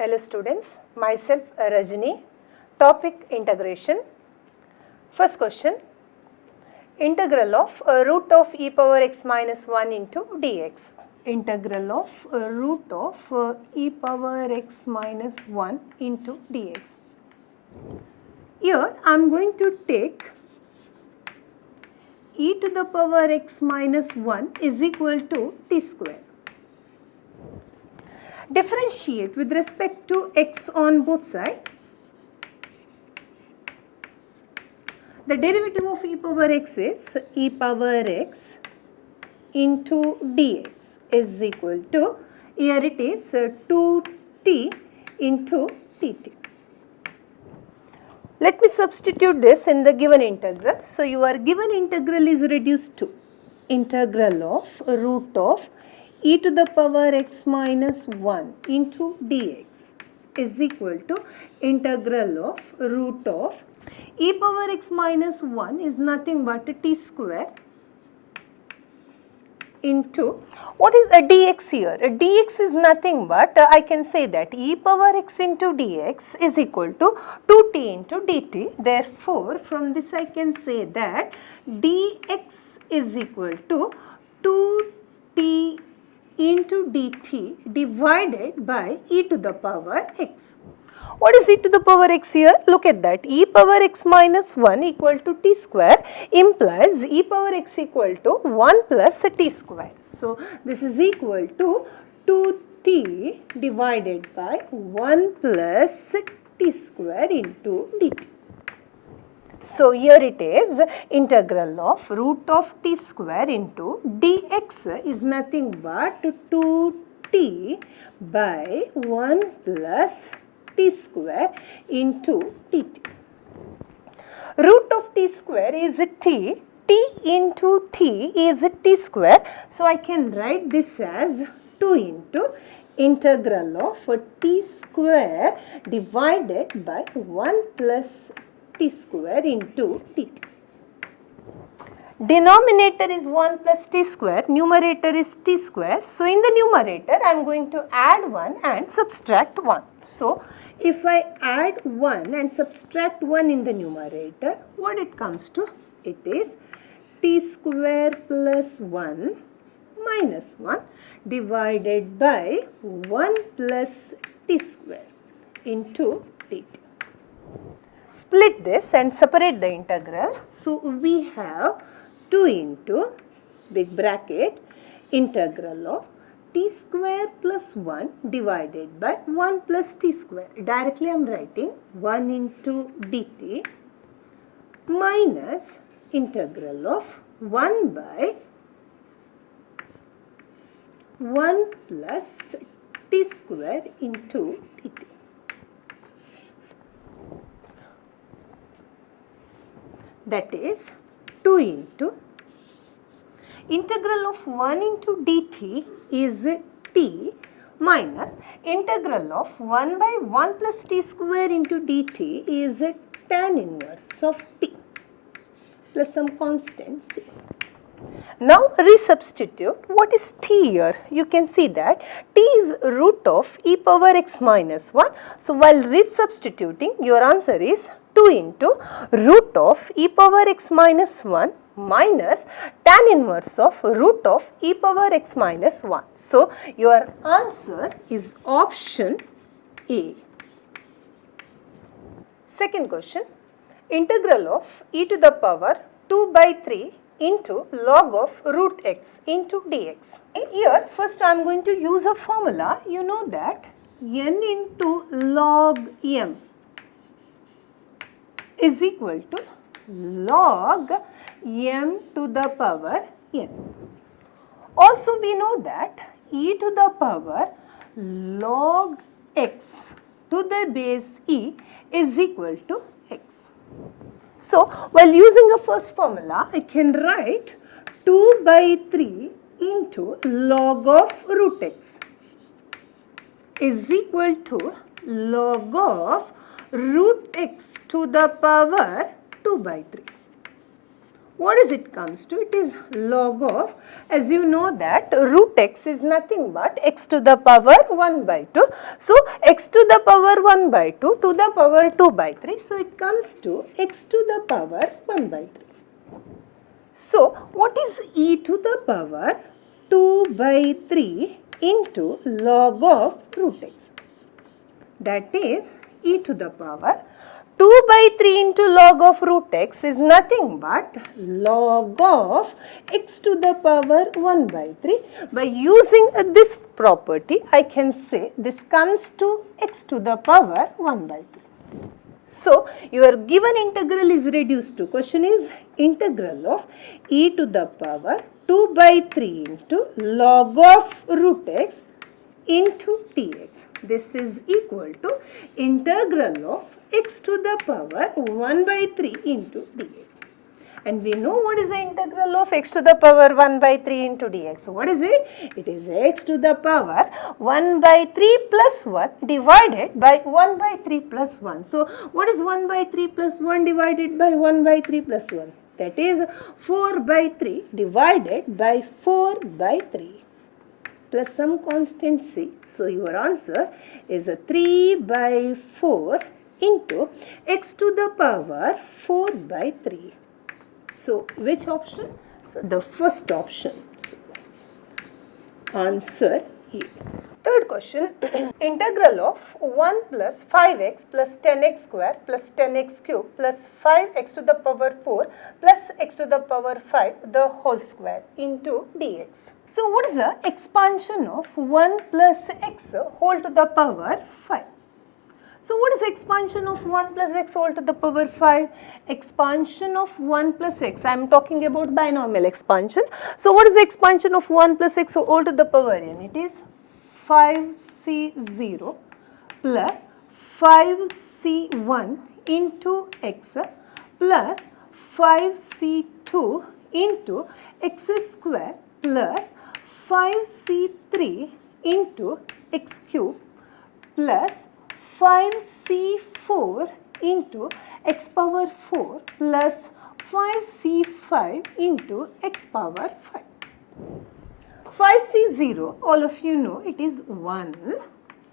Hello students, myself Rajni. Topic integration. First question, integral of root of e power x minus 1 into dx. Integral of root of e power x minus 1 into dx. Here I am going to take e to the power x minus 1 is equal to t square. Differentiate with respect to x on both sides. The derivative of e power x is e power x into dx is equal to, here it is 2t into dt. Let me substitute this in the given integral. So, your given integral is reduced to integral of root of e to the power x minus 1 into dx is equal to integral of root of e power x minus 1 is nothing but t square into, what is a dx here? A dx is nothing but I can say that e power x into dx is equal to 2t into dt. Therefore, from this I can say that dx is equal to 2t into dt divided by e to the power x. What is e to the power x here? Look at that. E power x minus 1 equal to t square implies e power x equal to 1 plus t square. So, this is equal to 2t divided by 1 plus t square into dt. So, here it is integral of root of t square into dx is nothing but 2t by 1 plus t square into dt. Root of t square is t into t is t square. So, I can write this as 2 into integral of t square divided by 1 plus t square into dt. Denominator is 1 plus t square, numerator is t square. So, in the numerator I am going to add 1 and subtract 1. So, if I add 1 and subtract 1 in the numerator, what it comes to? It is t square plus 1 minus 1 divided by 1 plus t square into dt. Split this and separate the integral. So, we have 2 into big bracket integral of t square plus 1 divided by 1 plus t square. Directly I am writing 1 into dt minus integral of 1 by 1 plus t square into dt. That is 2 into integral of 1 into dt is t minus integral of 1 by 1 plus t square into dt is tan inverse of t plus some constant c. Now, resubstitute. What is t here? You can see that t is root of e power x minus 1. So, while resubstituting, your answer is 2 into root of e power x minus 1 minus tan inverse of root of e power x minus 1. So, your answer is option A. Second question, integral of e to the power 2 by 3 into log of root x into dx. Here first I am going to use a formula. You know that n into log m is equal to log m to the power n. Also we know that e to the power log x to the base e is equal to x. So, while using the first formula, I can write 2 by 3 into log of root x is equal to log of root x to the power 2 by 3. what is it comes to? It is log of, as you know that root x is nothing but x to the power 1 by 2. So, x to the power 1 by 2 to the power 2 by 3. So, it comes to x to the power 1 by 3. So, what is e to the power 2 by 3 into log of root x? That is e to the power 2 by 3 into log of root x is nothing but log of x to the power 1 by 3. By using this property, I can say this comes to x to the power 1 by 3. So, your given integral is reduced to, question is integral of e to the power 2 by 3 into log of root x into dx. This is equal to integral of x to the power 1 by 3 into dx. And we know what is the integral of x to the power 1 by 3 into dx. So, what is it? It is x to the power 1 by 3 plus 1 divided by 1 by 3 plus 1. So, what is 1 by 3 plus 1 divided by 1 by 3 plus 1? That is 4 by 3 divided by 4 by 3 plus some constant c. So, your answer is a 3 by 4 into x to the power 4 by 3. So, which option? So, the first option. So, answer is. Third question, integral of 1 plus 5x plus 10x square plus 10x cube plus 5x to the power 4 plus x to the power 5 the whole square into dx. So, what is the expansion of 1 plus x whole to the power 5? So, what is the expansion of 1 plus x whole to the power 5? Expansion of 1 plus x, I am talking about binomial expansion. So, what is the expansion of 1 plus x whole to the power n? It is 5c0 plus 5c1 into x plus 5c2 into x square plus 5c3 into x cube plus 5c4 into x power 4 plus 5c5 into x power 5. 5c0, all of you know it is 1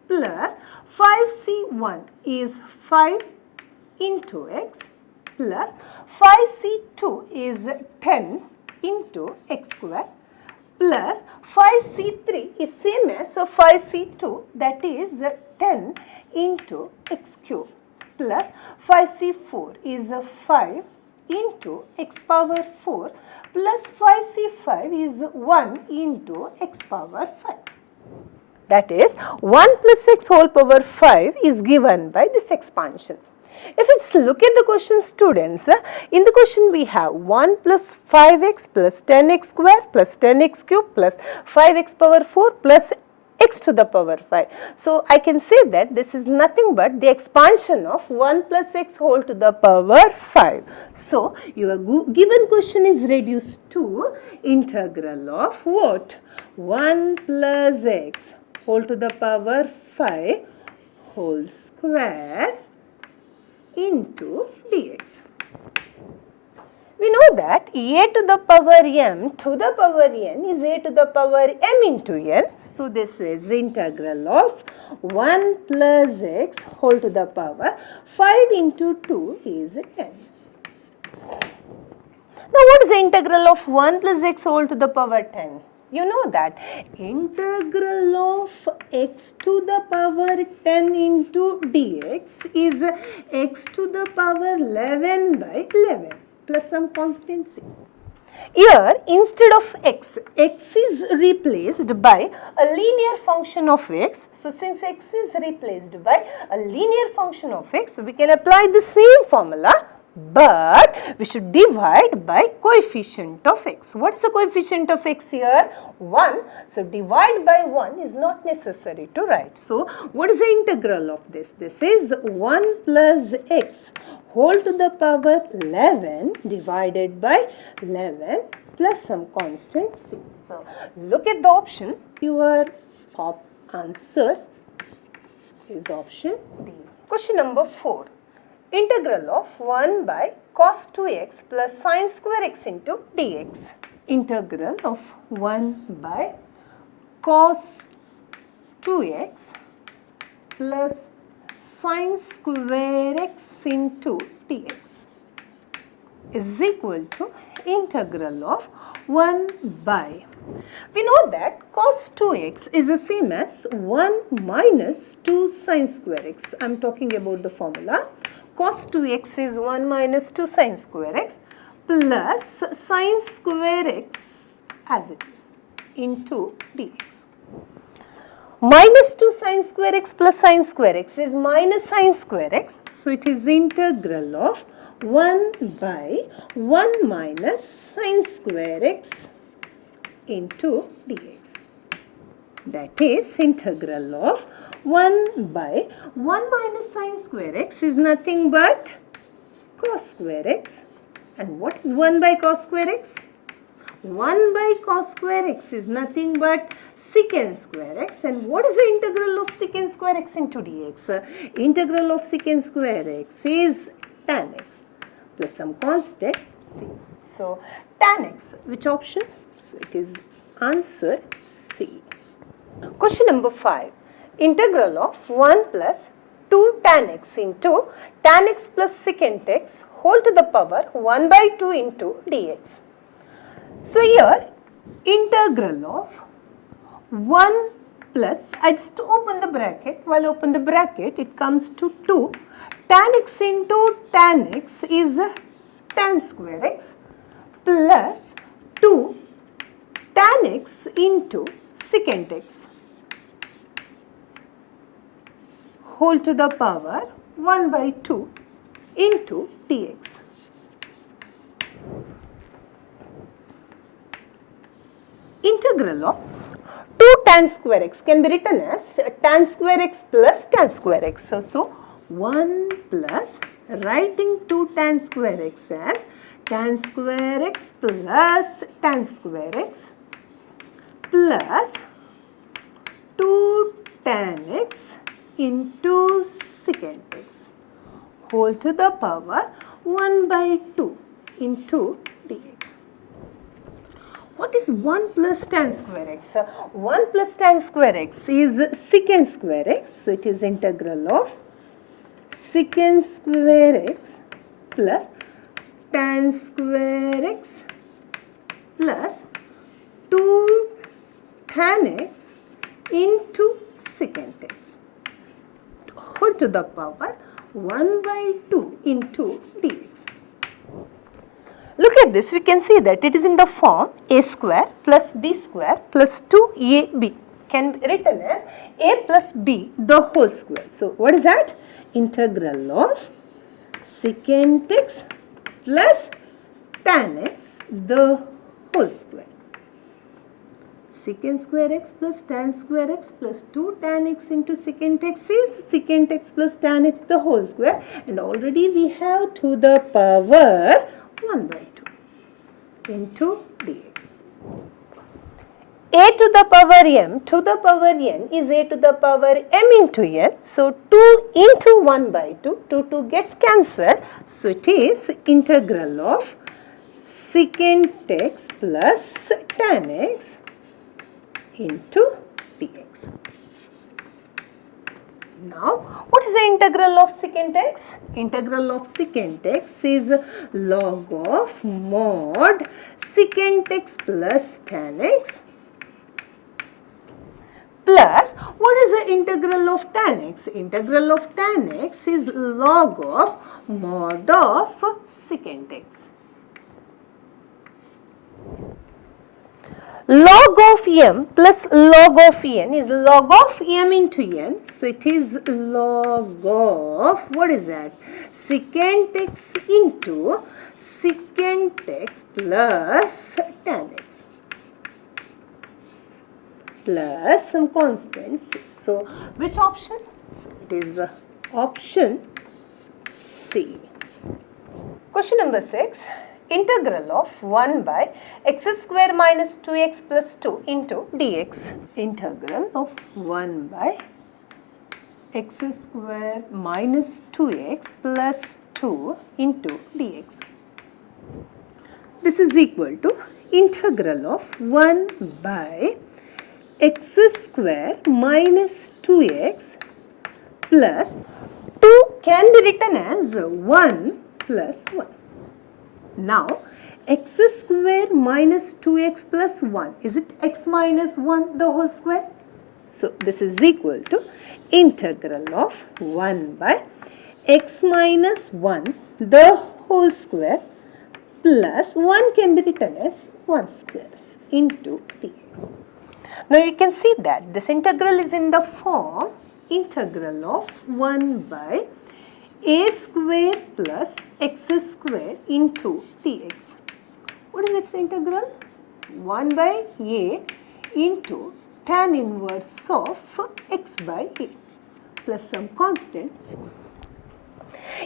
plus 5c1 is 5 into x plus 5c2 is 10 into x square plus 5c3 is same as 5c2, that is 10 into x cube plus 5c4 is 5 into x power 4 plus 5c5 is 1 into x power 5. That is 1 plus x whole power 5 is given by this expansion. If we look at the question, students, in the question we have 1 plus 5x plus 10x square plus 10x cube plus 5x power 4 plus x to the power 5. So, I can say that this is nothing but the expansion of 1 plus x whole to the power 5. So, your given question is reduced to integral of what? 1 plus x whole to the power 5 whole square into dx. We know that a to the power m to the power n is a to the power m into n. So, this is integral of 1 plus x whole to the power 5 into 2 is n. Now, what is the integral of 1 plus x whole to the power 10? You know that integral of x to the power 10 into dx is x to the power 11 by 11 plus some constant c. Here, instead of x, x is replaced by a linear function of x. So, since x is replaced by a linear function of x, we can apply the same formula, but we should divide by coefficient of x. What is the coefficient of x here? 1. So, divide by 1 is not necessary to write. So, what is the integral of this? This is 1 plus x whole to the power 11 divided by 11 plus some constant c. So, look at the option. Your answer is option D. Question number 4. integral of 1 by cos 2x plus sin square x into dx. Integral of 1 by cos 2x plus sin square x into dx is equal to integral of 1 by, we know that cos 2x is the same as 1 minus 2 sin square x. I am talking about the formula. Cos 2x is 1 minus 2 sin square x plus sin square x as it is into dx. Minus 2 sin square x plus sin square x is minus sin square x. So, it is integral of 1 by 1 minus sin square x into dx. That is integral of 1 by 1 minus sin square x is nothing but cos square x. And what is 1 by cos square x? 1 by cos square x is nothing but secant square x. And what is the integral of secant square x into dx? Integral of secant square x is tan x plus some constant c. So, tan x, which option? So, it is answer C. Question number 5. Integral of 1 plus 2 tan x into tan x plus secant x whole to the power 1 by 2 into dx. So, here integral of 1 plus, I just open the bracket, while open the bracket it comes to 2, tan x into tan x is tan square x plus 2 tan x into secant x whole to the power 1 by 2 into dx. Integral of 2 tan square x can be written as tan square x plus tan square x. So 1 plus, writing 2 tan square x as tan square x plus tan square x plus 2 tan x into secant x whole to the power 1 by 2 into dx. What is 1 plus tan square x? 1 plus tan square x is secant square x. So, it is integral of secant square x plus tan square x plus 2 tan x into secant x whole to the power 1 by 2 into dx. Look at this, we can see that it is in the form a square plus b square plus 2ab can be written as a plus b the whole square. So, what is that? Integral of secant x plus tan x the whole square. Secant square x plus tan square x plus 2 tan x into secant x is secant x plus tan x the whole square, and already we have to the power 1 by 2 into dx. A to the power m to the power n is a to the power m into n. So, 2 into 1 by 2, 2 gets cancelled. So, it is integral of secant x plus tan x into dx. Now, what is the integral of secant x? Integral of secant x is log of mod secant x plus tan x plus, what is the integral of tan x? Integral of tan x is log of mod of secant x. Log of m plus log of n is log of m into n. So, it is log of, what is that? Secant x into secant x plus tan x plus some constants. So, which option? So, it is option C. Question number 6. Integral of 1 by x square minus 2x plus 2 into dx. Integral of 1 by x square minus 2x plus 2 into dx. This is equal to integral of 1 by x square minus 2x plus 2 can be written as 1 plus 1. Now, x square minus 2x plus 1, is it x minus 1 the whole square? So, this is equal to integral of 1 by x minus 1 the whole square plus 1 can be written as 1 square into dx. Now, you can see that this integral is in the form integral of 1 by a square plus x square into dx. What is its integral? 1 by a into tan inverse of x by a plus some constants.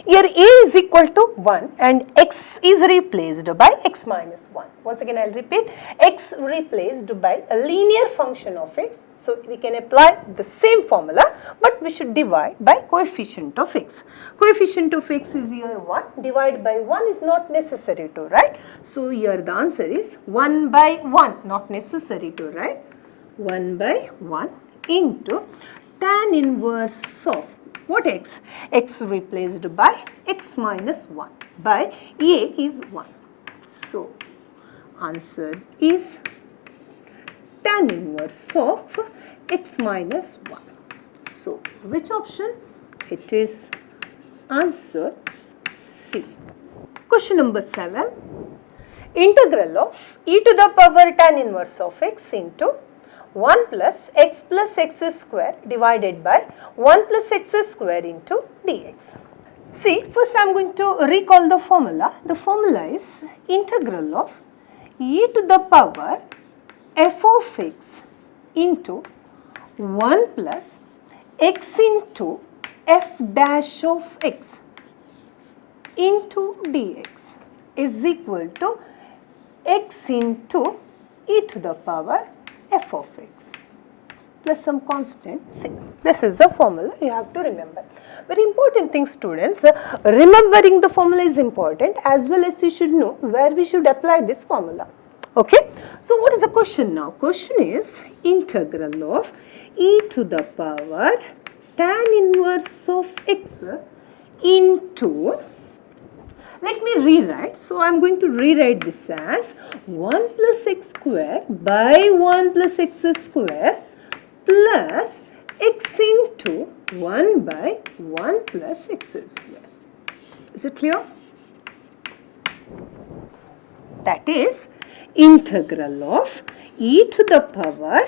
Here a is equal to 1 and x is replaced by x minus 1. Once again I will repeat, x replaced by a linear function of x. So, we can apply the same formula, but we should divide by coefficient of x. Coefficient of x is here 1, divide by 1 is not necessary to write. So, here the answer is 1 by 1, not necessary to write. 1 by 1 into tan inverse of what x? X replaced by x minus 1 by a is 1. So, answer is tan inverse of x minus 1. So, which option? It is answer C. Question number 7. Integral of e to the power tan inverse of x into 1 plus x square divided by 1 plus x square into dx. See, first I am going to recall the formula. The formula is integral of e to the power f of x into 1 plus x into f dash of x into dx is equal to x into e to the power f of x plus some constant c. This is the formula you have to remember. Very important thing, students. Remembering the formula is important, as well as you should know where we should apply this formula. Okay. So, what is the question now? Question is integral of e to the power tan inverse of x into, let me rewrite. So, I am going to rewrite this as 1 plus x square by 1 plus x square plus x into 1 by 1 plus x square. Is it clear? That is integral of e to the power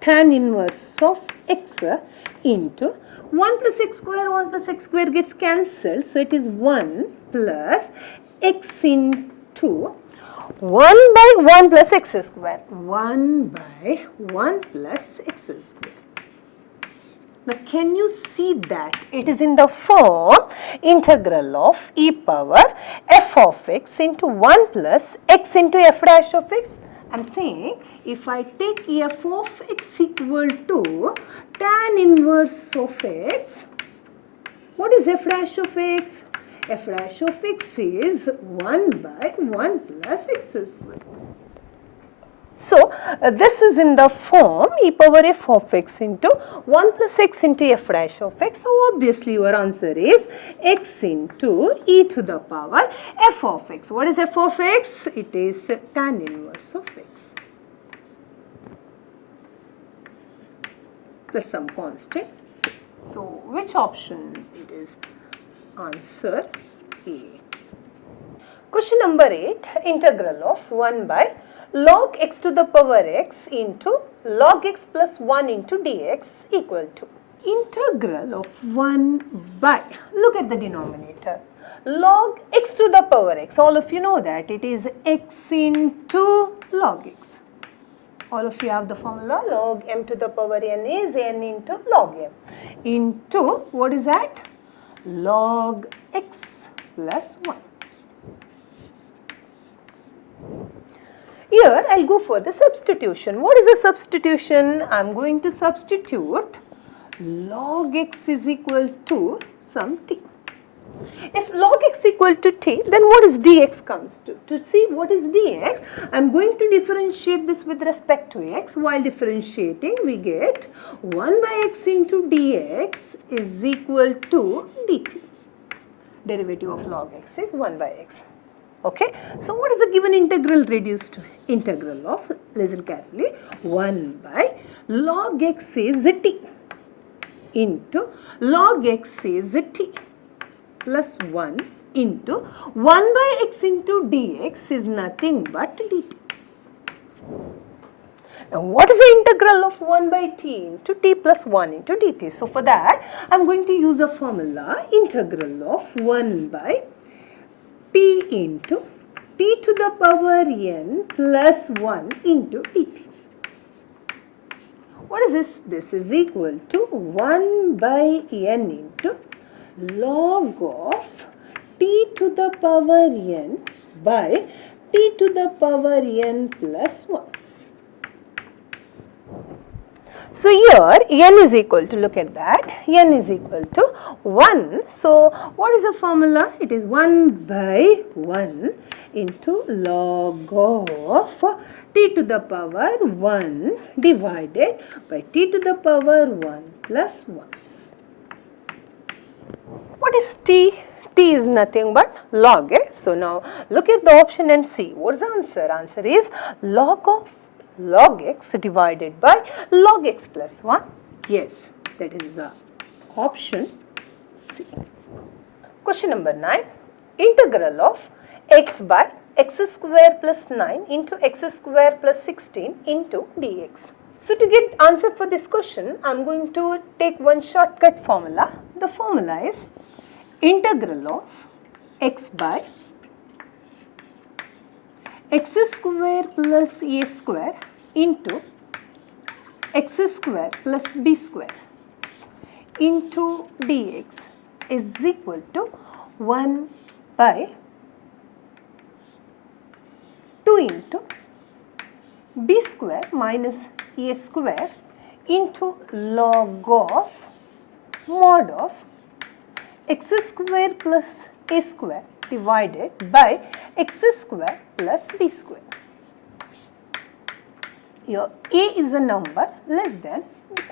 tan inverse of x into 1 plus x square gets cancelled. So, it is 1 plus x into 1 by 1 plus x square. 1 by 1 plus x square. Now, can you see that it is in the form integral of e power f of x into 1 plus x into f dash of x? I am saying if I take f of x equal to tan inverse of x, what is f dash of x? F dash of x is 1 by 1 plus x square. So, this is in the form e power f of x into 1 plus x into f dash of x. So, obviously your answer is x into e to the power f of x. What is f of x? It is tan inverse of x plus some constant c. So, which option it is? Answer A. Question number 8. Integral of 1 by log x to the power x into log x plus 1 into dx equal to integral of 1 by, look at the denominator, log x to the power x. All of you know that it is x into log x. All of you have the formula, log m to the power n is n into log m into, what is that? Log x plus 1. Here I will go for the substitution. What is the substitution? I am going to substitute log x is equal to some t. If log x equal to t, then what is dx comes to? To see what is dx, I am going to differentiate this with respect to x. While differentiating, we get 1 by x into dx is equal to dt. Derivative of log x is 1 by x. Okay. So, what is the given integral reduced to? Integral of, listen carefully, 1 by log x is t into log x is t plus 1 into 1 by x into dx is nothing but dt. Now, what is the integral of 1 by t into t plus 1 into dt? So, for that, I am going to use a formula, integral of 1 by t into t to the power n plus 1 into dt. What is this? This is equal to 1 by n into log of t to the power n by t to the power n plus 1. So, here n is equal to, look at that, n is equal to 1. So, what is the formula? It is 1 by 1 into log of t to the power 1 divided by t to the power 1 plus 1. What is t? T is nothing but log. So, now look at the option and see what is the answer. Answer is log of log x divided by log x plus 1. Yes, that is the option C. Question number 9. Integral of x by x square plus 9 into x square plus 16 into dx. So, to get answer for this question, I am going to take one shortcut formula. The formula is integral of x by x square plus a square into x square plus b square into dx is equal to 1 by 2 into b square minus a square into log of mod of x square plus a square divided by x square plus b square. Here a is a number less than b.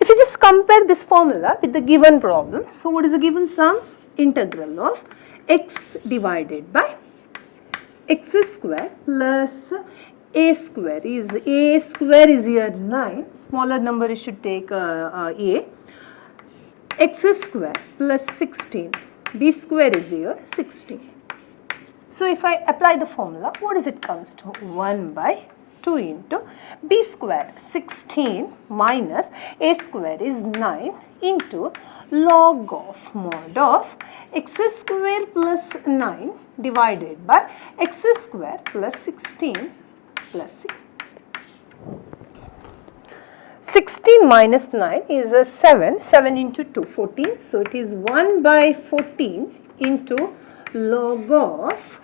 If you just compare this formula with the given problem, so what is the given sum? Integral of x divided by x square plus a square is here 9, smaller number you should take a, x square plus 16, b square is here 16. So, if I apply the formula, what is it comes to? 1 by 2 into b square 16 minus a square is 9 into log of mod of x square plus 9 divided by x square plus 16 plus 6. 16 minus 9 is a 7, 7 into 2, 14. So, it is 1 by 14 into log of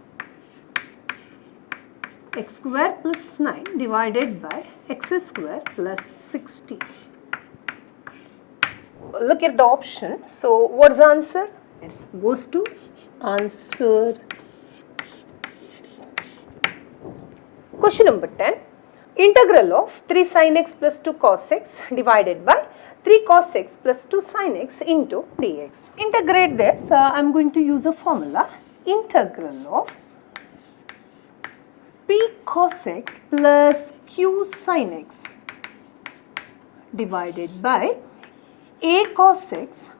x square plus 9 divided by x square plus 16. Look at the option. So, what is the answer? It goes to answer. Question number 10. Integral of 3 sin x plus 2 cos x divided by 3 cos x plus 2 sin x into dx. Integrate this. I am going to use a formula. Integral of p cos x plus q sin x divided by a cos x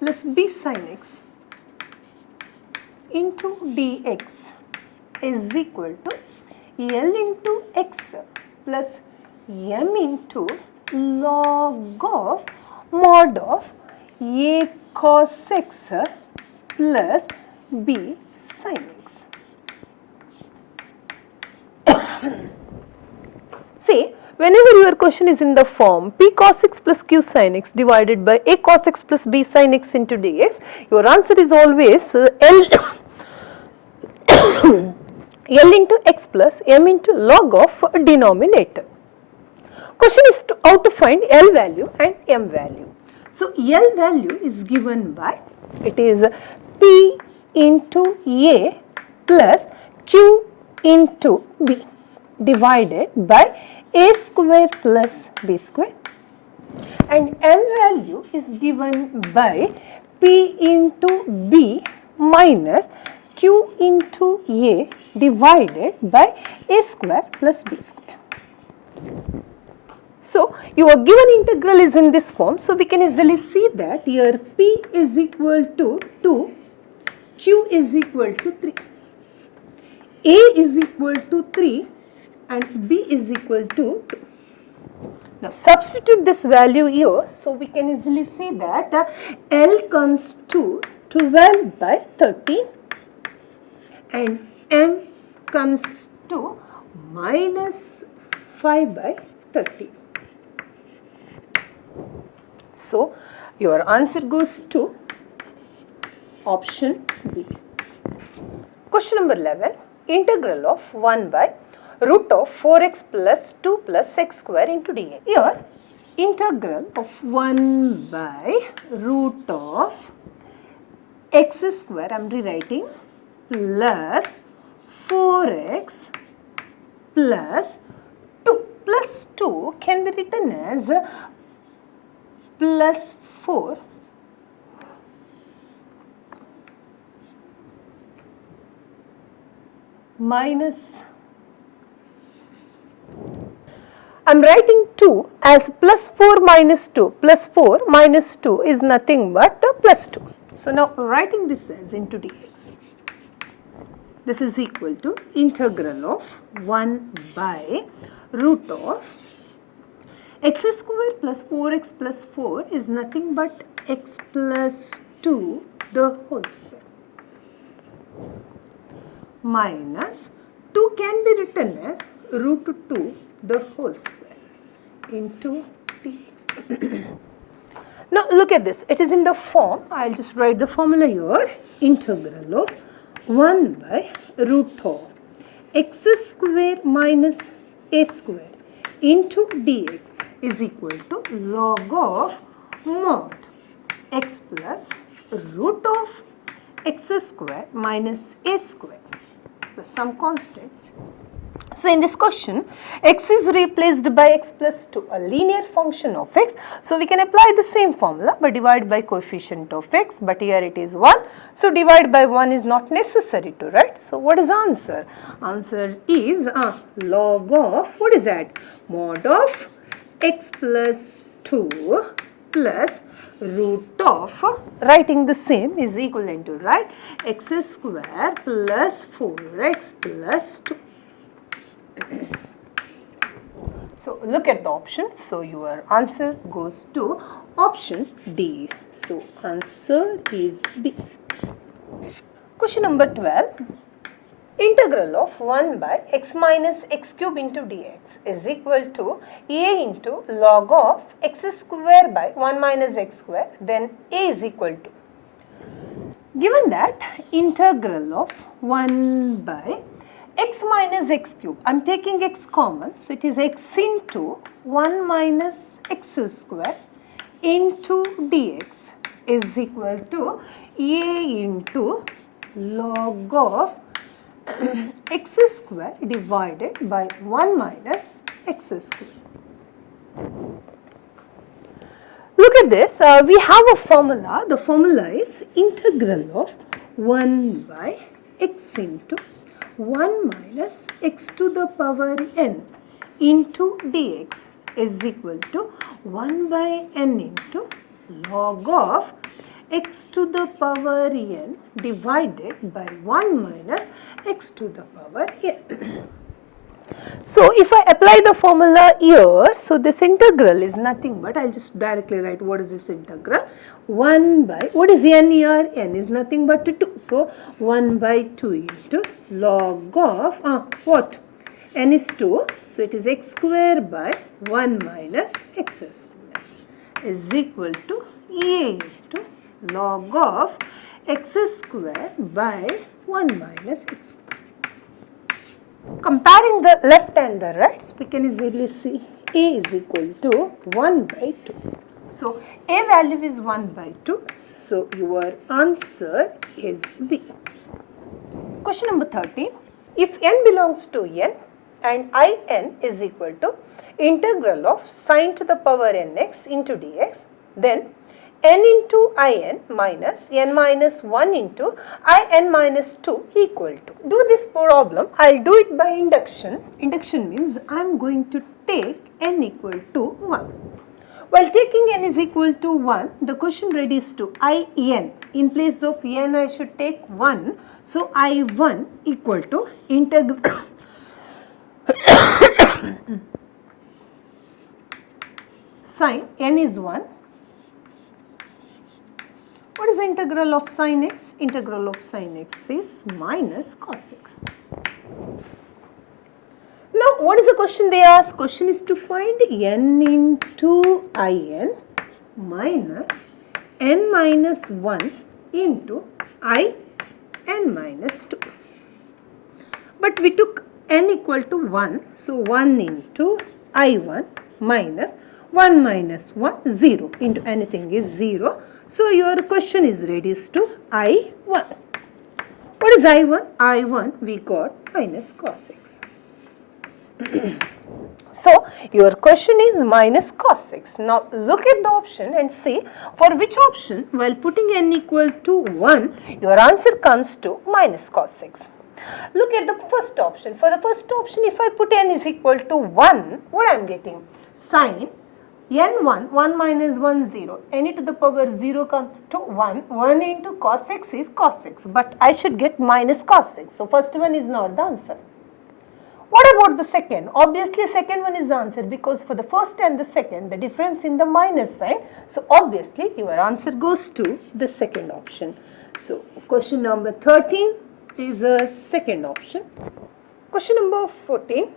plus b sin x into dx is equal to L into x plus m into log of mod of a cos x plus b sin x. See, whenever your question is in the form p cos x plus q sin x divided by a cos x plus b sin x into dx, your answer is always L into x plus m into log of denominator. question is how to find L value and M value. So L value is given by, it is P into A plus Q into B divided by A square plus B square, and M value is given by P into B minus Q into A divided by A square plus B square. So, your given integral is in this form. So, we can easily see that here P is equal to 2, Q is equal to 3, A is equal to 3 and B is equal to 2. Now, substitute this value here. So, we can easily see that L comes to 12 by 13 and M comes to minus 5 by 13. So, your answer goes to option B. Question number 11. Integral of 1 by root of 4x plus 2 plus x square into dx. Here, integral of 1 by root of x square, I am rewriting, plus 4x plus 2. Plus 2 can be written as plus 4 minus, I am writing 2 as plus 4 minus 2. Plus 4 minus 2 is nothing but plus 2. So, now writing this as into dx. This is equal to integral of 1 by root of x square plus 4x plus 4 is nothing but x plus 2 the whole square minus 2 can be written as root 2 the whole square into dx. Now look at this, it is in the form, I will just write the formula here, integral of 1 by root of x square minus a square into dx is equal to log of mod x plus root of x square minus a square plus some constants. So, in this question, x is replaced by x plus 2, a linear function of x. So, we can apply the same formula by divide by coefficient of x, but here it is 1. So, divide by 1 is not necessary to write. So, what is the answer? Answer is log of, what is that? Mod of x plus 2 plus root of, writing the same is equivalent to, right, x square plus 4x plus 2. So, look at the option. So, your answer goes to option D. So, answer is B. Question number 12. Integral of 1 by x minus x cube into dx is equal to a into log of x square by 1 minus x square, then a is equal to. Given that integral of 1 by x minus x cube, I am taking x common, so it is x into 1 minus x square into dx is equal to a into log of x square divided by 1 minus x square. Look at this, we have a formula. The formula is integral of 1 by x into 1 minus x to the power n into dx is equal to 1 by n into log of x to the power n divided by 1 minus x to the power n. So, if I apply the formula here, so this integral is nothing but, I will just directly write what is this integral, 1 by, what is n here? N is nothing but 2. So, 1 by 2 into log of, what? N is 2. So, it is x square by 1 minus x square is equal to a into log of x square by 1 minus x square. Comparing the left and the right, we can easily see A is equal to 1 by 2. So, A value is 1 by 2. So, your answer is B. Question number 13. If n belongs to n and in is equal to integral of sine to the power nx into dx, then n into in minus n minus 1 into in minus 2 equal to. Do this problem. I will do it by induction. Induction means I am going to take n equal to 1. While taking n is equal to 1, the question reduces to in. In place of n, I should take 1. So, I1 equal to integral sine n is 1. What is the integral of sine x? Integral of sine x is minus cos x. Now, what is the question they ask? Question is to find n into in minus n minus 1 into in minus 2. But we took n equal to 1. So, 1 into I1 minus 1 minus 1, 0 into anything is 0. So, your question is reduced to I1. What is I1? I1 we got minus cos x. So, your question is minus cos x. Now, look at the option and see for which option while putting n equal to 1, your answer comes to minus cos x. Look at the first option. For the first option, if I put n is equal to 1, what I am getting? Sine n1, 1 minus 1, 0. N to the power 0 comes to 1. 1 into cos x is cos x. But I should get minus cos x. So, first one is not the answer. What about the second? Obviously, second one is the answer because for the first and the second, the difference in the minus sign. So, obviously, your answer goes to the second option. So, question number 13 is a second option. Question number 14.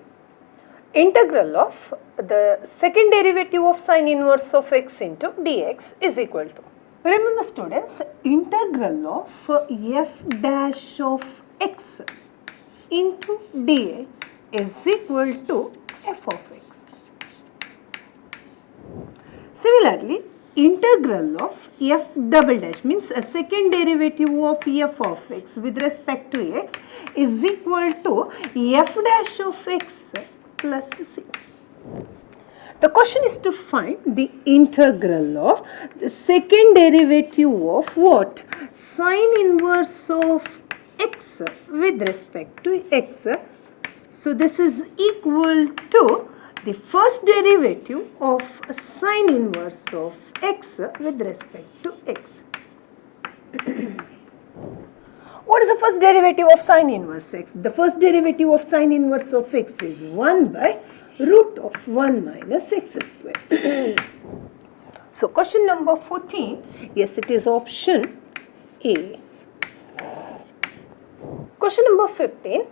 Integral of the second derivative of sine inverse of x into dx is equal to. Remember students, integral of f dash of x into dx is equal to f of x. Similarly, integral of f double dash means a second derivative of f of x with respect to x is equal to f dash of x plus c. The question is to find the integral of the second derivative of what? Sine inverse of x with respect to x. So, this is equal to the first derivative of sine inverse of x with respect to x. What is the first derivative of sine inverse x? The first derivative of sine inverse of x is 1 by root of 1 minus x square. So, question number 14, yes, it is option A. Question number 15.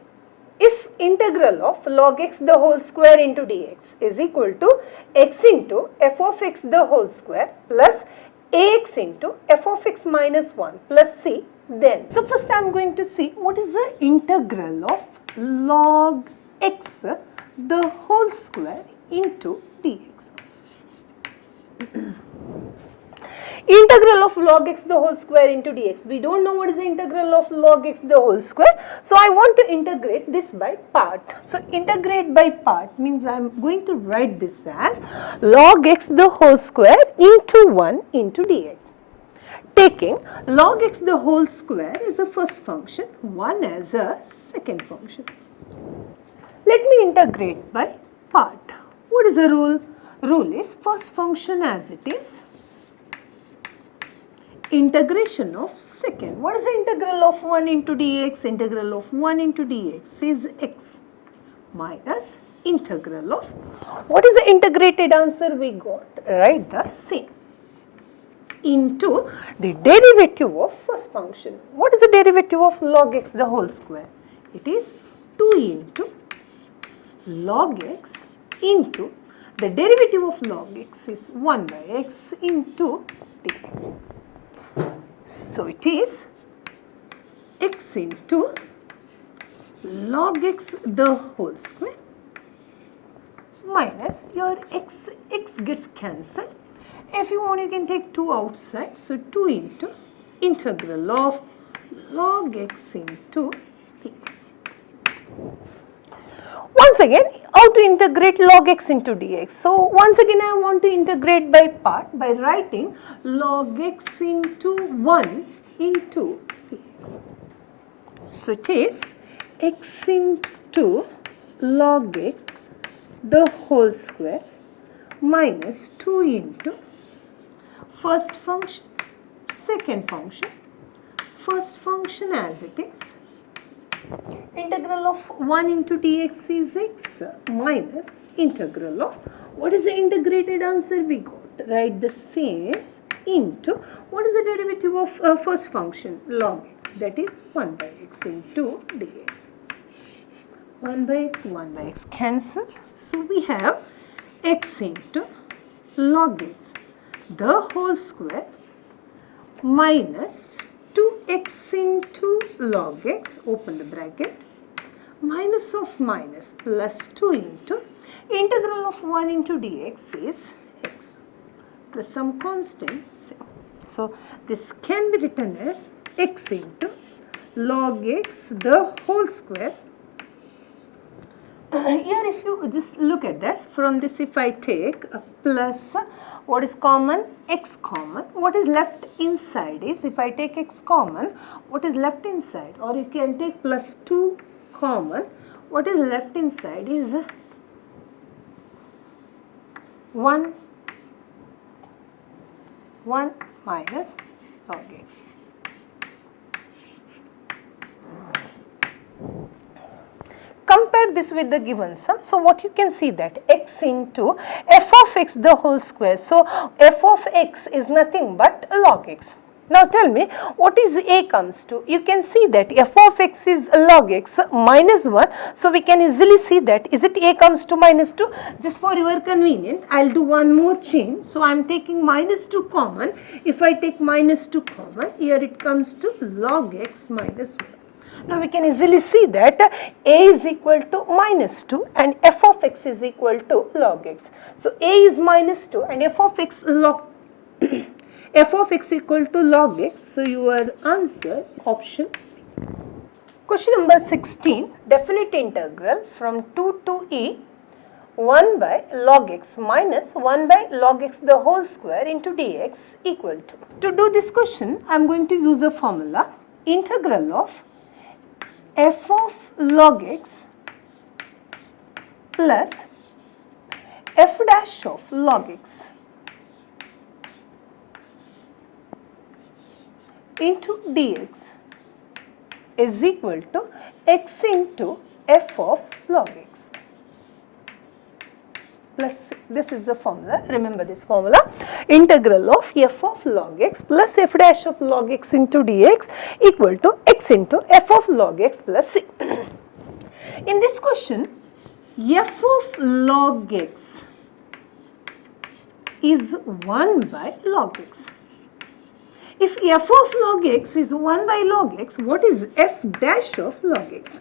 If integral of log x the whole square into dx is equal to x into f of x the whole square plus ax into f of x minus 1 plus c, then. So, first I am going to see what is the integral of log x the whole square into dx. Integral of log x the whole square into dx. We don't know what is the integral of log x the whole square. So, I want to integrate this by part. So, integrate by part means I am going to write this as log x the whole square into 1 into dx. Taking log x the whole square as a first function, 1 as a second function. Let me integrate by part. What is the rule? Rule is first function as it is. Integration of second. What is the integral of 1 into dx? Integral of 1 into dx is x minus integral of, what is the integrated answer we got? Write the same. Into the derivative of first function. What is the derivative of log x the whole square? It is 2 into log x into the derivative of log x is 1 by x into dx. So, it is x into log x the whole square minus your x gets cancelled. If you want, you can take 2 outside. So 2 into integral of log x into dx. Once again, how to integrate log x into dx? So once again, I want to integrate by part by writing log x into 1 into dx. So it is x into log x the whole square minus 2 into first function, second function, first function as it is. Integral of 1 into dx is x minus integral of, what is the integrated answer we got? Write the same into, what is the derivative of first function? Log x, that is 1 by x into dx. 1 by x cancel. So we have x into log x the whole square minus 2x into log x, open the bracket, minus of minus plus 2 into integral of 1 into dx is x plus some constant. So this can be written as x into log x the whole square. Here if you just look at that, from this if I take a plus, what is common? X common. What is left inside is, if I take x common, what is left inside? Or you can take plus 2 common. What is left inside is 1 minus log x. Compare this with the given sum. So what you can see that x into f of x the whole square. So f of x is nothing but log x. Now tell me, what is a comes to? You can see that f of x is log x minus 1. So we can easily see that, is it a comes to minus 2? Just for your convenience, I will do one more change. So I am taking minus 2 common. If I take minus 2 common, here it comes to log x minus 1. Now we can easily see that a is equal to minus 2 and f of x is equal to log x. So a is minus 2 and f of x log f of x equal to log x. So your answer option. Question number 16, definite integral from 2 to e 1 by log x minus 1 by log x the whole square into dx equal to. To do this question, I am going to use a formula, integral of f of log x plus f dash of log x into dx is equal to x into f of log x plus, this is the formula, remember this formula, integral of f of log x plus f dash of log x into dx equal to x into f of log x plus c. In this question, f of log x is 1 by log x. If f of log x is 1 by log x, what is f dash of log x?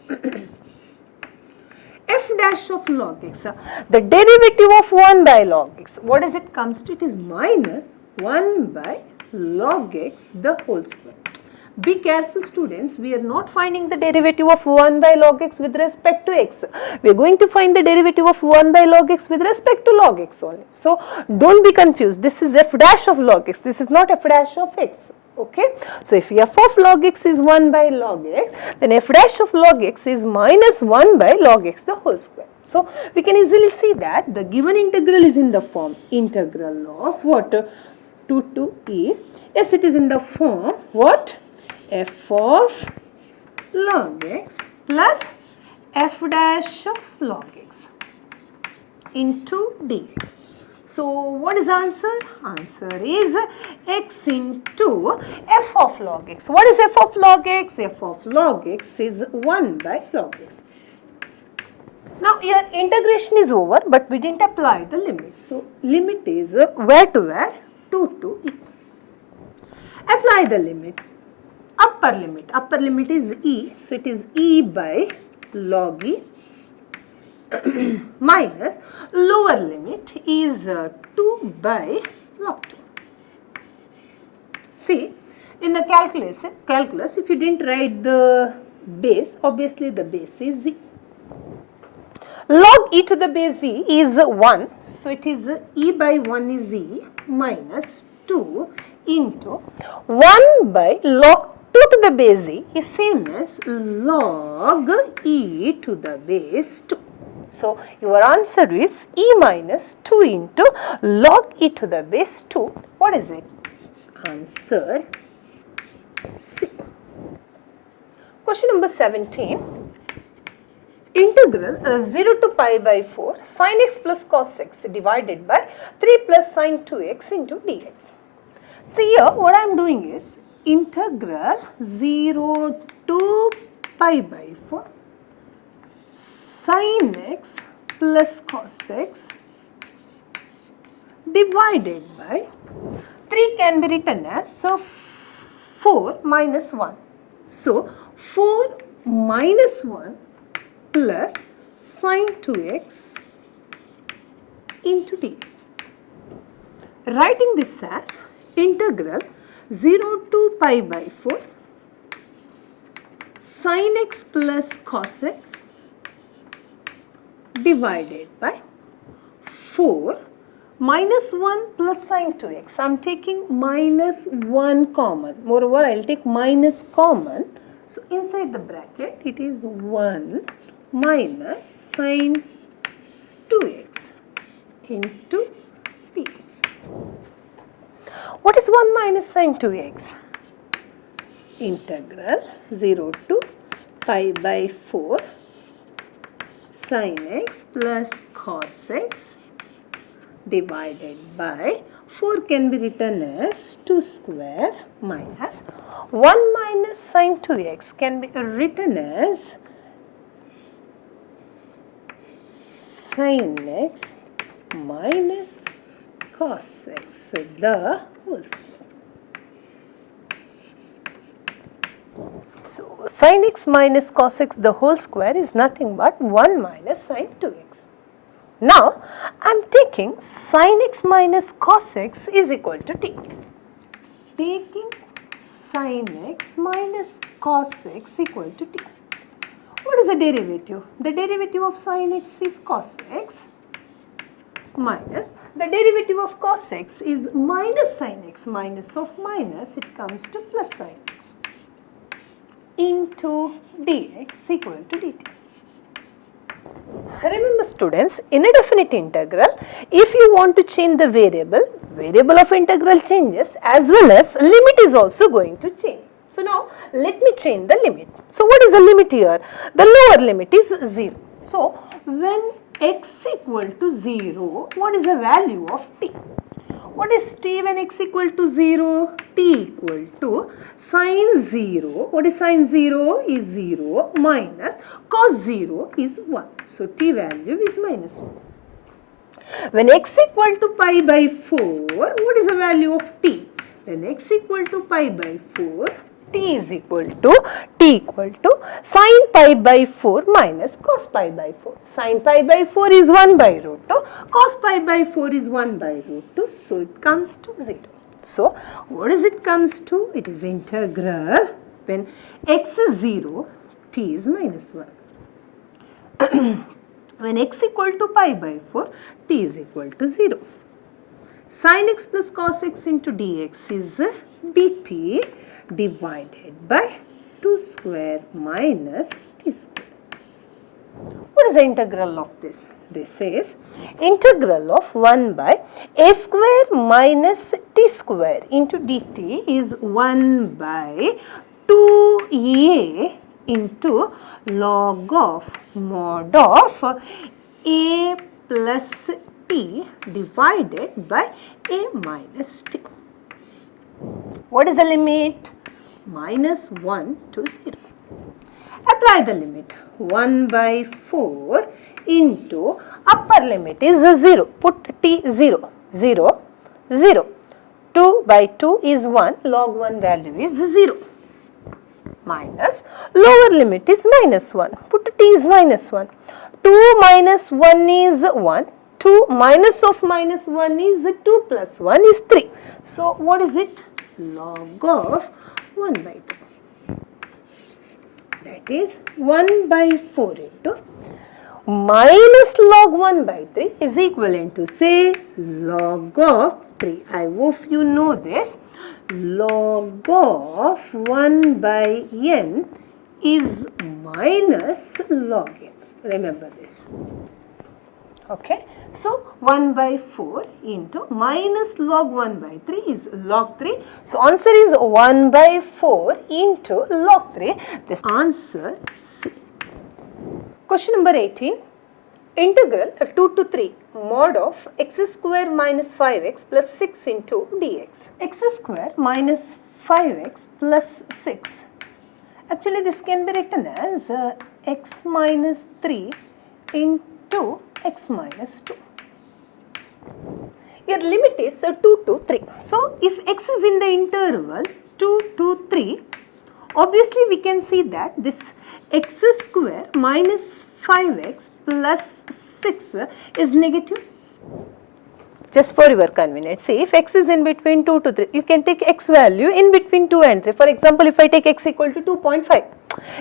F dash of log x, the derivative of 1 by log x, what is it comes to? It is minus 1 by log x the whole square. Be careful students, we are not finding the derivative of 1 by log x with respect to x. We are going to find the derivative of 1 by log x with respect to log x only. So don't be confused, this is f dash of log x, this is not f dash of x. Okay, so if f of log x is 1 by log x, then f dash of log x is minus 1 by log x the whole square. So we can easily see that the given integral is in the form integral of what? 2 to e. Yes, it is in the form what? F of log x plus f dash of log x into dx. So what is answer? Answer is x into f of log x. What is f of log x? F of log x is 1 by log x. Now here integration is over, but we didn't apply the limit. So limit is where to where? 2 to e. Apply the limit. Upper limit is e. So it is e by log e minus lower limit is 2 by log 2. See, in the calculus, if you didn't write the base, obviously the base is z. Log e to the base e is 1, so it is e by 1 is e minus 2 into 1 by log 2 to the base e is same as log e to the base 2. So, your answer is e minus 2 into log e to the base 2. What is it? Answer C. Question number 17. Integral 0 to pi by 4 sin x plus cos x divided by 3 plus sin 2x into dx. See here, what I am doing is integral 0 to pi by 4 sin x plus cos x divided by 3 can be written as 4 minus 1. So, 4 minus 1 plus sin 2x into dx. Writing this as integral 0 to pi by 4 sin x plus cos x divided by 4 minus 1 plus sin 2x. I am taking minus 1 common. Moreover, I will take minus common. So, inside the bracket, it is 1 minus sin 2x into dx. What is 1 minus sin 2x? Integral 0 to pi by 4 sin x plus cos x divided by 4 can be written as 2 square minus 1 minus sin 2x can be written as sin x minus cos x, the whole square. So, sin x minus cos x the whole square is nothing but 1 minus sin 2x. Now, I am taking sin x minus cos x is equal to t. Taking sin x minus cos x equal to t. What is the derivative? The derivative of sin x is cos x minus the derivative of cos x is minus sin x, minus of minus, it comes to plus sin x into dx equal to dt. Remember students, in a definite integral, if you want to change the variable of integral changes as well as limit is also going to change. So now let me change the limit. So what is the limit here? The lower limit is 0. So when x equal to 0, what is the value of t? What is t when x equal to 0? T equal to sin 0. What is sin 0? Is 0 minus cos 0 is 1. So t value is minus 1. When x equal to pi by 4, what is the value of t? When x equal to pi by 4, t is equal to sin pi by 4 minus cos pi by 4. Sin pi by 4 is 1 by root 2, cos pi by 4 is 1 by root 2, so it comes to 0. So, what is it comes to? It is integral when x is 0, t is minus 1. When x equal to pi by 4, t is equal to 0. Sin x plus cos x into dx is dt divided by 2 square minus t square. What is the integral of this? This is integral of 1 by a square minus t square into dt is 1 by 2a into log of mod of a plus t divided by a minus t. What is the limit? Minus 1 to 0. Apply the limit. 1 by 4 into upper limit is 0. Put t 0. 0, 0. 2 by 2 is 1. Log 1 value is 0. Minus lower limit is minus 1. Put t is minus 1. 2 minus 1 is 1. 2 minus of minus 1 is 2 plus 1 is 3. So, what is it? Log of 1 by 3. That is 1 by 4 into minus log 1 by 3 is equivalent to say log of 3. I hope you know this. Log of 1 by n is minus log n. Remember this. Okay. So, 1 by 4 into minus log 1 by 3 is log 3. So, answer is 1 by 4 into log 3. This answer C. Question number 18. Integral 2 to 3 mod of x square minus 5x plus 6 into dx. X square minus 5x plus 6. Actually, this can be written as x minus 3 into x minus 2. Your limit is 2 to 3. So, if x is in the interval 2 to 3, obviously we can see that this x square minus 5x plus 6 is negative. Just for your convenience, see, if x is in between 2 to 3, you can take x value in between 2 and 3. For example, if I take x equal to 2.5,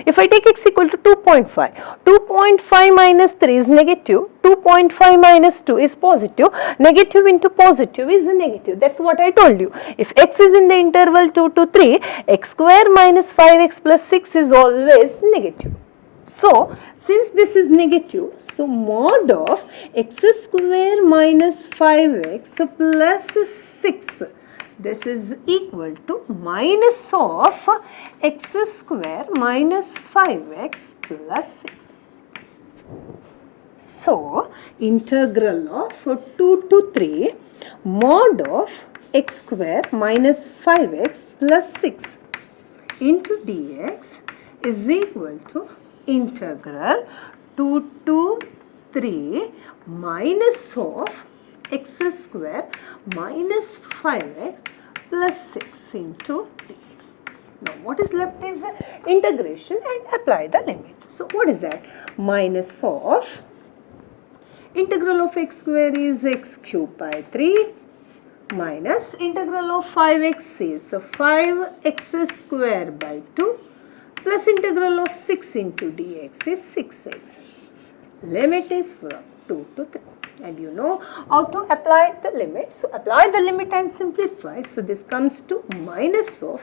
if I take x equal to 2.5, 2.5 minus 3 is negative, 2.5 minus 2 is positive, negative into positive is negative. That's what I told you. If x is in the interval 2 to 3, x square minus 5x plus 6 is always negative. So, since this is negative, so mod of x square minus 5x plus 6, this is equal to minus of x square minus 5x plus 6. So, integral of 2 to 3 mod of x square minus 5x plus 6 into dx is equal to integral 2 to 3 minus of x square minus 5x plus 6 into dx. Now, what is left is integration and apply the limit. So, what is that? Minus of integral of x square is x cube by 3 minus integral of 5x is 5x square by 2 plus integral of 6 into dx is 6x. Limit is from 2 to 3. And you know how to apply the limit. So, apply the limit and simplify. So, this comes to minus of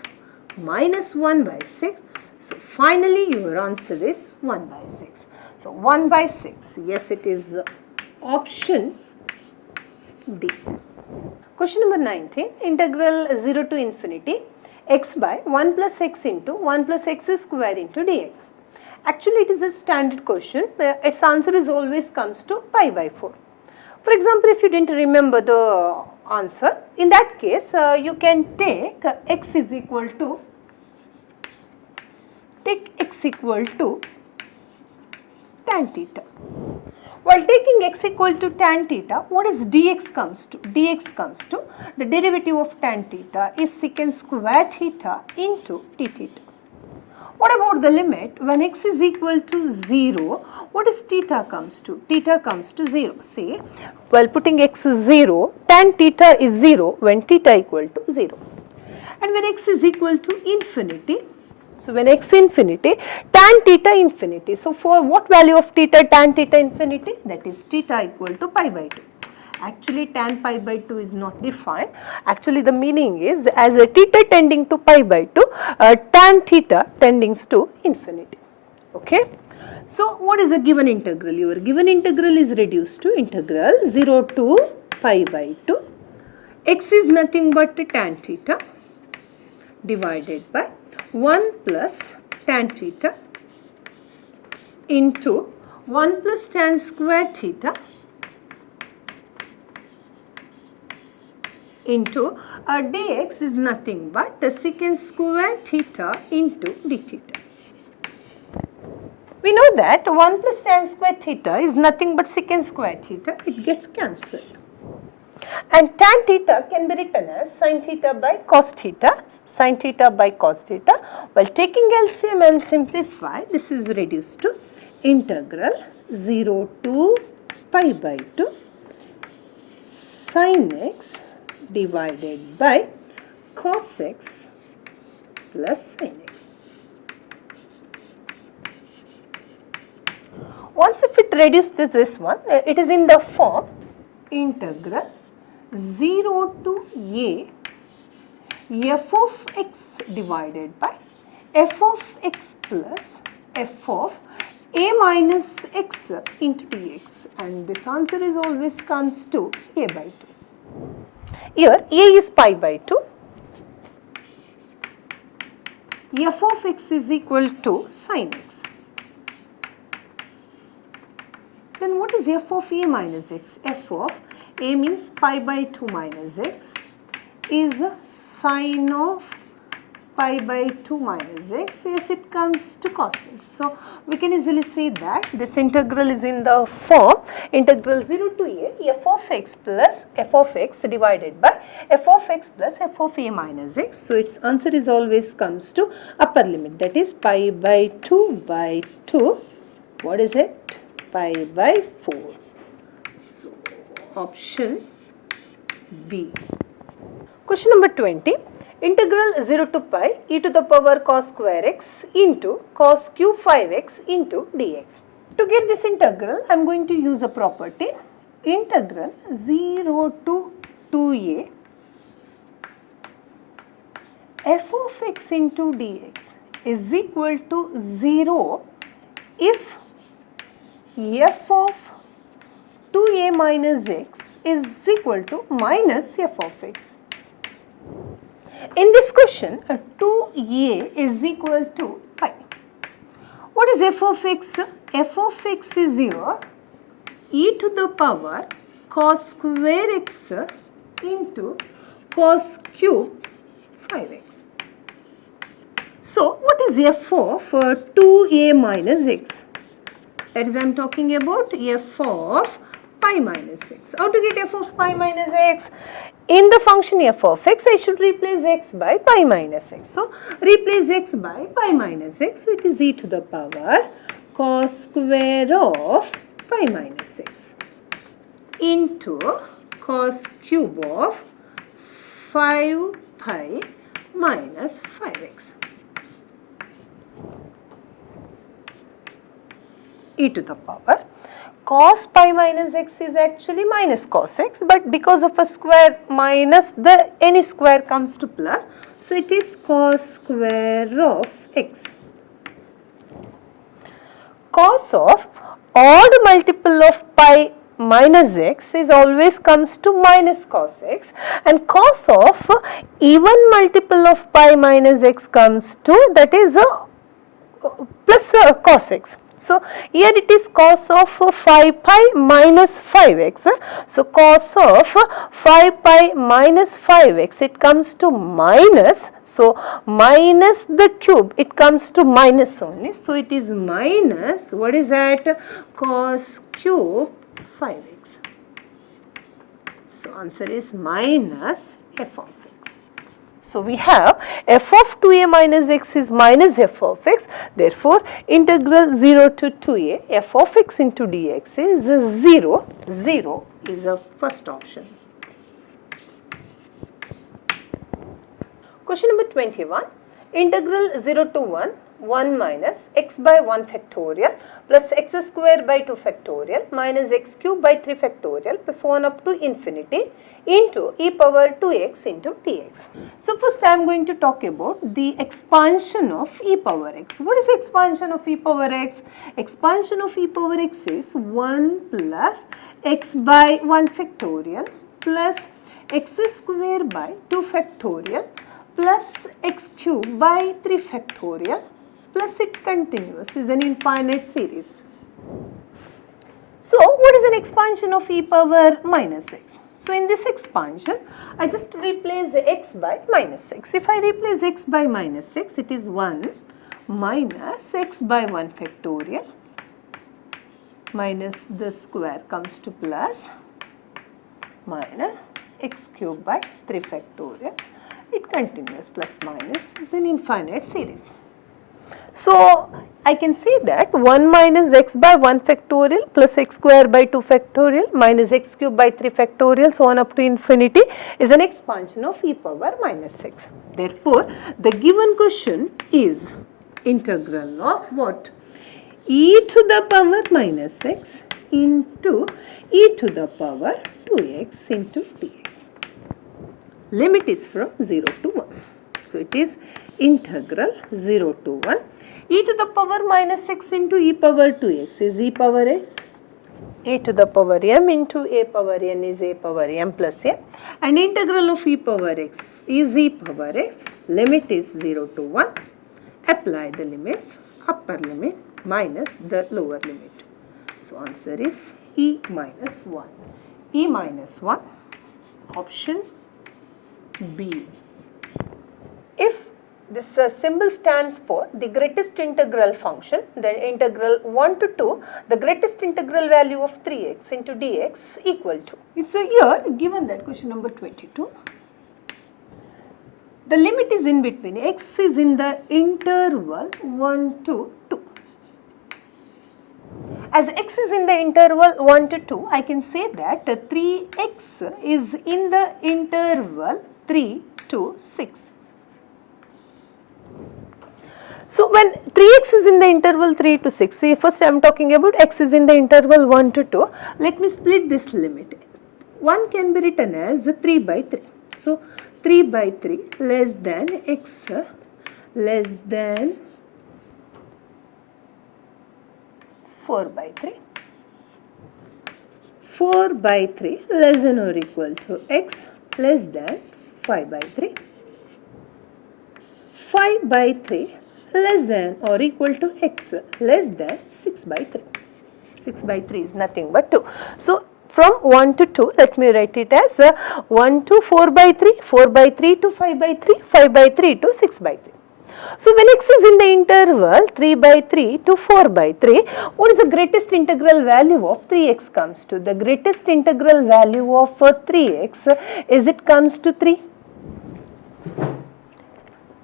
minus 1 by 6. So, finally, your answer is 1 by 6. So, 1 by 6. Yes, it is option D. Question number 19. Integral 0 to infinity x by 1 plus x into 1 plus x square into dx. Actually, it is a standard question. Its answer is always comes to pi by 4. For example, if you didn't remember the answer, in that case, you can take x is equal to, tan theta. While taking x equal to tan theta, what is dx comes to? Dx comes to the derivative of tan theta is secant square theta into t theta. What about the limit? When x is equal to 0, what is theta comes to? Theta comes to 0. See, while putting x is 0, tan theta is 0 when theta equal to 0. And when x is equal to infinity, so when x infinity, tan theta infinity. So for what value of theta, tan theta infinity? That is theta equal to pi by 2. Actually, tan pi by 2 is not defined. Actually, the meaning is as a theta tending to pi by 2, tan theta tending to infinity. Okay. So, what is a given integral? Your given integral is reduced to integral 0 to pi by 2. X is nothing but tan theta divided by 1 plus tan theta into 1 plus tan square theta into dx is nothing but secant square theta into d theta. We know that 1 plus tan square theta is nothing but secant square theta. It gets cancelled. And tan theta can be written as sin theta by cos theta. Sin theta by cos theta. While taking LCM and simplify, this is reduced to integral 0 to pi by 2 sin x divided by cos x plus sin x. Once if it reduces this one, it is in the form integral 0 to a f of x divided by f of x plus f of a minus x into dx, and this answer is always comes to a by 2. Here a is pi by 2, f of x is equal to sin x. Then what is f of a minus x? F of a means pi by 2 minus x is sin of pi by 2 minus x as it comes to cos x. So, we can easily say that this integral is in the form integral 0 to a f of x plus f of x divided by f of x plus f of a minus x. So, its answer is always comes to upper limit, that is pi by 2 by 2. What is it? Pi by 4. So, option B. Question number 20. Integral 0 to pi e to the power cos square x into cos cube 5x into dx. To get this integral, I am going to use a property. Integral 0 to 2a f of x into dx is equal to 0 if f of 2a minus x is equal to minus f of x. In this question, 2a is equal to pi. What is f of x? F of x is 0 e to the power cos square x into cos cube 5x. So, what is f of 2a minus x? That is, I am talking about f of pi minus x. How to get f of pi minus x? In the function f of x, I should replace x by pi minus x. So, replace x by pi minus x. So, it is e to the power cos square of pi minus x into cos cube of 5 pi minus 5x. E to the power cos pi minus x is actually minus cos x, but because of a square minus, the any square comes to plus, so it is cos square of x. Cos of odd multiple of pi minus x is always comes to minus cos x, and cos of even multiple of pi minus x comes to, that is plus cos x. So, here it is cos of 5 pi minus 5x. So, cos of 5 pi minus 5x, it comes to minus. So, minus the cube, it comes to minus only. So, it is minus, what is that? Cos cube 5x. So, answer is minus f of x. So, we have f of 2a minus x is minus f of x. Therefore, integral 0 to 2a f of x into dx is 0. 0 is the first option. Question number 21. Integral 0 to 1 minus x by 1 factorial plus x square by 2 factorial minus x cube by 3 factorial plus 1 up to infinity into e power 2x into dx. So, first I am going to talk about the expansion of e power x. What is the expansion of e power x? Expansion of e power x is 1 plus x by 1 factorial plus x square by 2 factorial plus x cube by 3 factorial plus it continues, is an infinite series. So, what is an expansion of e power minus x? So, in this expansion, I just replace x by minus x. If I replace x by minus x, it is 1 minus x by 1 factorial minus the square comes to plus minus x cube by 3 factorial. It continues plus minus, is an infinite series. So, I can say that 1 minus x by 1 factorial plus x square by 2 factorial minus x cube by 3 factorial so on up to infinity is an expansion of e power minus x. Therefore, the given question is integral of what? E to the power minus x into e to the power 2x into dx. Limit is from 0 to 1. So, it is integral 0 to 1. E to the power minus x into e power 2x is e power x. A to the power m into a power n is a power m plus n. And integral of e power x is e power x. Limit is 0 to 1. Apply the limit, upper limit minus the lower limit. So, answer is e minus 1. E minus 1, option B. If this symbol stands for the greatest integral function, then integral 1 to 2, the greatest integral value of 3x into dx equal to. So, here given that question number 22, the limit is in between, x is in the interval 1 to 2. As x is in the interval 1 to 2, I can say that 3x is in the interval 3 to 6. So, when 3x is in the interval 3 to 6, see first I am talking about x is in the interval 1 to 2, let me split this limit. 1 can be written as 3 by 3. So, 3 by 3 less than x less than 4 by 3. 4 by 3 less than or equal to x less than 5 by 3. 5 by 3 less than or equal to x less than 6 by 3. 6 by 3 is nothing but 2. So, from 1 to 2, let me write it as 1 to 4 by 3, 4 by 3 to 5 by 3, 5 by 3 to 6 by 3. So, when x is in the interval 3 by 3 to 4 by 3, what is the greatest integral value of 3x comes to? The greatest integral value of 3x is it comes to 3.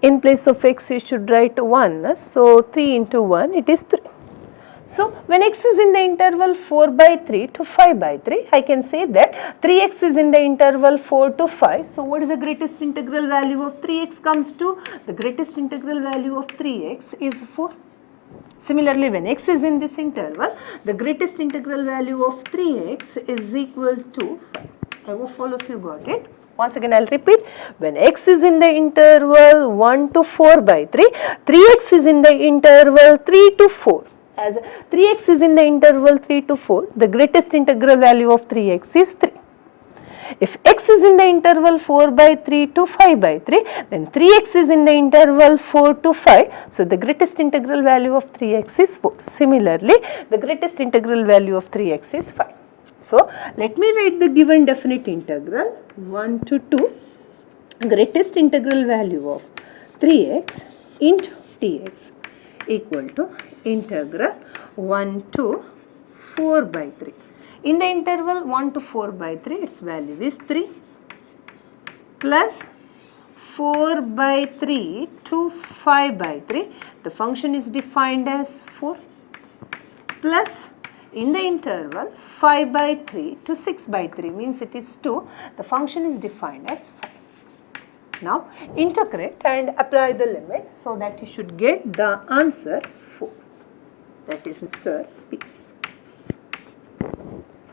In place of x you should write 1, so 3 into 1 it is 3. So, when x is in the interval 4 by 3 to 5 by 3, I can say that 3x is in the interval 4 to 5. So, what is the greatest integral value of 3x comes to? The greatest integral value of 3x is 4. Similarly, when x is in this interval, the greatest integral value of 3x is equal to 5. I hope all of you got it. Once again I will repeat, when x is in the interval 1 to 4 by 3, 3x is in the interval 3 to 4. As 3x is in the interval 3 to 4, the greatest integral value of 3x is 3. If x is in the interval 4 by 3 to 5 by 3, then 3x is in the interval 4 to 5. So, the greatest integral value of 3x is 4. Similarly, the greatest integral value of 3x is 5. So, let me write the given definite integral 1 to 2, greatest integral value of 3x into dx equal to integral 1 to 4 by 3. In the interval 1 to 4 by 3, its value is 3 plus 4 by 3 to 5 by 3. The function is defined as 4 plus in the interval 5 by 3 to 6 by 3 means it is 2. The function is defined as 5. Now, integrate and apply the limit so that you should get the answer 4. That is answer B.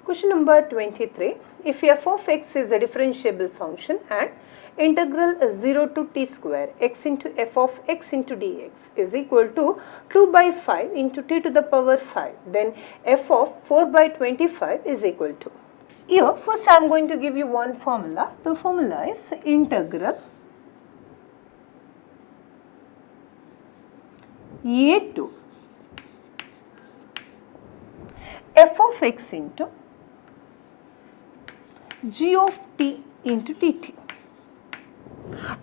Question number 23. If f of x is a differentiable function and integral 0 to t square x into f of x into dx is equal to 2 by 5 into t to the power 5, then f of 4 by 25 is equal to. Here first I am going to give you one formula. The formula is integral a to f of x into g of t into dt.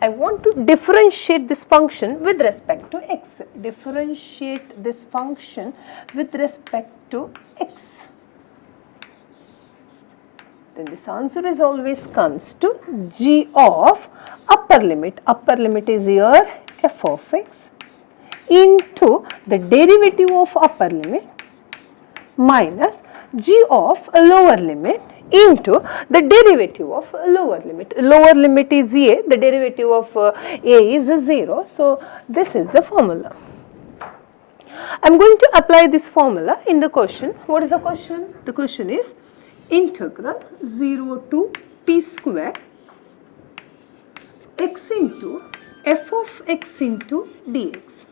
I want to differentiate this function with respect to x. Differentiate this function with respect to x. Then this answer is always comes to g of upper limit. Upper limit is here f of x into the derivative of upper limit minus g of lower limit into the derivative of lower limit. Lower limit is a, the derivative of a is 0. So, this is the formula. I am going to apply this formula in the question. What is the question? The question is integral 0 to t square x into f of x into dx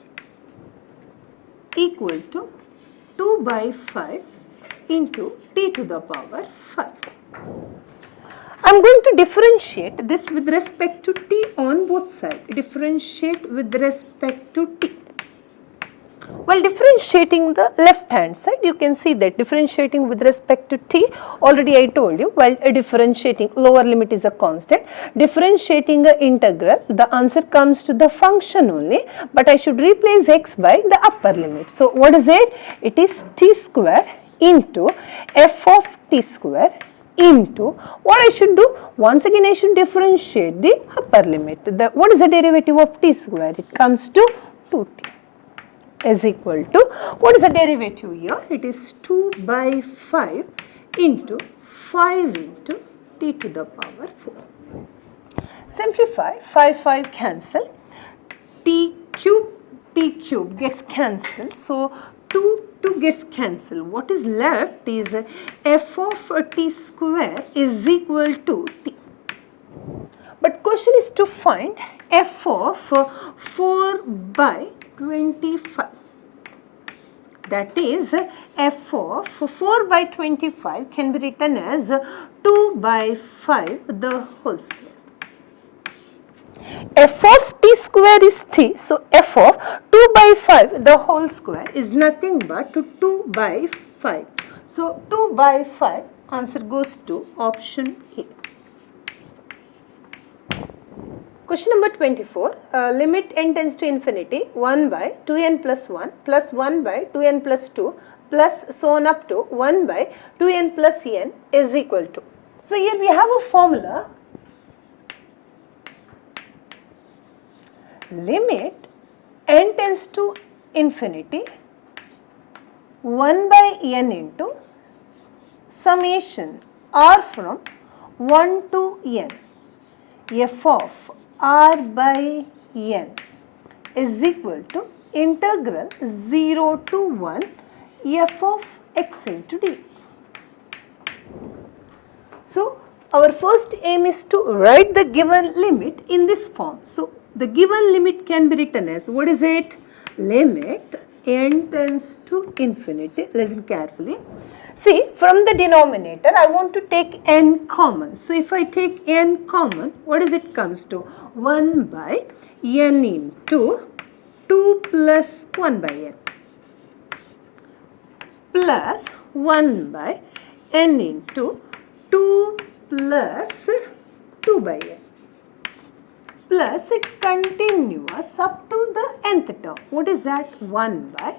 equal to 2 by 5 into t to the power 5. I am going to differentiate this with respect to t on both sides. Differentiate with respect to t. While differentiating the left hand side, you can see that differentiating with respect to t, already I told you, while differentiating lower limit is a constant, differentiating the integral, the answer comes to the function only, but I should replace x by the upper limit. So, what is it? It is t square into f of t square into, what I should do? Once again I should differentiate the upper limit. What is the derivative of t square? It comes to 2t is equal to, what is the derivative here? It is 2 by 5 into 5 into t to the power 4. Simplify, 5 cancel, t cube gets cancelled. So, 2 gets cancelled. What is left is f of t square is equal to t. But question is to find f of 4 by 25. That is f of 4 by 25 can be written as 2 by 5 the whole square. F of t square is t. So, f of 2 by 5 the whole square is nothing but 2 by 5. So, 2 by 5 answer goes to option A. Question number 24, limit n tends to infinity 1 by 2n plus 1 plus 1 by 2n plus 2 plus so on up to 1 by 2n plus n is equal to. So, here we have a formula, limit n tends to infinity 1 by n into summation r from 1 to n f of r by n is equal to integral 0 to 1 f of x into dx. So, our first aim is to write the given limit in this form. So, the given limit can be written as, what is it? Limit n tends to infinity. Listen carefully. See, from the denominator, I want to take n common. So, if I take n common, what is it comes to? 1 by n into 2 plus 1 by n plus 1 by n into 2 plus 2 by n plus it continuous up to the nth term. What is that? 1 by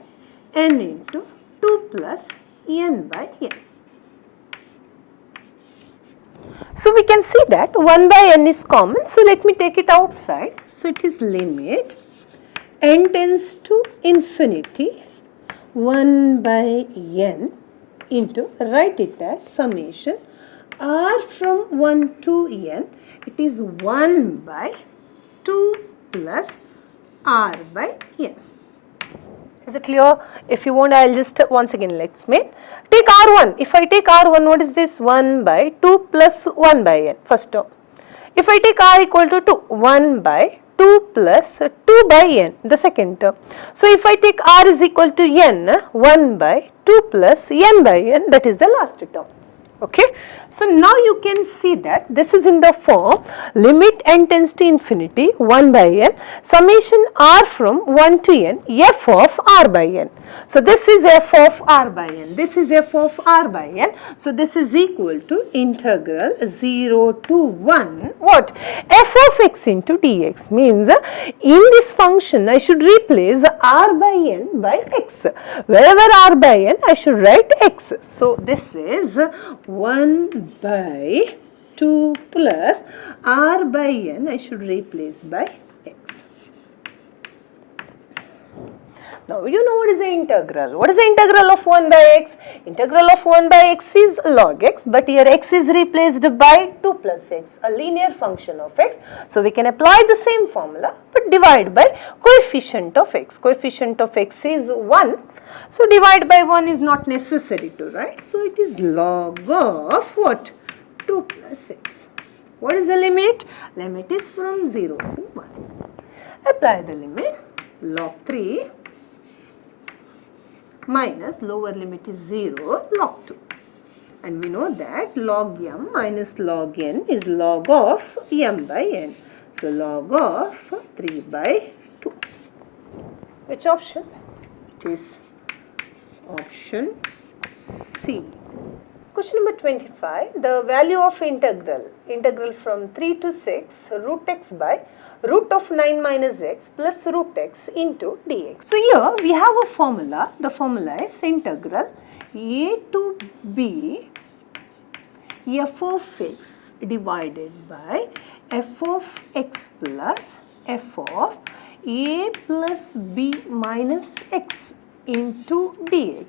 n into 2 plus n by n. So, we can see that 1 by n is common. So, let me take it outside. So, it is limit n tends to infinity 1 by n into, write it as summation r from 1 to n. It is 1 by 2 plus r by n. Is it clear? If you want, I will just once again let's make. Take R1. If I take R1, what is this? 1 by 2 plus 1 by n, first term. If I take R equal to 2, 1 by 2 plus 2 by n, the second term. So, if I take R is equal to n, 1 by 2 plus n by n, that is the last term. Okay. So, now you can see that this is in the form limit n tends to infinity 1 by n summation r from 1 to n f of r by n. So, this is f of r by n, this is f of r by n. So, this is equal to integral 0 to 1 what? F of x into dx means in this function I should replace r by n by x. Wherever r by n I should write x. So, this is 1 by 2 plus r by n I should replace by x. Now you know what is the integral. What is the integral of 1 by x? Integral of 1 by x is log x, but here x is replaced by 2 plus x, a linear function of x. So we can apply the same formula but divide by coefficient of x. Coefficient of x is 1. So divide by 1 is not necessary to write. So it is log of what? 2 plus x. What is the limit? Limit is from 0 to 1. Apply the limit. Log 3 minus lower limit is 0, log 2. And we know that log m minus log n is log of m by n. So log of 3 by 2. Which option? It is option C. Question number 25. The value of integral from 3 to 6 root x by root of 9 minus x plus root x into dx. So here we have a formula. The formula is integral a to b f of x divided by f of x plus f of a plus b minus x into dx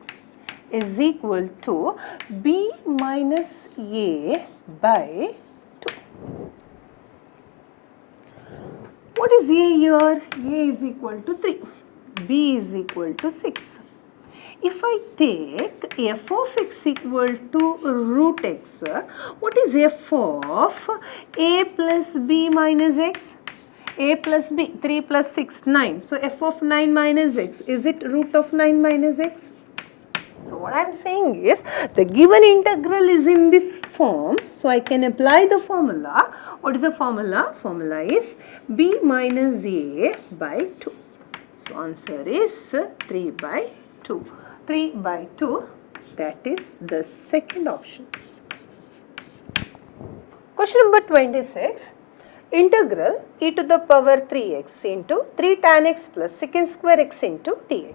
is equal to b minus a by 2. What is a here? A is equal to 3, b is equal to 6. If I take f of x equal to root x, what is f of a plus b minus x? A plus b, 3 plus 6, 9. So f of 9 minus x, is it root of 9 minus x? So what I am saying is, the given integral is in this form, so I can apply the formula. What is the formula? Formula is b minus a by 2. So answer is 3 by 2. 3 by 2, that is the second option. Question number 26. Integral e to the power 3x into 3 tan x plus secant square x into dx.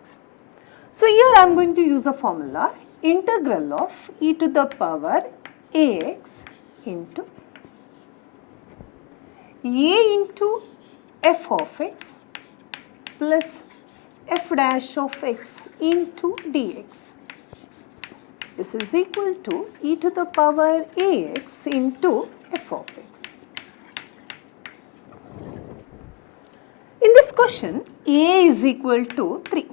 So here I am going to use a formula, integral of e to the power ax into a into f of x plus f dash of x into dx. This is equal to e to the power ax into f of x. In this question, a is equal to 3.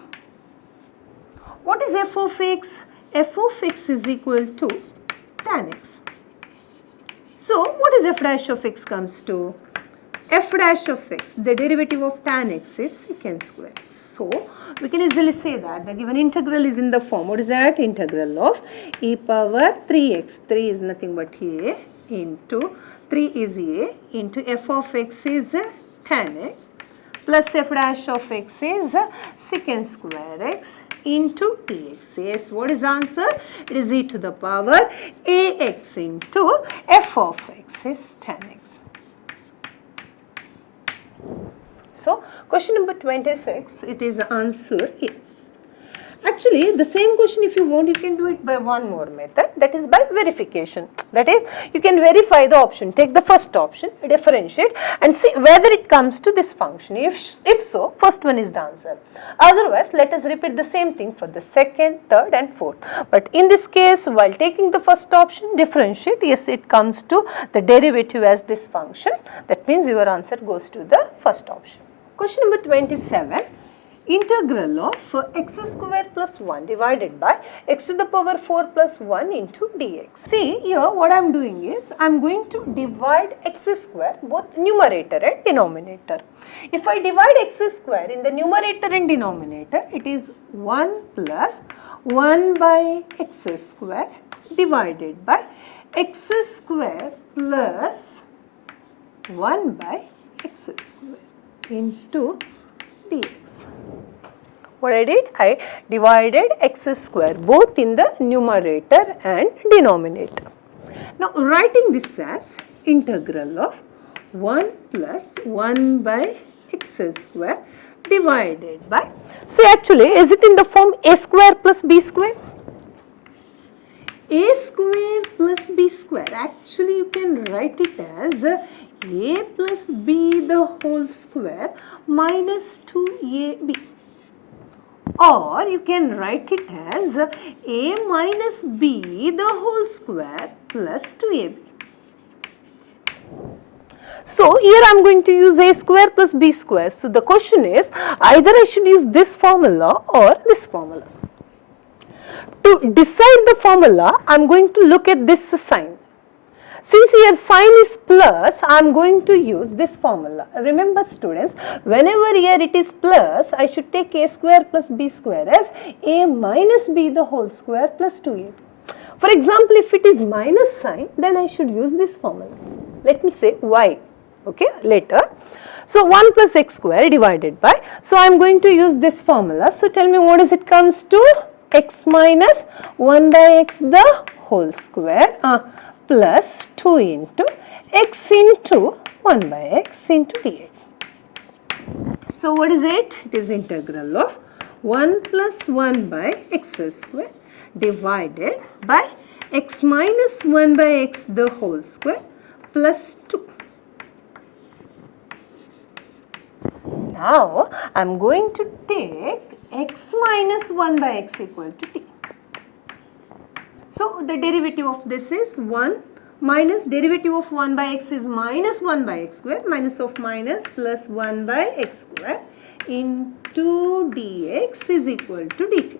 What is f of x? F of x is equal to tan x. So, what is f dash of x comes to? F dash of x, the derivative of tan x is secant square x. So, we can easily say that the given integral is in the form. What is that? Integral of e power 3x. 3 is nothing but a into 3 is a into f of x is tan x plus f dash of x is secant square x into dx. Yes, what is the answer? It is e to the power ax into f of x is tan x. So, question number 26, it is answer here. Actually, the same question, if you want, you can do it by one more method, that is by verification. That is, you can verify the option, take the first option, differentiate and see whether it comes to this function. If so, first one is the answer. Otherwise, let us repeat the same thing for the second, third and fourth. But in this case, while taking the first option, differentiate, yes, it comes to the derivative as this function. That means your answer goes to the first option. Question number 27. Integral of x square plus 1 divided by x to the power 4 plus 1 into dx. See here what I am doing is I am going to divide x square both numerator and denominator. If I divide x square in the numerator and denominator, it is 1 plus 1 by x square divided by x square plus 1 by x square into dx. What I did? I divided x square both in the numerator and denominator. Now writing this as integral of 1 plus 1 by x square divided by, see actually is it in the form a square plus b square? A square plus b square, actually you can write it as a plus b the whole square minus 2ab. or you can write it as a minus b the whole square plus 2ab. So here I am going to use a square plus b square. So the question is either I should use this formula or this formula. To decide the formula, I am going to look at this sign. Since here sign is plus, I am going to use this formula. Remember students, whenever here it is plus, I should take a square plus b square as a minus b the whole square plus 2a. For example, if it is minus sign, then I should use this formula. Let me say y, okay, later. So 1 plus x square divided by, so I am going to use this formula. So tell me what is it comes to? X minus 1 by x the whole square plus 2 into x into 1 by x into dx. So what is it? It is integral of 1 plus 1 by x square divided by x minus 1 by x the whole square plus 2. Now I am going to take x minus 1 by x equal to t. So the derivative of this is 1 minus derivative of 1 by x is minus 1 by x square, minus of minus plus 1 by x square into dx is equal to dt.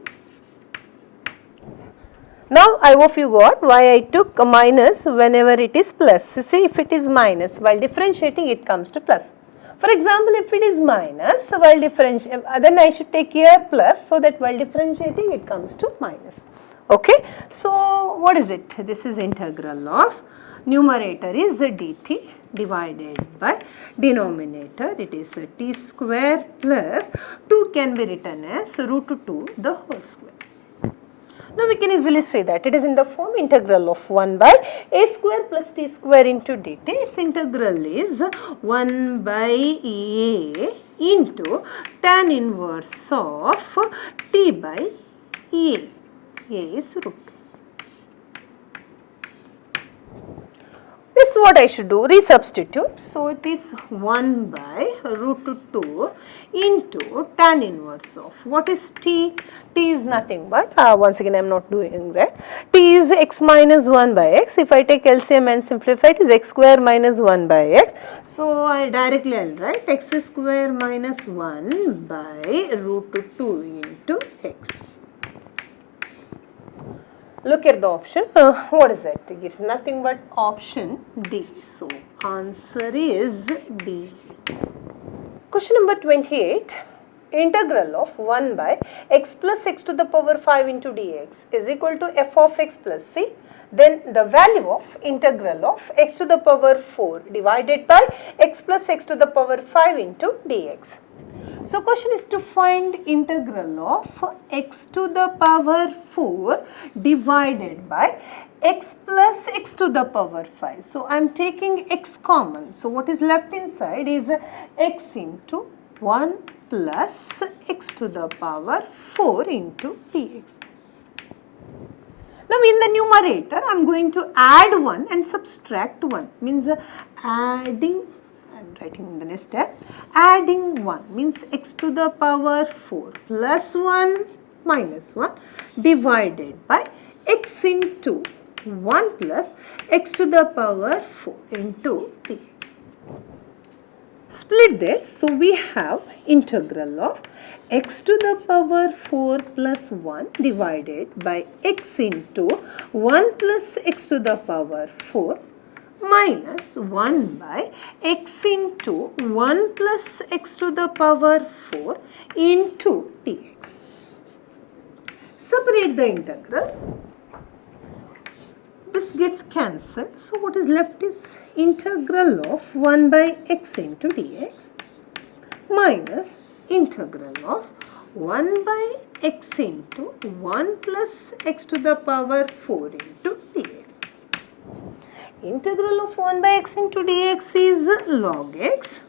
Now I hope you got why I took a minus whenever it is plus. See, if it is minus, while differentiating it comes to plus. For example, if it is minus, while differentiating, then I should take here plus, so that while differentiating it comes to minus. Okay. So what is it? This is integral of numerator is dt divided by denominator, it is t square plus 2 can be written as root 2 the whole square. Now we can easily say that it is in the form integral of 1 by a square plus t square into dt. Its integral is 1 by a into tan inverse of t by a. A is root 2. This is what I should do, resubstitute. So it is 1 by root 2 into tan inverse of, what is t? T is nothing but, once again I am not doing that, t is x minus 1 by x. If I take LCM and simplify, it is x square minus 1 by x. So I directly will write x square minus 1 by root 2 into x. Look at the option. What is that? It is nothing but option D. So answer is D. Question number 28. Integral of 1 by x plus x to the power 5 into dx is equal to f of x plus c. Then the value of integral of x to the power 4 divided by x plus x to the power 5 into dx. So question is to find integral of x to the power 4 divided by x plus x to the power 5. So I am taking x common. So what is left inside is x into 1 plus x to the power 4 into dx. Now in the numerator I am going to add 1 and subtract 1, means adding, I am writing in the next step, adding 1 means x to the power 4 plus 1 minus 1 divided by x into 1 plus x to the power 4 into dx. Split this, so we have integral of x to the power 4 plus 1 divided by x into 1 plus x to the power 4 minus 1 by x into 1 plus x to the power 4 into dx. Separate the integral. This gets cancelled. So what is left is integral of 1 by x into dx minus integral of 1 by x into 1 plus x to the power 4 into dx. Integral of 1 by x into dx is log x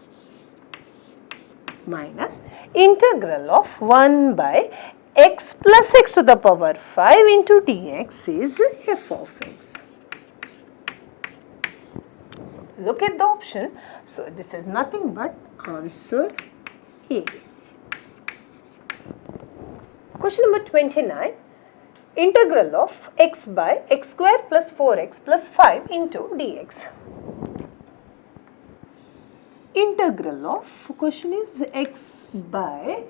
minus integral of 1 by x plus x to the power 5 into dx is f of x. So look at the option. So this is nothing but answer A. Question number 29. Integral of x by x square plus 4x plus 5 into dx. Integral of, question is x by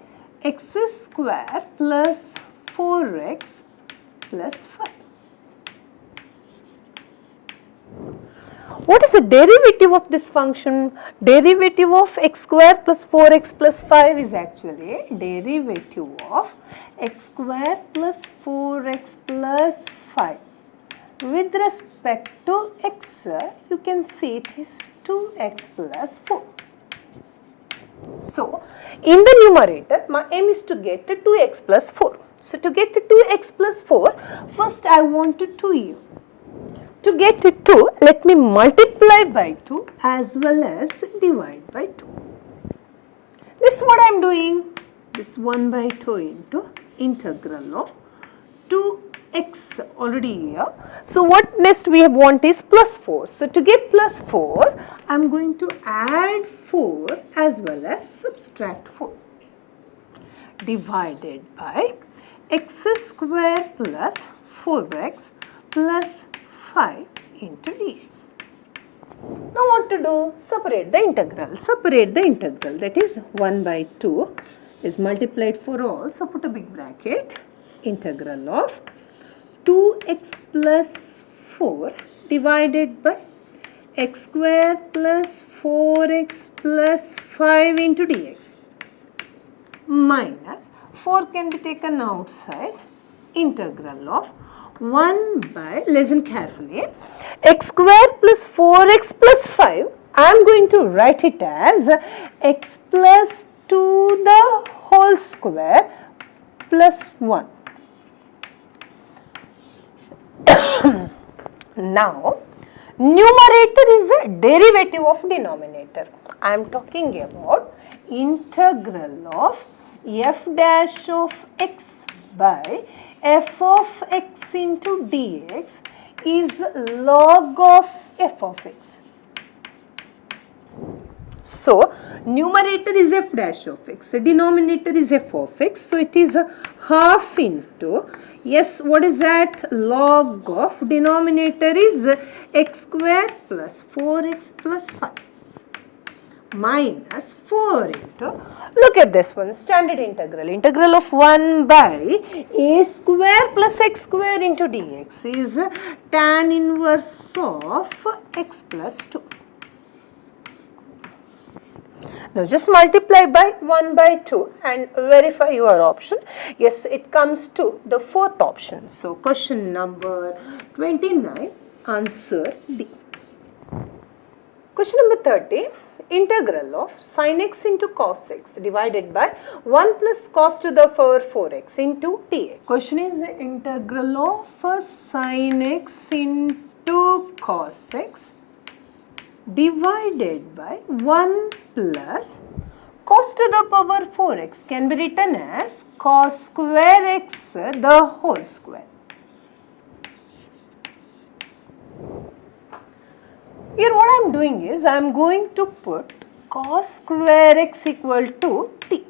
x square plus 4x plus 5. What is the derivative of this function? Derivative of x square plus 4x plus 5 is actually derivative of x square plus 4x plus 5. With respect to x, you can see it is 2x plus 4. So, in the numerator, my aim is to get 2x plus 4. So, to get 2x plus 4, first I want 2u. To get 2, let me multiply by 2 as well as divide by 2. This is what I am doing. This 1 by 2 into integral of 2x already here. So, what next we want is plus 4. So, to get plus 4, I am going to add 4 as well as subtract 4. Divided by x square plus 4x plus 5 into dx. Now what to do? Separate the integral. Separate the integral. That is 1 by 2 is multiplied for all. So put a big bracket. Integral of 2x plus 4 divided by x square plus 4x plus 5 into dx. Minus 4 can be taken outside. Integral of 1 by, listen carefully, x square plus 4x plus 5, I am going to write it as x plus 2 the whole square plus 1. Now, numerator is a derivative of denominator. I am talking about integral of f dash of x by f of x into dx is log of f of x. So, numerator is f dash of x, denominator is f of x. So, it is half into, yes, what is that? Log of denominator is x square plus 4x plus 5 minus 4 into, look at this one, standard integral. Integral of 1 by a square plus x square into dx is tan inverse of x plus 2. Now just multiply by 1 by 2 and verify your option. Yes, it comes to the fourth option. So question number 29, answer D. Question number 30. Integral of sin x into cos x divided by 1 plus cos to the power 4x into dx. Question is the integral of sin x into cos x divided by 1 plus cos to the power 4x can be written as cos square x the whole square. Here what I am doing is I am going to put cos square x equal to t.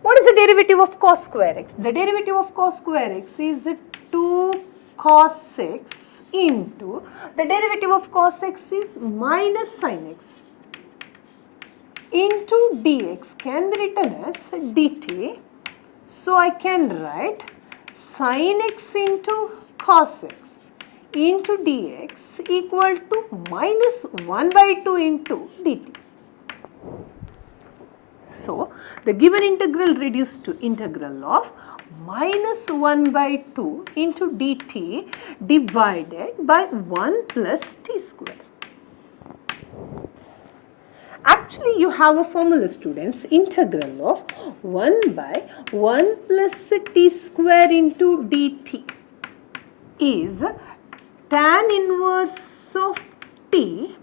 What is the derivative of cos square x? The derivative of cos square x is 2 cos x into, the derivative of cos x is minus sin x into dx can be written as dt. So I can write sin x into cos x into dx equal to minus 1 by 2 into dt. So, the given integral reduced to integral of minus 1 by 2 into dt divided by 1 plus t square. Actually, you have a formula, students. Integral of 1 by 1 plus t square into dt is tan inverse of t,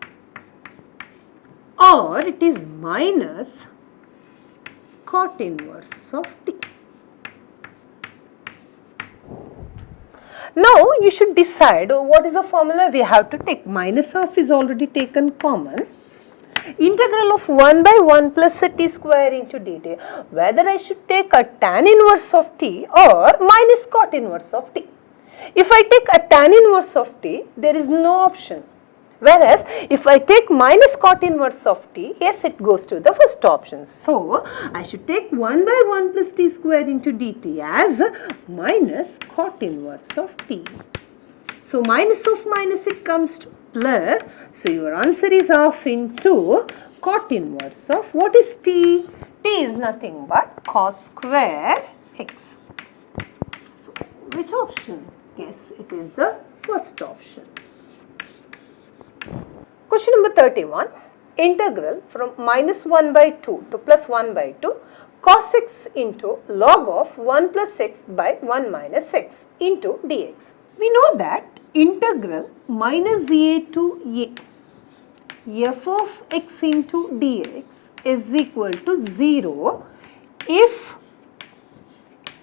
or it is minus cot inverse of t. Now, you should decide what is the formula we have to take. Minus half is already taken common. Integral of 1 by 1 plus a t square into dt. Whether I should take a tan inverse of t or minus cot inverse of t. If I take a tan inverse of t, there is no option. Whereas, if I take minus cot inverse of t, yes, it goes to the first option. So, I should take 1 by 1 plus t square into dt as minus cot inverse of t. So, minus of minus it comes to plus. So, your answer is half into cot inverse of what is t? T is nothing but cos square x. So, which option? Yes, it is the first option. Question number 31. Integral from minus 1 by 2 to plus 1 by 2 cos x into log of 1 plus x by 1 minus x into dx. We know that integral minus a to a f of x into dx is equal to 0 if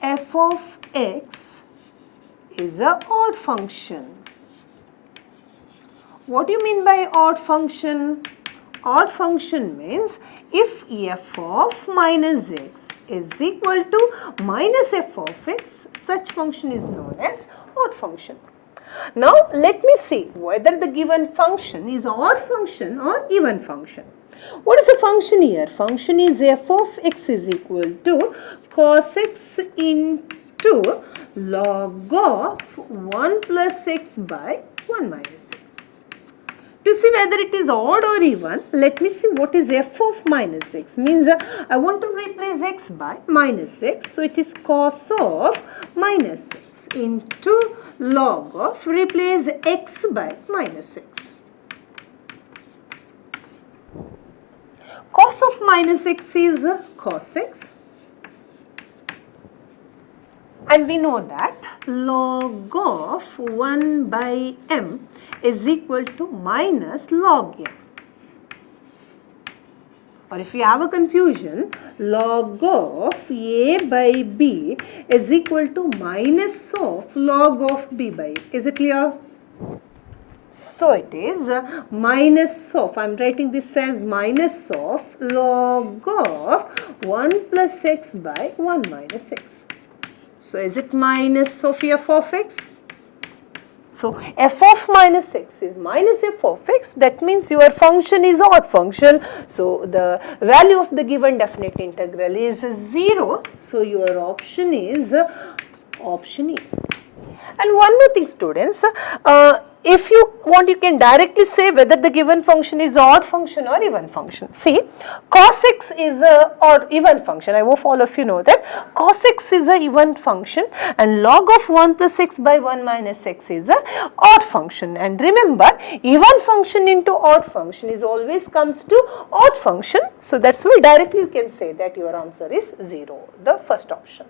f of x is an odd function. What do you mean by odd function? Odd function means if f of minus x is equal to minus f of x, such function is known as odd function. Now, let me see whether the given function is odd function or even function. What is the function here? Function is f of x is equal to cos x into log of 1 plus x by 1 minus x. To see whether it is odd or even, let me see what is f of minus x. Means I want to replace x by minus x. So, it is cos of minus x into log of replace x by minus x. Cos of minus x is cos x. And we know that log of 1 by m is equal to minus log m. Or if you have a confusion, log of a by b is equal to minus of log of b by a. Is it clear? So it is minus of, I am writing this as minus of log of 1 plus x by 1 minus x. So is it minus of f of x? So, f of minus x is minus f of x, that means your function is odd function. So, the value of the given definite integral is 0. So, your option is option E. And one more thing, students, if you want, you can directly say whether the given function is odd function or even function. See, cos x is a odd even function. I hope all of you know that cos x is a even function and log of 1 plus x by 1 minus x is a odd function. And remember, even function into odd function is always comes to odd function. So that's why directly you can say that your answer is 0, the first option.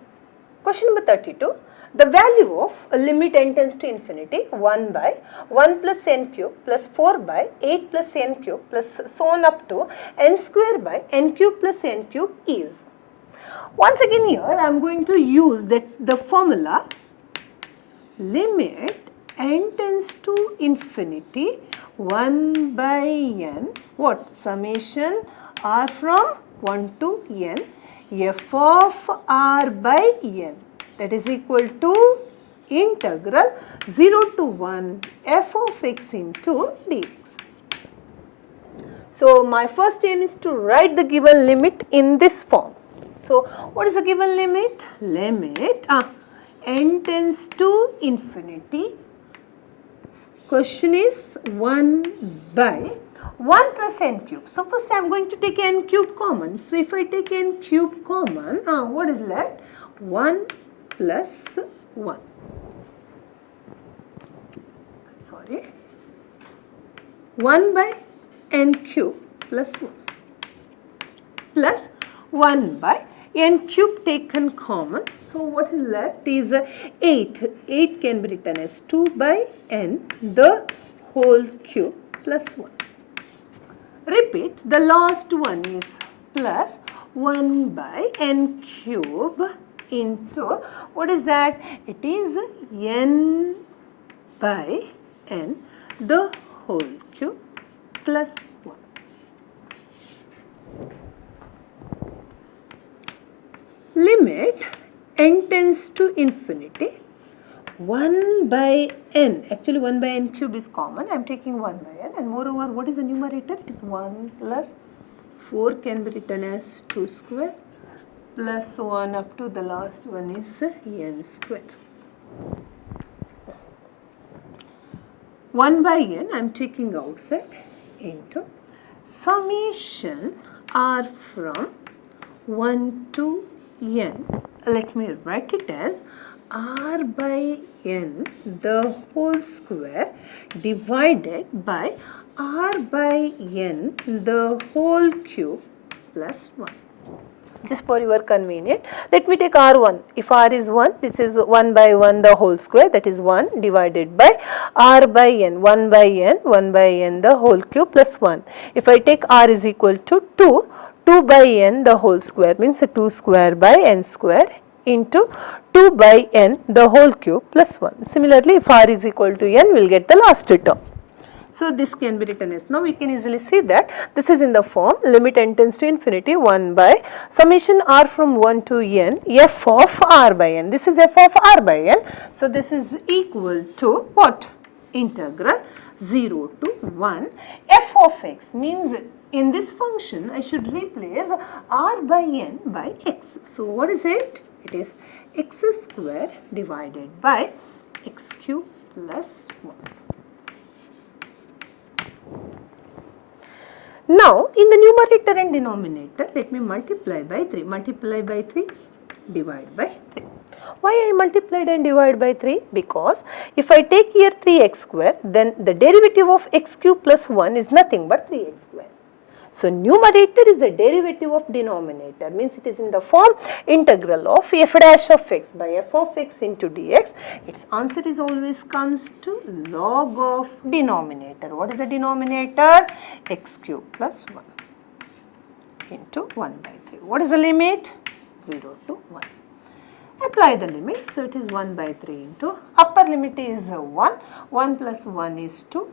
Question number 32. The value of limit n tends to infinity 1 by 1 plus n cube plus 4 by 8 plus n cube plus so on up to n square by n cube plus n cube is. Once again here I am going to use the formula limit n tends to infinity 1 by n, what, summation r from 1 to n f of r by n, that is equal to integral 0 to 1 f of x into dx. So, my first aim is to write the given limit in this form. So, what is the given limit? Limit n tends to infinity. Question is 1 by 1 plus n cube. So, first I am going to take n cube common. So, if I take n cube common, what is left? 1 plus 1. Sorry. 1 by n cube plus 1 plus 1 by n cube taken common. So, what is left is 8. 8 can be written as 2 by n the whole cube plus 1. Repeat, the last one is plus 1 by n cube into, what is that? It is n by n the whole cube plus 1. limit n tends to infinity, 1 by n, actually 1 by n cube is common, I am taking 1 by n, and moreover what is the numerator? It is 1 plus 4 can be written as 2 square plus 1 up to the last one is n square. 1 by n I am taking outside into summation r from 1 to n. Let me write it as r by n the whole square divided by r by n the whole cube plus 1. Just for your convenience, let me take r1. If r is 1, this is 1 by 1 the whole square, that is 1 divided by r by n, 1 by n the whole cube plus 1. If I take r is equal to 2, 2 by n the whole square means 2 square by n square into 2 by n the whole cube plus 1. Similarly, if r is equal to n, we will get the last term. So, this can be written as, now we can easily see that this is in the form limit n tends to infinity 1 by summation r from 1 to n f of r by n. This is f of r by n. So, this is equal to what? Integral 0 to 1 f of x, means in this function I should replace r by n by x. So, what is it? It is x square divided by x cube plus 1. Now, in the numerator and denominator, let me multiply by 3. Multiply by 3, divide by 3. Why I multiplied and divide by 3? Because if I take here 3x square, then the derivative of x cube plus 1 is nothing but 3x square. So, numerator is the derivative of denominator, means it is in the form integral of f dash of x by f of x into dx. Its answer is always comes to log of denominator. What is the denominator? X cube plus 1 into 1 by 3. What is the limit? 0 to 1. Apply the limit. So, it is 1 by 3 into upper limit is 1, 1 plus 1 is 2.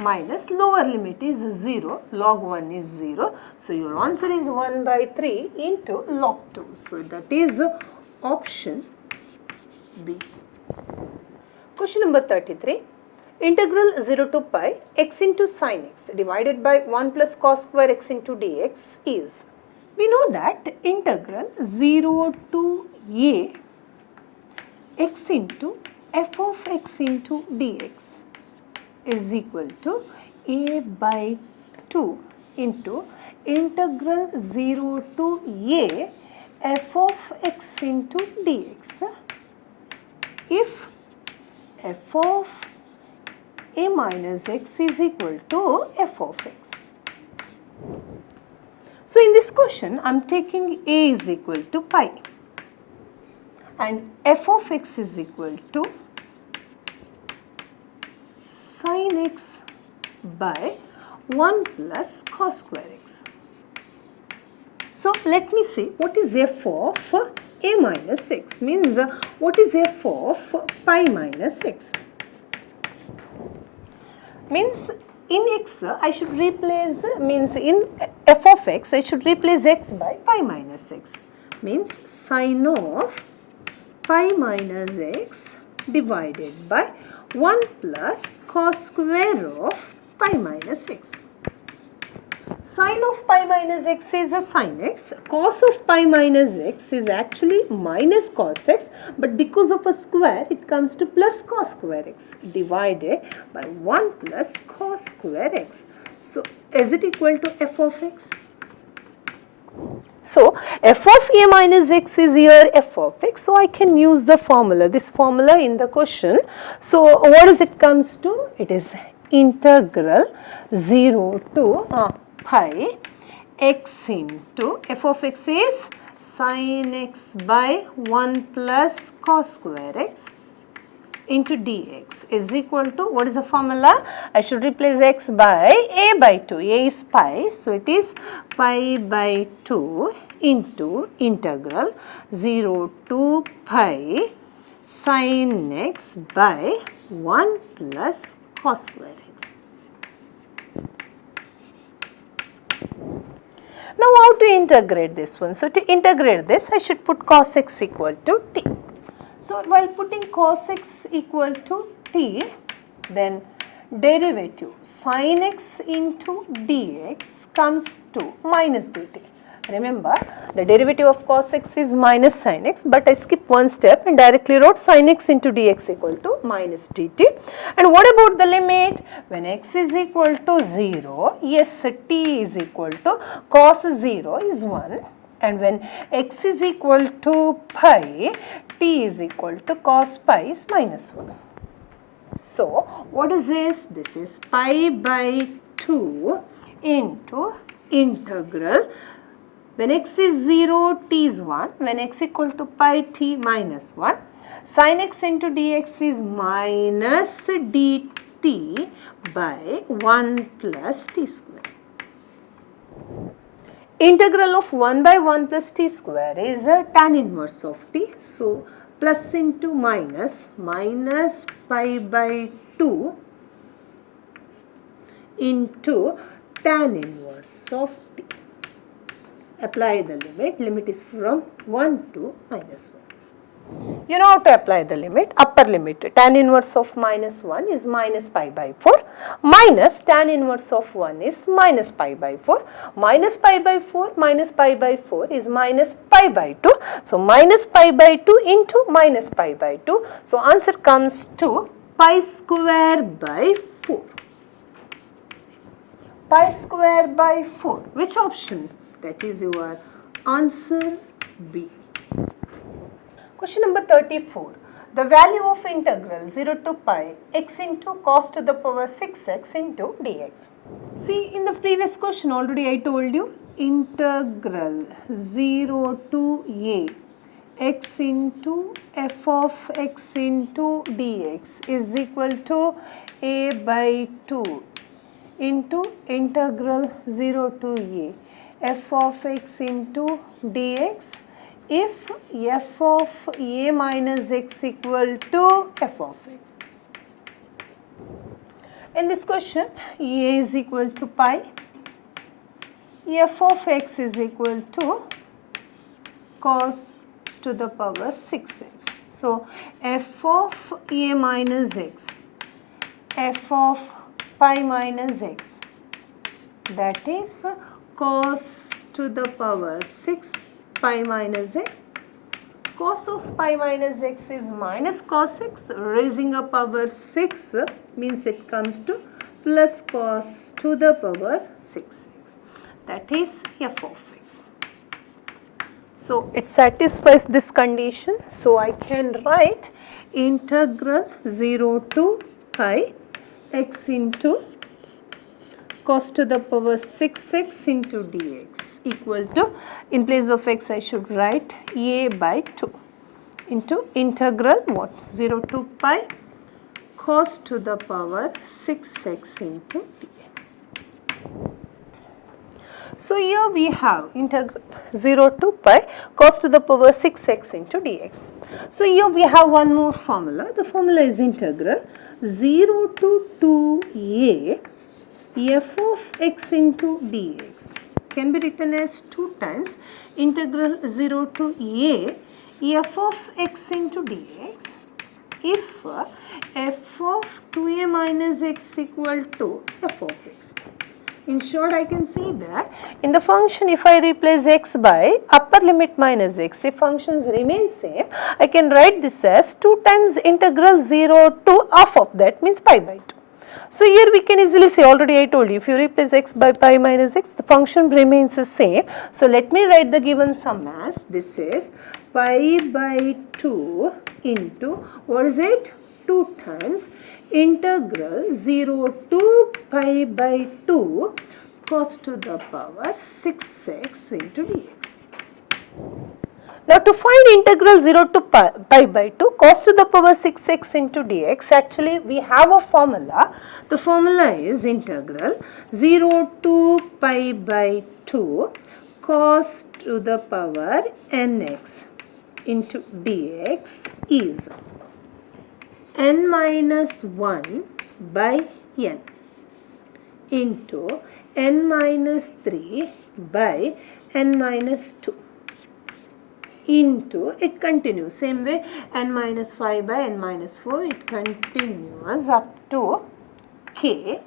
Minus lower limit is 0, log 1 is 0. So, your answer is 1 by 3 into log 2. So, that is option B. Question number 33. Integral 0 to pi x into sin x divided by 1 plus cos square x into dx is. We know that integral 0 to a x into f of x into dx is equal to a by 2 into integral 0 to a f of x into dx. If f of a minus x is equal to f of x. So, in this question, I am taking a is equal to pi and f of x is equal to sin x by 1 plus cos square x. So, let me see what is f of a minus x, means what is f of pi minus x. Means in x I should replace, means in f of x I should replace x by pi minus x, means sin of pi minus x divided by 1 plus cos square of pi minus x. Sin of pi minus x is a sin x, cos of pi minus x is actually minus cos x, but because of a square it comes to plus cos square x divided by 1 plus cos square x. So, is it equal to f of x? So, f of a minus x is here f of x. So, I can use the formula, this formula in the question. So, what is it comes to? It is integral 0 to pi x into f of x is sin x by 1 plus cos square x into dx is equal to, what is the formula? I should replace x by a by 2, a is pi, so it is pi by 2 into integral 0 to pi sin x by 1 plus cos square x. Now how to integrate this one? So to integrate this, I should put cos x equal to t. So while putting cos x equal to t, then derivative sin x into dx comes to minus dt. Remember, the derivative of cos x is minus sin x, but I skipped one step and directly wrote sin x into dx equal to minus dt. And what about the limit? When x is equal to 0, yes, t is equal to cos 0 is 1. And when x is equal to pi, t is equal to cos pi is minus 1. So, what is this? This is pi by 2 into integral. When x is 0, t is 1. When x equal to pi, t minus 1. Sin x into dx is minus dt by 1 plus t square. Integral of 1 by 1 plus t square is a tan inverse of t. So, plus into minus, minus pi by 2 into tan inverse of t. Apply the limit. Limit is from 1 to minus 1. You know how to apply the limit. Upper limit, tan inverse of minus 1 is minus pi by 4. Minus tan inverse of 1 is minus pi by 4. Minus pi by 4 minus pi by 4 is minus pi by 2. So, minus pi by 2 into minus pi by 2. So, answer comes to pi square by 4. Pi square by 4. Which option? That is your answer B. Question number 34. The value of integral 0 to pi x into cos to the power 6x into dx. See, in the previous question already I told you integral 0 to a x into f of x into dx is equal to a by 2 into integral 0 to a f of x into dx if f of a minus x equal to f of x. In this question, a is equal to pi, f of x is equal to cos to the power 6x. So, f of a minus x, f of pi minus x, that is cos to the power 6 pi minus x. Cos of pi minus x is minus cos x, raising a power 6 means it comes to plus cos to the power 6x. That is f of x. So, it satisfies this condition. So, I can write integral 0 to pi x into cos to the power 6x into dx equal to, in place of x I should write a by 2 into integral what? 0 to pi cos to the power 6x into dx. So, here we have integral 0 to pi cos to the power 6x into dx. So, here we have one more formula. The formula is integral 0 to 2a f of x into dx can be written as 2 times integral 0 to a f of x into dx if f of 2a minus x equal to f of x. In short, I can see that in the function if I replace x by upper limit minus x, if functions remain same, I can write this as 2 times integral 0 to half of that means pi by 2. So, here we can easily say, already I told you, if you replace x by pi minus x, the function remains the same. So, let me write the given sum as, this is pi by 2 into, what is it? 2 times integral 0 to pi by 2 cos to the power 6x into dx. Now, to find integral 0 to pi by 2 cos to the power 6x into dx, actually we have a formula. The formula is integral 0 to pi by 2 cos to the power nx into dx is n minus 1 by n into n minus 3 by n minus 2 into, it continues same way, n minus 5 by n minus 4, it continues up to k,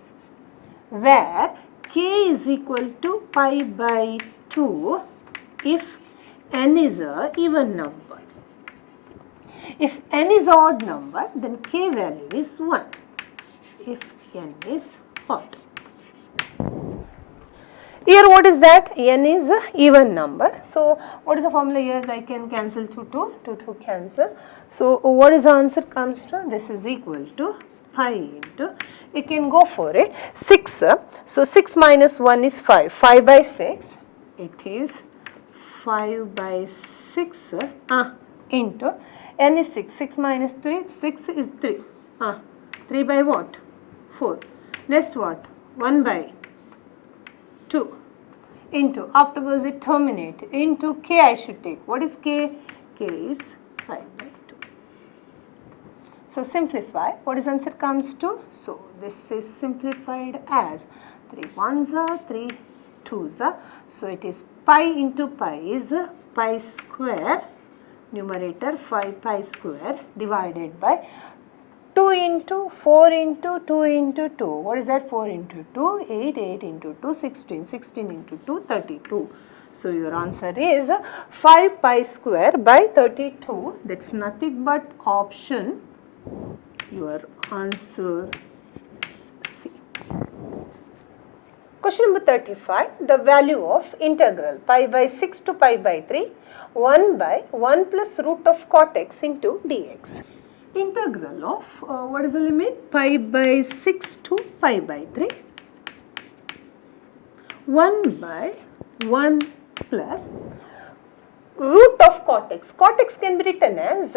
where k is equal to pi by 2 if n is a even number. If n is odd number, then k value is 1 if n is odd. Here what is that? N is a even number. So what is the formula here? I can cancel 2 cancel. So what is the answer comes to? This is equal to pi into, you can go for it, 6. So 6 minus 1 is 5. 5 by 6, it is 5 by 6 into, n is 6. 6 minus 3, 6 is 3. 3 by what? 4. Next what? 1 by 2 into, afterwards it terminates, into k I should take. What is k? K is 5 by 2. So simplify. What is answer comes to? So this is simplified as 3 1s are 3 2s are. So it is pi into pi is pi square, numerator 5 pi square divided by 2 into 4 into 2 into 2. What is that? 4 into 2, 8, 8 into 2, 16, 16 into 2, 32. So your answer is 5 pi square by 32. That's nothing but option. Your answer C. Question number 35. The value of integral pi by 6 to pi by 3, 1 by 1 plus root of cot x into dx. Integral of, what is the limit? Pi by 6 to pi by 3, 1 by 1 plus root of cot x. Cot x can be written as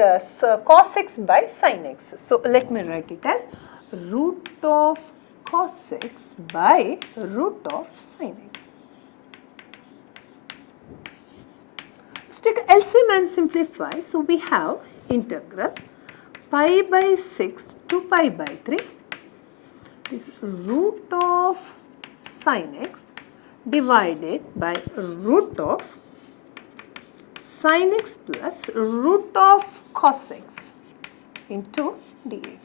cos x by sin x. So let me write it as root of cos x by root of sin x. Let's take LCM and simplify. So we have integral pi by 6 to pi by 3 is root of sin x divided by root of sin x plus root of cos x into dx.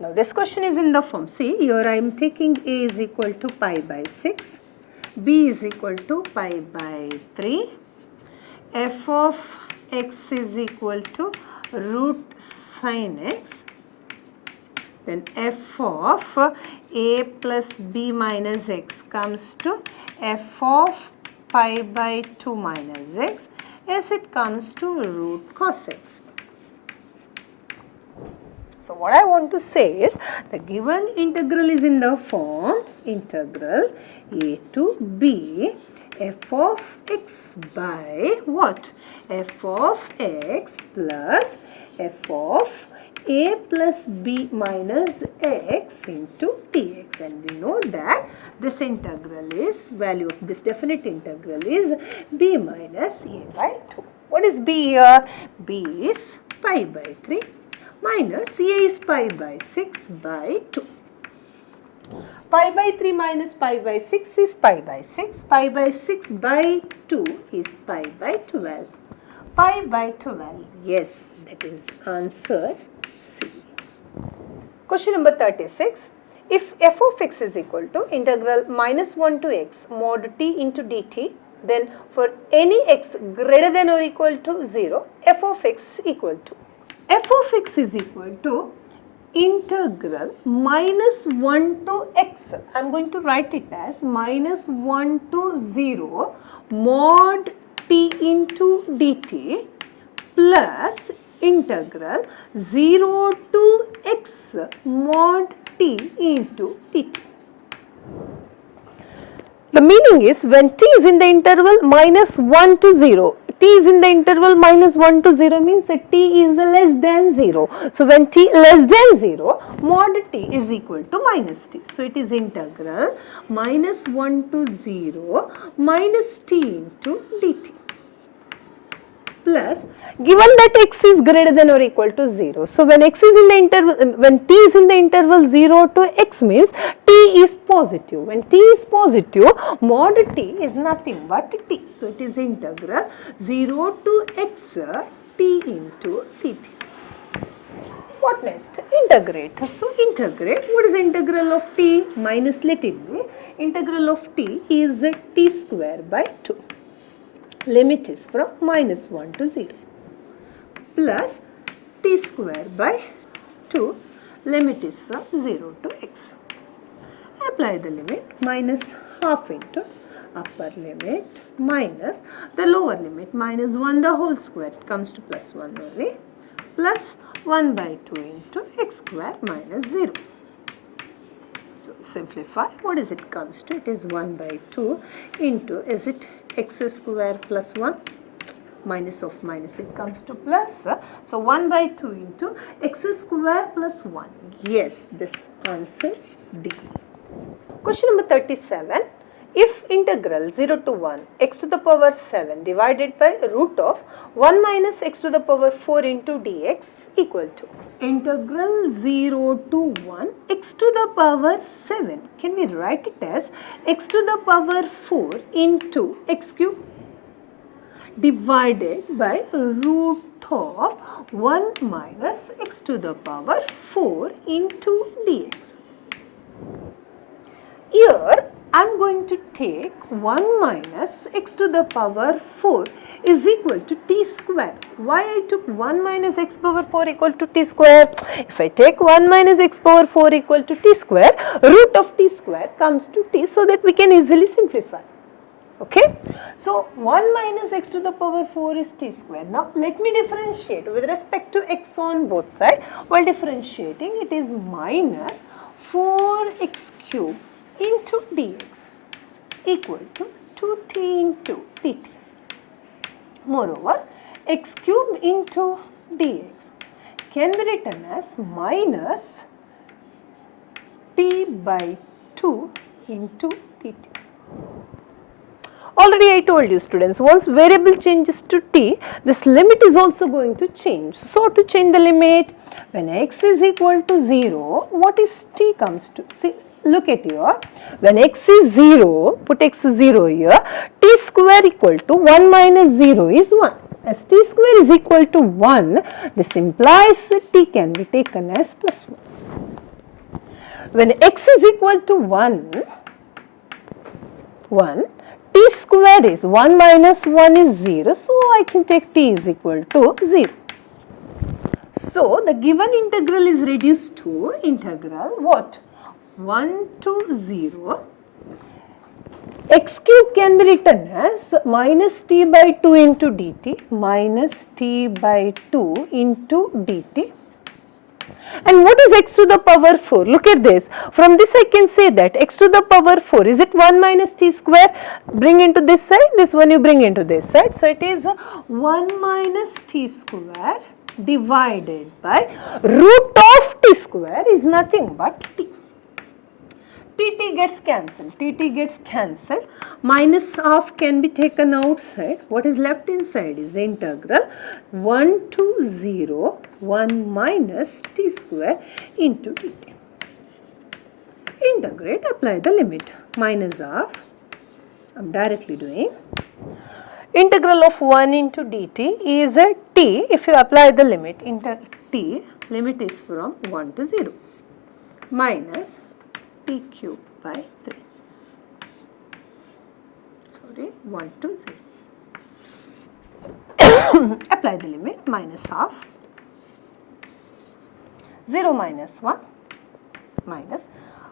Now this question is in the form, see here I am taking a is equal to pi by 6, b is equal to pi by 3, f of x is equal to root sin x, then f of a plus b minus x comes to f of pi by 2 minus x as it comes to root cos x. So what I want to say is the given integral is in the form integral a to b f of x by what? F of x plus f of a plus b minus x into dx, and we know that this integral is, value of this definite integral is b minus a by 2. What is b here? b is pi by 3 minus a is pi by 6 by 2. Pi by 3 minus pi by 6 is pi by 6. Pi by 6 by 2 is pi by 12. Pi by 12. Yes, that is answer C. Question number 36. If f of x is equal to integral minus 1 to x mod t into dt, then for any x greater than or equal to 0, f of x equal to. F of x is equal to integral minus 1 to x. I am going to write it as minus 1 to 0 mod t into dt plus integral 0 to x mod t into dt. The meaning is when t is in the interval minus 1 to 0, t is in the interval minus 1 to 0 means that t is less than 0. So when t less than 0, mod t is equal to minus t. So it is integral minus 1 to 0 minus t into dt. plus given that x is greater than or equal to 0. So when x is in the interval, when t is in the interval 0 to x means t is positive. When t is positive, mod t is nothing but t. So it is integral 0 to x t into dt. What next? Integrate. So integrate. What is integral of t? Minus, let it be. Integral of t is t square by 2. Limit is from minus 1 to 0. Plus t square by 2. Limit is from 0 to x. Apply the limit. Minus half into upper limit minus the lower limit. Minus 1 the whole square. It comes to plus 1 only. Plus 1 by 2 into x square minus 0. So simplify. What is it comes to? It is 1 by 2 into, is it x square plus 1? Minus of minus, it comes to plus. So 1 by 2 into x square plus 1. Yes, this answer D. Question number 37. If integral 0 to 1 x to the power 7 divided by root of 1 minus x to the power 4 into dx equal to integral 0 to 1 x to the power 7. Can we write it as x to the power 4 into x cube divided by root of 1 minus x to the power 4 into dx. Here I am going to take 1 minus x to the power 4 is equal to t square. Why I took 1 minus x power 4 equal to t square? If I take 1 minus x power 4 equal to t square, root of t square comes to t, so that we can easily simplify. Okay. So 1 minus x to the power 4 is t square. Now let me differentiate with respect to x on both sides. While differentiating, it is minus 4x cube into dx equal to 2t into dt. Moreover, x cube into dx can be written as minus t by 2 into dt. Already I told you students, once variable changes to t, this limit is also going to change. So to change the limit, when x is equal to 0, what is t comes to? See, look at here, when x is 0, put x is 0 here, t square equal to 1 minus 0 is 1. As t square is equal to 1, this implies t can be taken as plus 1. When x is equal to 1, t square is 1 minus 1 is 0, so I can take t is equal to 0. So the given integral is reduced to integral what? 1 to 0. X cube can be written as minus t by 2 into dt, minus t by 2 into dt. And what is x to the power 4? Look at this. From this I can say that x to the power 4, is it 1 minus t square? Bring into this side, this one you bring into this side. So it is 1 minus t square divided by root of t square is nothing but t. T gets cancelled, T gets cancelled, minus half can be taken outside. What is left inside is integral 1 to 0, 1 minus t square into dt. Integrate, apply the limit, minus half, I am directly doing. Integral of 1 into dt is a t, if you apply the limit, t, limit is from 1 to 0, minus t cube by 3. Sorry, 1 to 0. Apply the limit, minus half. 0 minus 1 minus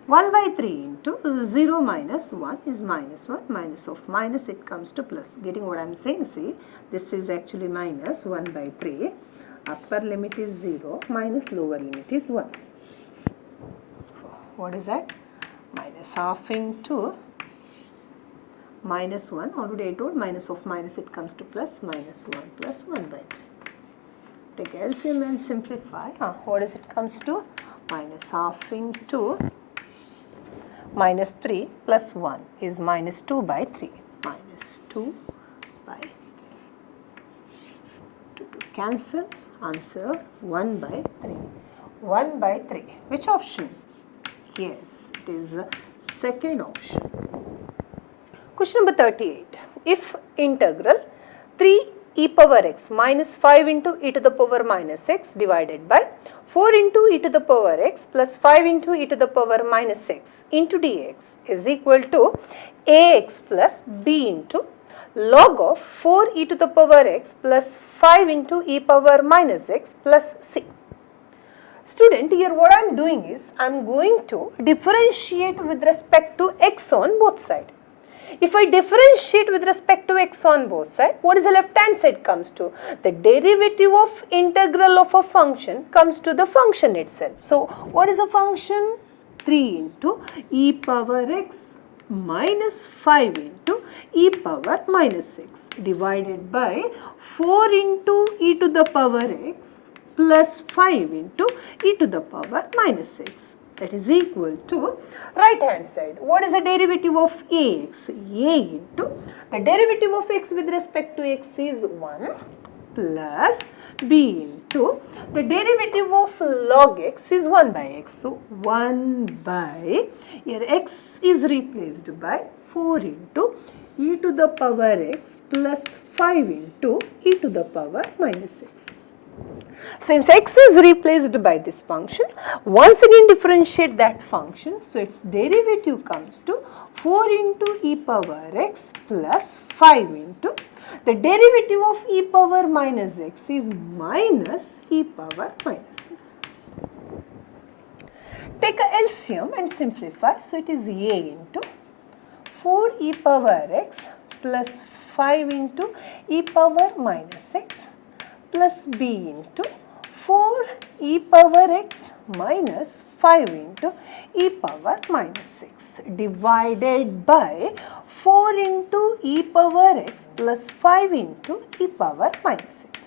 1 by 3 into 0 minus 1 is minus 1. Minus of minus, it comes to plus. Getting what I am saying? See, this is actually minus 1 by 3. Upper limit is 0, minus lower limit is 1. So, what is that? Minus half into minus 1, already I told minus of minus, it comes to plus, minus 1 plus 1 by 3. Take LCM and simplify. What is it comes to? Minus half into minus 3 plus 1 is minus 2 by 3. Minus 2 by Cancel. Answer 1 by 3. 1 by 3. Which option? Yes, it is the second option. Question number 38. If integral 3 e power x minus 5 into e to the power minus x divided by 4 into e to the power x plus 5 into e to the power minus x into dx is equal to ax plus b into log of 4 e to the power x plus 5 into e power minus x plus c. Student, here what I am doing is I am going to differentiate with respect to x on both sides. If I differentiate with respect to x on both sides, what is the left hand side comes to? The derivative of integral of a function comes to the function itself. So, what is a function? 3 into e power x minus 5 into e power minus 6 divided by 4 into e to the power x plus 5 into e to the power minus 6. That is equal to right hand side. What is the derivative of ax? A into the derivative of x with respect to x is 1 plus b into the derivative of log x is 1 by x. So 1 by, here x is replaced by 4 into e to the power x plus 5 into e to the power minus 6. Since x is replaced by this function, once again differentiate that function. So, its derivative comes to 4 into e power x plus 5 into the derivative of e power minus x is minus e power minus 6. Take a LCM and simplify. So, it is a into 4 e power x plus 5 into e power minus x plus b into 4 e power x minus 5 into e power minus 6 divided by 4 into e power x plus 5 into e power minus 6.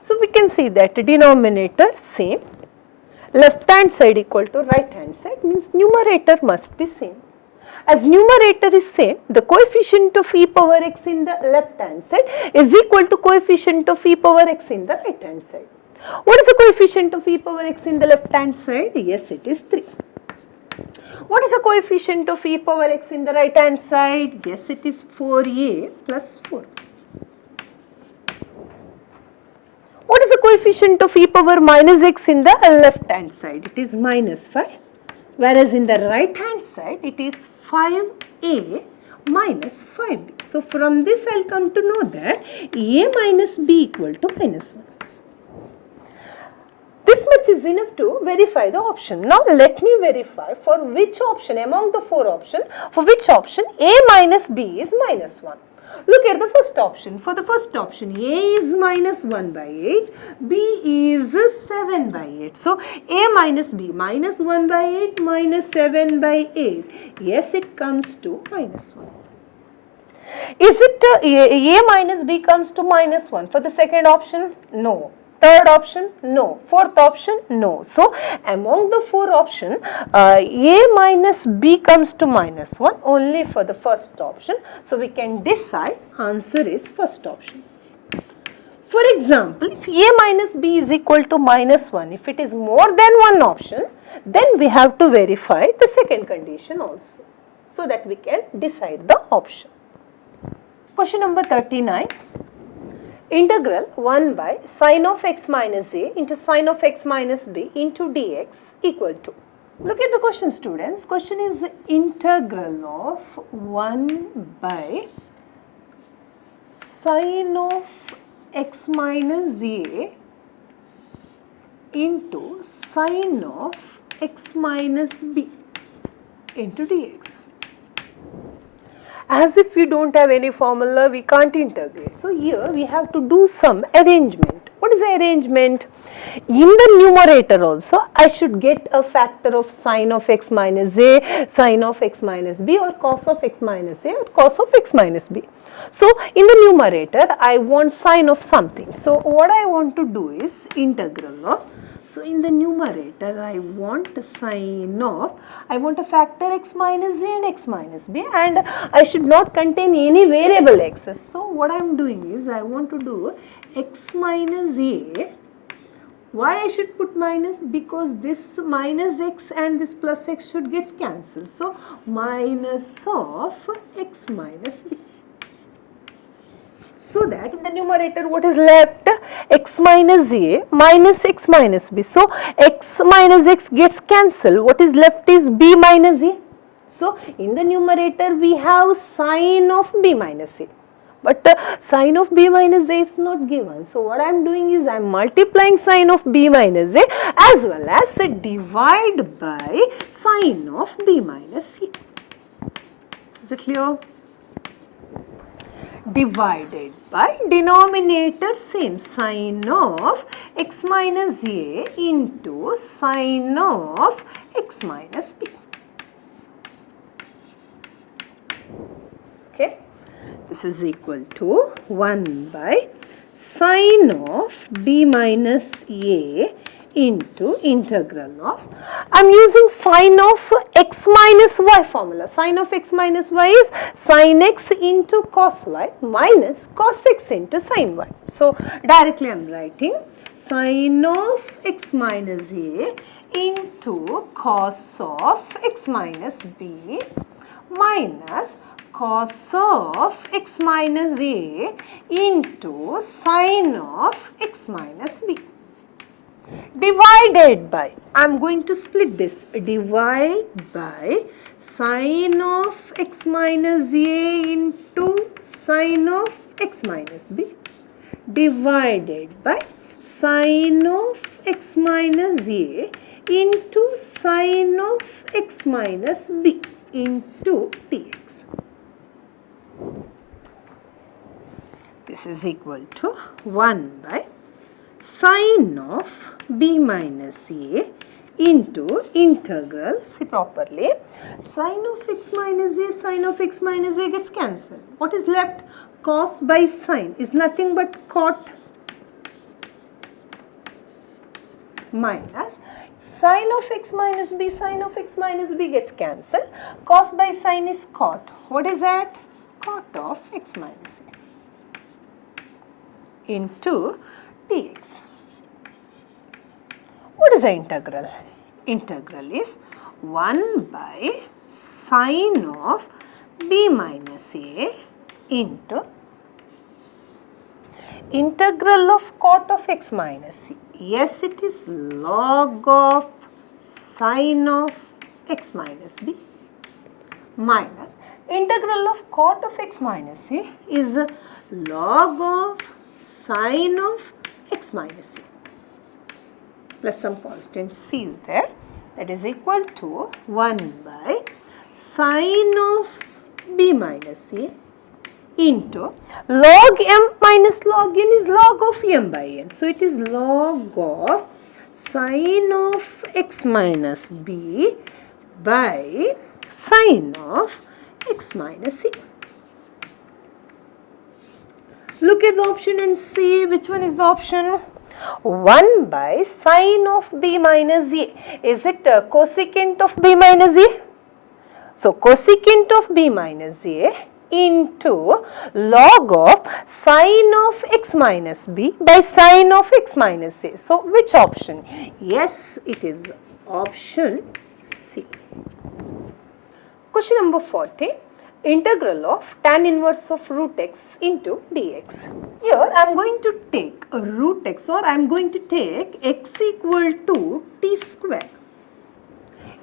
So, we can see that denominator same, left hand side equal to right hand side, means numerator must be same. As numerator is same, the coefficient of e power x in the left hand side is equal to coefficient of e power x in the right hand side. What is the coefficient of e power x in the left hand side? Yes, it is 3. What is the coefficient of e power x in the right hand side? Yes, it is 4a plus 4. What is the coefficient of e power minus x in the left hand side? It is minus 5. Whereas in the right hand side, it is 5a minus 5b. So, from this I will come to know that a minus b equal to minus 1. This much is enough to verify the option. Now, let me verify for which option among the 4 options, for which option a minus b is minus 1. Look at the first option. For the first option, a is minus 1 by 8, b is 7 by 8. So, a minus b, minus 1 by 8 minus 7 by 8. Yes, it comes to minus 1. Is it a minus b comes to minus 1 for the second option? No. Third option? No. Fourth option? No. So, among the 4 options, a minus b comes to minus 1 only for the first option. So, we can decide answer is first option. For example, if a minus b is equal to minus 1, if it is more than one option, then we have to verify the second condition also, so that we can decide the option. Question number 39. Integral 1 by sin of x minus a into sin of x minus b into dx equal to. Look at the question, students. Question is integral of 1 by sin of x minus a into sin of x minus b into dx. As if we don't have any formula, we can't integrate. So, here we have to do some arrangement. What is the arrangement? In the numerator also, I should get a factor of sin of x minus a, sin of x minus b, or cos of x minus a, or cos of x minus b. So, in the numerator, I want sin of something. So, what I want to do is integral of. So, in the numerator, I want sin of, I want a factor x minus a and x minus b, and I should not contain any variable x's. So, what I am doing is, I want to do x minus a. Why I should put minus? Because this minus x and this plus x should get cancelled. So, minus of x minus b. So that in the numerator what is left? X minus a minus x minus b. So, x minus x gets cancelled. What is left is b minus a. So, in the numerator we have sine of b minus a. But sine of b minus a is not given. So, what I am doing is I am multiplying sine of b minus a as well as divide by sine of b minus a. Is it clear? Divided by denominator same, sine of x minus a into sine of x minus b. Okay. This is equal to 1 by sine of b minus a into integral of, I am using sine of x minus y formula. Sine of x minus y is sine x into cos y minus cos x into sine y. So, directly I am writing sine of x minus a into cos of x minus b minus cos of x minus a into sine of x minus b. Divided by, I am going to split this, divide by sine of x minus a into sine of x minus b divided by sine of x minus a into sine of x minus b into dx. This is equal to 1 by sine of b minus a into integral, see properly, sine of x minus a gets cancelled. What is left? Cos by sine is nothing but cot minus sine of x minus b gets cancelled. Cos by sine is cot. What is that? Cot of x minus a into dx. What is the integral? Integral is 1 by sine of b minus a into integral of cot of x minus c. Yes, it is log of sine of x minus b minus integral of cot of x minus c is log of sine of x minus c plus some constant c is there, that is equal to 1 by sine of b minus c into log m minus log n is log of m by n. So, it is log of sine of x minus b by sine of x minus c. Look at the option and see which one is the option. 1 by sine of b minus a. Is it cosecant of b minus a? So, cosecant of b minus a into log of sine of x minus b by sine of x minus a. So, which option? Yes, it is option C. Question number 40. Integral of tan inverse of root x into dx. Here I am going to take a root x, or I am going to take x equal to t square.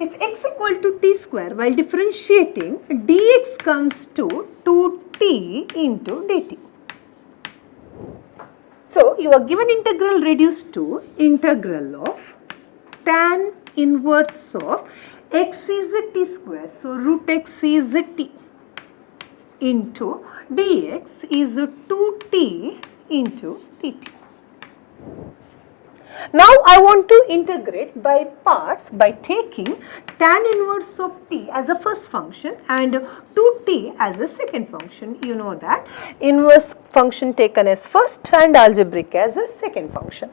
If x equal to t square, while differentiating, dx comes to 2t into dt. So, you are given integral reduced to integral of tan inverse of x is a t square. So, root x is a t into dx is 2t into dt. Now, I want to integrate by parts by taking tan inverse of t as a first function and 2t as a second function. You know that inverse function taken as first and algebraic as a second function.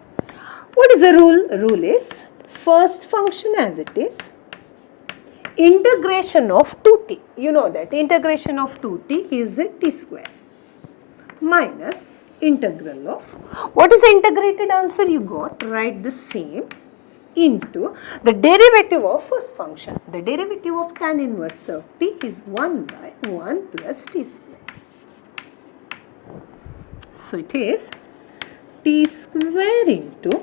What is the rule? Rule is first function as it is, integration of 2t. You know that integration of 2t is t square minus integral of, what is the integrated answer you got? Write the same into the derivative of first function. The derivative of tan inverse of t is 1 by 1 plus t square. So it is t square into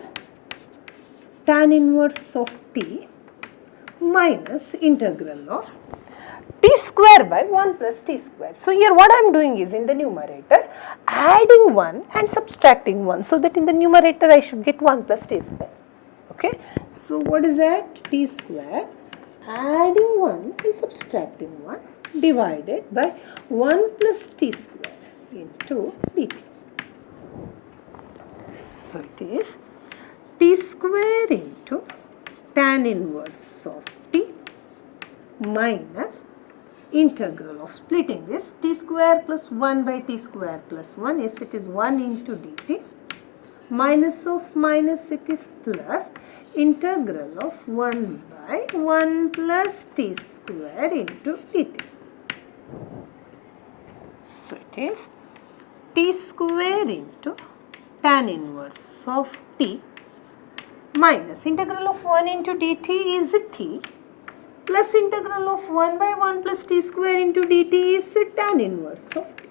tan inverse of t minus integral of t square by 1 plus t square. So here what I am doing is, in the numerator, adding 1 and subtracting 1, so that in the numerator I should get 1 plus t square. Okay. So what is that? T square adding 1 and subtracting 1 divided by 1 plus t square into dt. So it is t square into tan inverse of t minus integral of splitting this t square plus 1 by t square plus 1 is, it is 1 into dt, minus of minus, it is plus integral of 1 by 1 plus t square into dt. So it is t square into tan inverse of t minus integral of 1 into dt is t, plus integral of 1 by 1 plus t square into dt is tan inverse of t.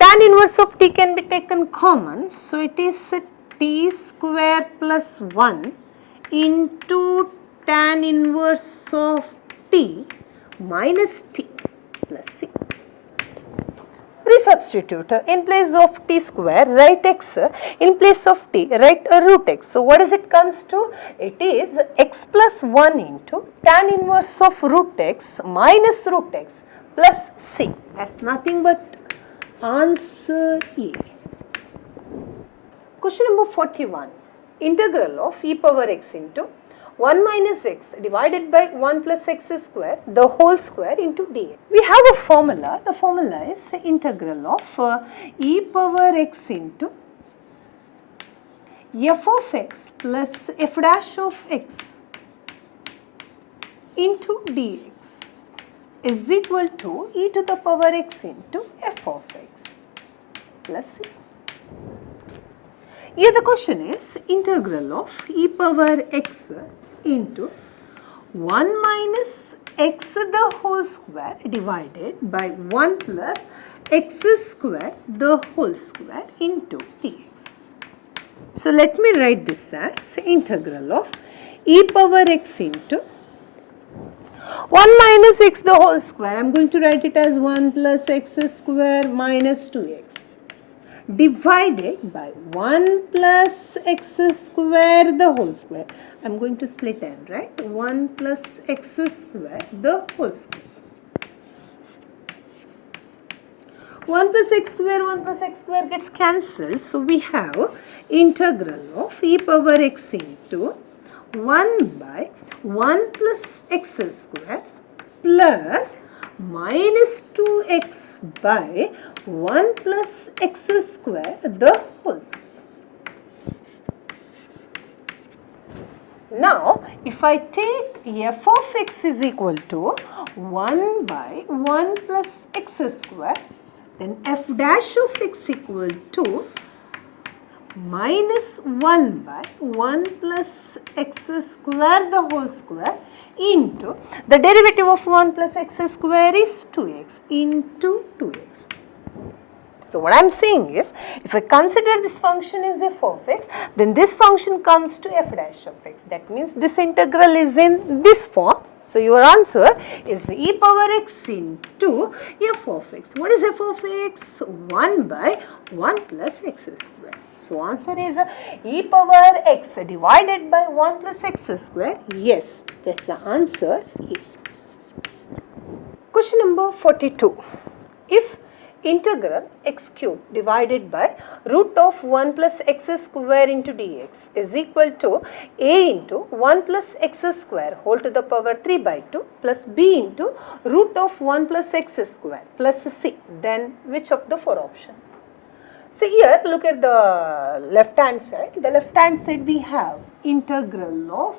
Tan inverse of t can be taken common, so it is t square plus 1 into tan inverse of t minus t plus c. Resubstitute, in place of t square write x, in place of t write root x. So what is it comes to? It is x plus 1 into tan inverse of root x minus root x plus c. That's nothing but answer A. Question number 41. Integral of e power x into 1 minus x divided by 1 plus x square the whole square into dx. We have a formula. The formula is integral of e power x into f of x plus f dash of x into dx is equal to e to the power x into f of x plus c. Here the question is integral of e power x into 1 minus x the whole square divided by 1 plus x square the whole square into dx. So let me write this as integral of e power x into 1 minus x the whole square. I am going to write it as 1 plus x square minus 2x divided by 1 plus x square the whole square. I am going to split n, right? 1 plus x square the whole square. 1 plus x square gets cancelled. So we have integral of e power x into 1 by 1 plus x square plus minus 2x by 1 plus x square the whole square. Now, if I take f of x is equal to 1 by 1 plus x square, then f dash of x equal to minus 1 by 1 plus x square the whole square into the derivative of 1 plus x square is 2x into 2x. So what I am saying is, if I consider this function as f of x, then this function comes to f dash of x. That means this integral is in this form. So your answer is e power x into f of x. What is f of x? 1 by 1 plus x square. So answer is e power x divided by 1 plus x square. Yes, that's the answer here. Question number 42. If integral x cube divided by root of 1 plus x square into dx is equal to a into 1 plus x square whole to the power 3 by 2 plus b into root of 1 plus x square plus c, then which of the four options? So here look at the left hand side. The left hand side we have integral of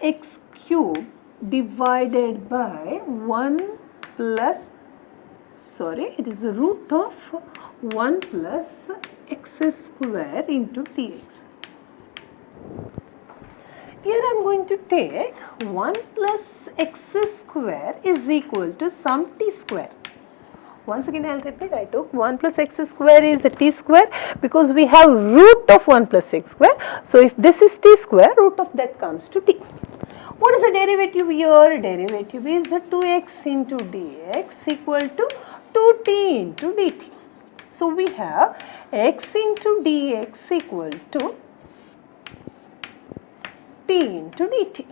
x cube divided by 1 plus sorry, it is the root of 1 plus x square into dx. Here I am going to take 1 plus x square is equal to some t square. Once again I will repeat, I took 1 plus x square is a t square because we have root of 1 plus x square. So, if this is t square, root of that comes to t. What is the derivative here? Derivative is 2x into dx equal to 2t into dt. So, we have x into dx equal to t into dt.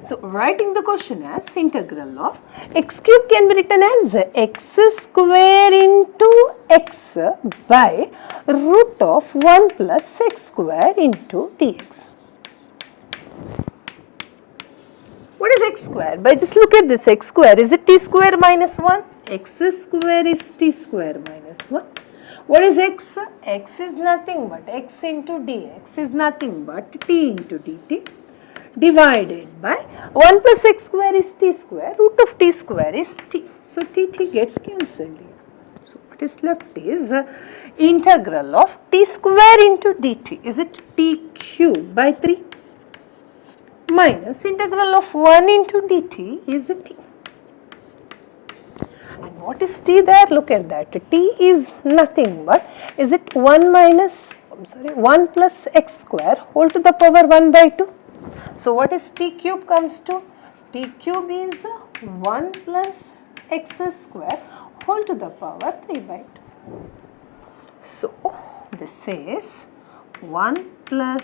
So, writing the question as integral of x cube can be written as x square into x by root of 1 plus x square into dx. What is x square? By just look at this, x square, is it t square minus 1? X square is t square minus 1. What is x? X is nothing but x into dx is nothing but t into dt divided by 1 plus x square is t square, root of t square is t. So, t gets cancelled here. So, what is left is integral of t square into dt. Is it t cube by 3 minus integral of 1 into dt is a t. And what is t there? Look at that. T is nothing but, is it 1 plus x square whole to the power 1 by 2. So, what is t cube comes to? T cube is 1 plus x square whole to the power 3 by 2. So, this is 1 plus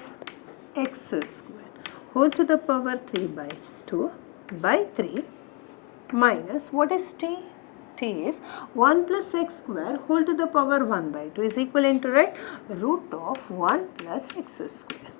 x square whole to the power 3 by 2 by 3 minus, what is t? T is 1 plus x square whole to the power 1 by 2 is equivalent to, right, root of 1 plus x square.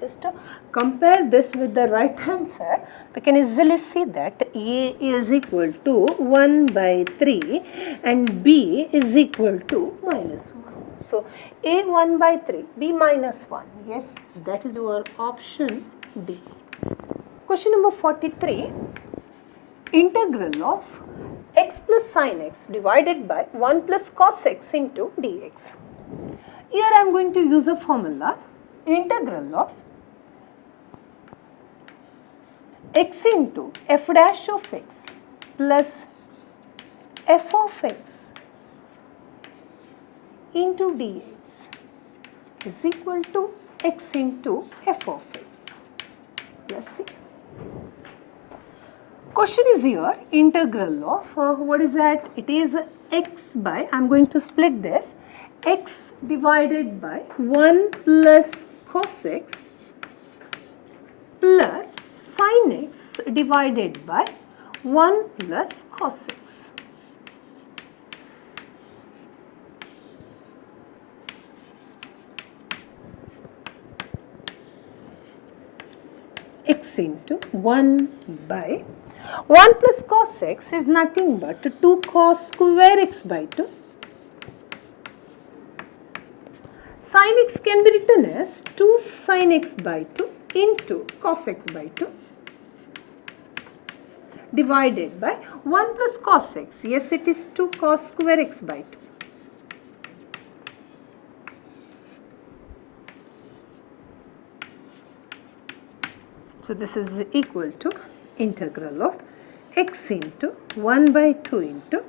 Just to compare this with the right hand side, we can easily see that A is equal to 1 by 3 and B is equal to minus 1. So, A 1 by 3, B minus 1. Yes, that is your option D. Question number 43. Integral of x plus sin x divided by 1 plus cos x into dx. Here I am going to use a formula. Integral of x into f dash of x plus f of x into dx is equal to x into f of x plus c. Question is here, integral of what is that? It is x by, I am going to split this, x divided by 1 plus cos x plus sin x divided by 1 plus cos x. X into 1 by 1 plus cos x is nothing but 2 cos square x by 2. Sin x can be written as 2 sin x by 2 into cos x by 2 divided by 1 plus cos x. Yes, it is 2 cos square x by 2. So, this is equal to integral of x into 1 by 2 into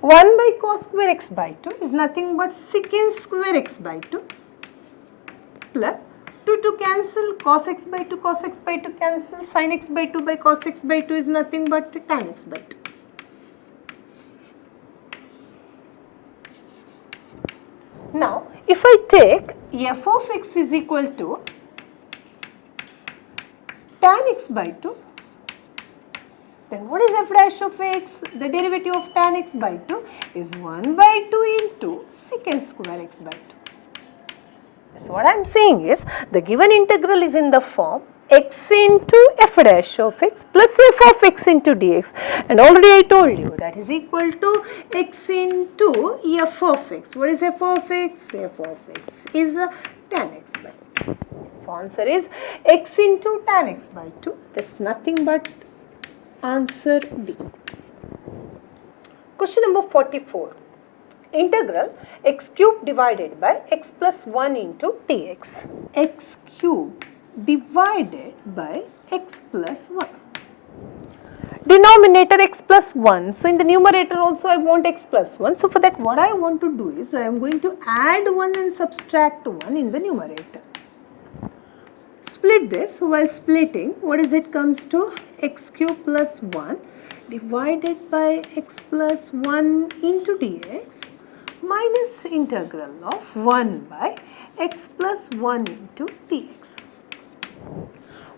1 by cos square x by 2 is nothing but secant square x by 2 plus 2 to cancel, cos x by 2 cancel, sin x by 2 by cos x by 2 is nothing but tan x by 2. Now, if I take f of x is equal to tan x by 2, then what is f dash of x? The derivative of tan x by 2 is 1 by 2 into secant square x by 2. So, what I am saying is the given integral is in the form x into f dash of x plus f of x into dx, and already I told you that is equal to x into f of x. What is f of x? F of x is tan x by 2. So, answer is x into tan x by 2. This is nothing but Answer B. Question number 44. Integral x cube divided by x plus 1 into dx. X cube divided by x plus 1. Denominator x plus 1. So, in the numerator also I want x plus 1. So, for that what I want to do is I am going to add 1 and subtract 1 in the numerator. Split this. So, while splitting, what is it comes to? X cube plus 1 divided by x plus 1 into dx minus integral of 1 by x plus 1 into dx.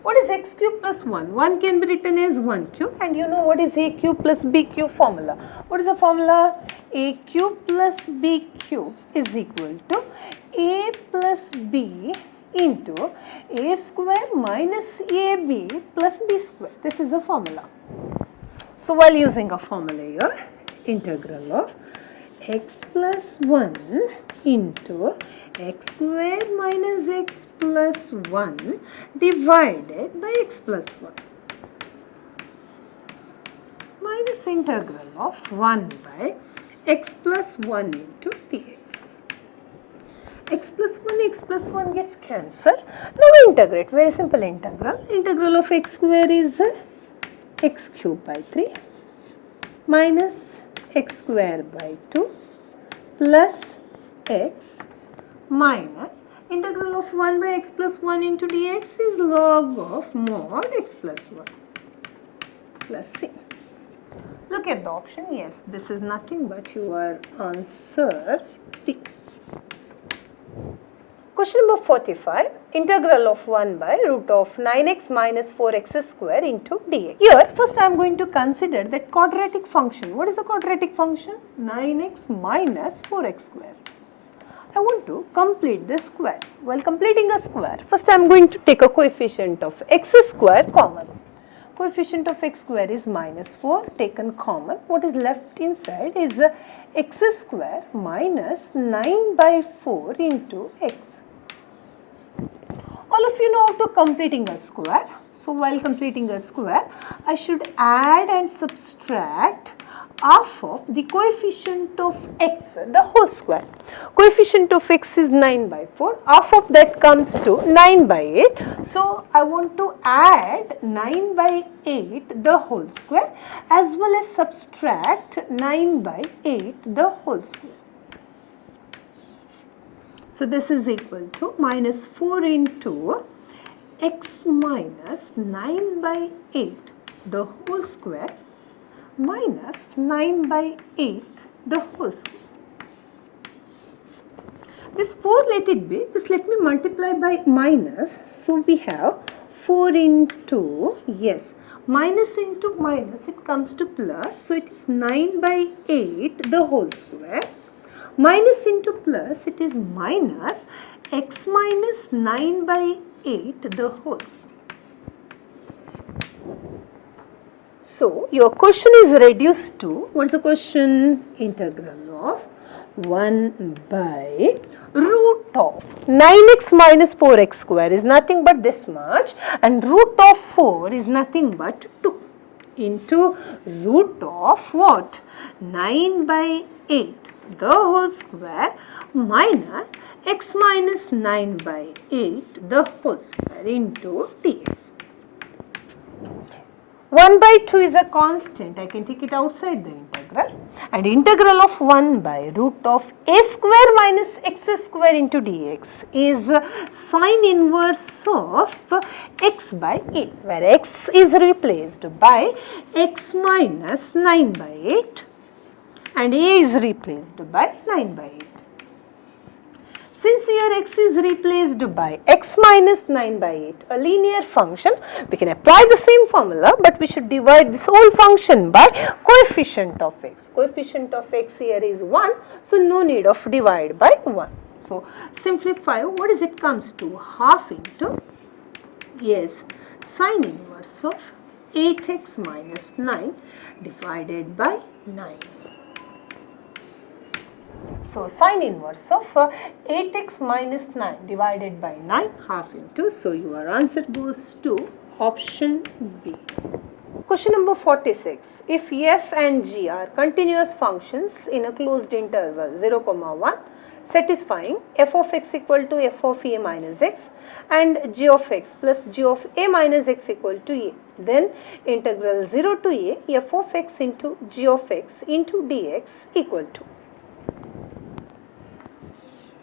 What is x cube plus 1? 1 can be written as 1 cube, and you know what is a cube plus b cube formula. What is the formula? A cube plus b cube is equal to a plus b into a square minus ab plus b square. This is the formula. So, while using a formula here, integral of x plus 1 into x square minus x plus 1 divided by x plus 1 minus integral of 1 by x plus 1 into dx. X plus 1 gets cancelled. Now we integrate. Very simple integral. Integral of x square is x cube by 3 minus x square by 2 plus x minus integral of 1 by x plus 1 into dx is log of mod x plus 1 plus c. Look at the option. Yes, this is nothing but your answer D. Question number 45. Integral of 1 by root of 9x minus 4x square into dx. Here, first I am going to consider that quadratic function. What is a quadratic function? 9x minus 4x square. I want to complete the square. While completing a square, first I am going to take a coefficient of x square common. Coefficient of x square is minus 4 taken common. What is left inside is x square minus 9 by 4 into x. All of you know how to completing a square. So, while completing a square, I should add and subtract half of the coefficient of x, the whole square. Coefficient of x is 9 by 4. Half of that comes to 9 by 8. So, I want to add 9 by 8 the whole square as well as subtract 9 by 8 the whole square. So, this is equal to minus 4 into x minus 9 by 8 the whole square minus 9 by 8 the whole square. This 4 let it be, just let me multiply by minus. So, we have 4 into, yes, minus into minus, it comes to plus. So, it is 9 by 8 the whole square. Minus into plus, it is minus x minus 9 by 8 the whole square. So, your question is reduced to, what is the question? Integral of 1 by root of 9x minus 4x square is nothing but this much, and root of 4 is nothing but 2 into root of what? 9 by 8 the whole square minus x minus 9 by 8 the whole square into dx. 1 by 2 is a constant. I can take it outside the integral. And integral of 1 by root of a square minus x square into dx is sine inverse of x by 8, where x is replaced by x minus 9 by 8 and a is replaced by 9 by 8. Since here x is replaced by x minus 9 by 8, a linear function, we can apply the same formula, but we should divide this whole function by coefficient of x. Coefficient of x here is 1, so no need of divide by 1. So, simplify, what is it comes to? Half into, yes, sine inverse of 8x minus 9 divided by 9. So, sine inverse of 8x minus 9 divided by 9, half into. So, your answer goes to option B. Question number 46. If f and g are continuous functions in a closed interval 0, 1, satisfying f of x equal to f of a minus x and g of x plus g of a minus x equal to a, then integral 0 to a f of x into g of x into dx equal to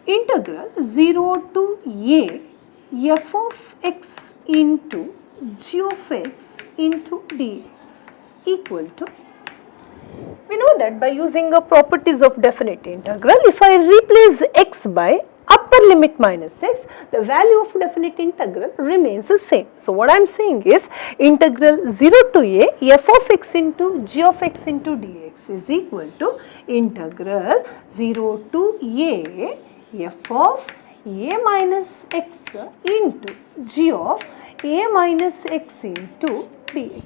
integral 0 to a f of x into g of x into dx equal to, we know that by using the properties of definite integral, if I replace x by upper limit minus x, the value of definite integral remains the same. So, what I am saying is integral 0 to a f of x into g of x into dx is equal to integral 0 to a f of a minus x into g of a minus x into dx.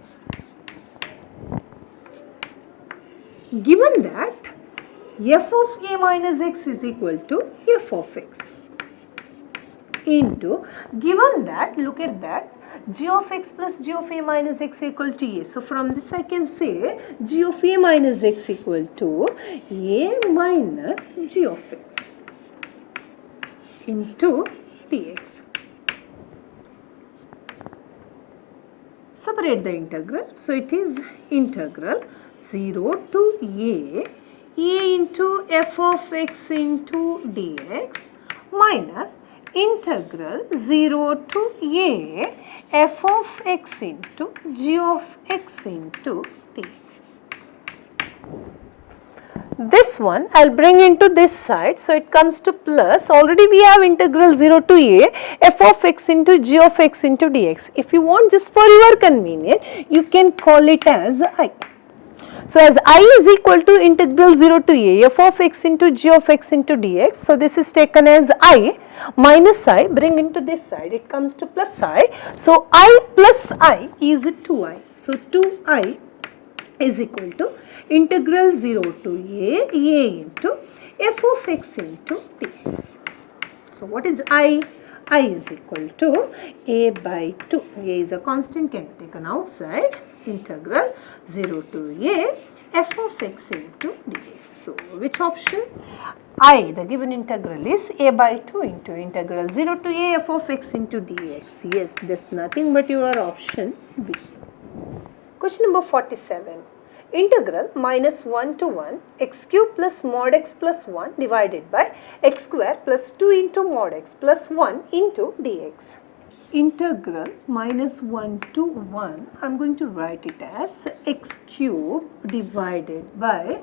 Given that f of a minus x is equal to f of x into, given that, look at that, g of x plus g of a minus x equal to a. So, from this I can say g of a minus x equal to a minus g of x into dx. Separate the integral. So, it is integral 0 to a into f of x into dx minus integral 0 to a f of x into g of x into dx. This one I will bring into this side, so it comes to plus. Already we have integral 0 to a f of x into g of x into dx. If you want, just for your convenience, you can call it as I. So, as I is equal to integral 0 to a f of x into g of x into dx. So, this is taken as I minus I, bring into this side, it comes to plus I. So, I plus I is 2I. So, 2I is equal to integral 0 to a into f of x into dx. So, what is I? I is equal to a by 2. A is a constant, can be taken outside. Integral 0 to a f of x into dx. So, which option? I, the given integral is a by 2 into integral 0 to a f of x into dx. Yes, this is nothing but your option B. Question number 47. Integral minus 1 to 1 x cube plus mod x plus 1 divided by x square plus 2 into mod x plus 1 into dx. Integral minus 1 to 1, I am going to write it as x cube divided by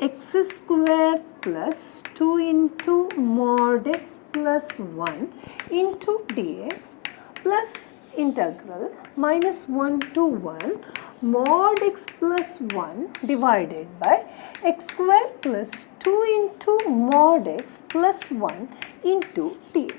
x square plus 2 into mod x plus 1 into dx plus integral minus 1 to 1 mod x plus 1 divided by x square plus 2 into mod x plus 1 into dx.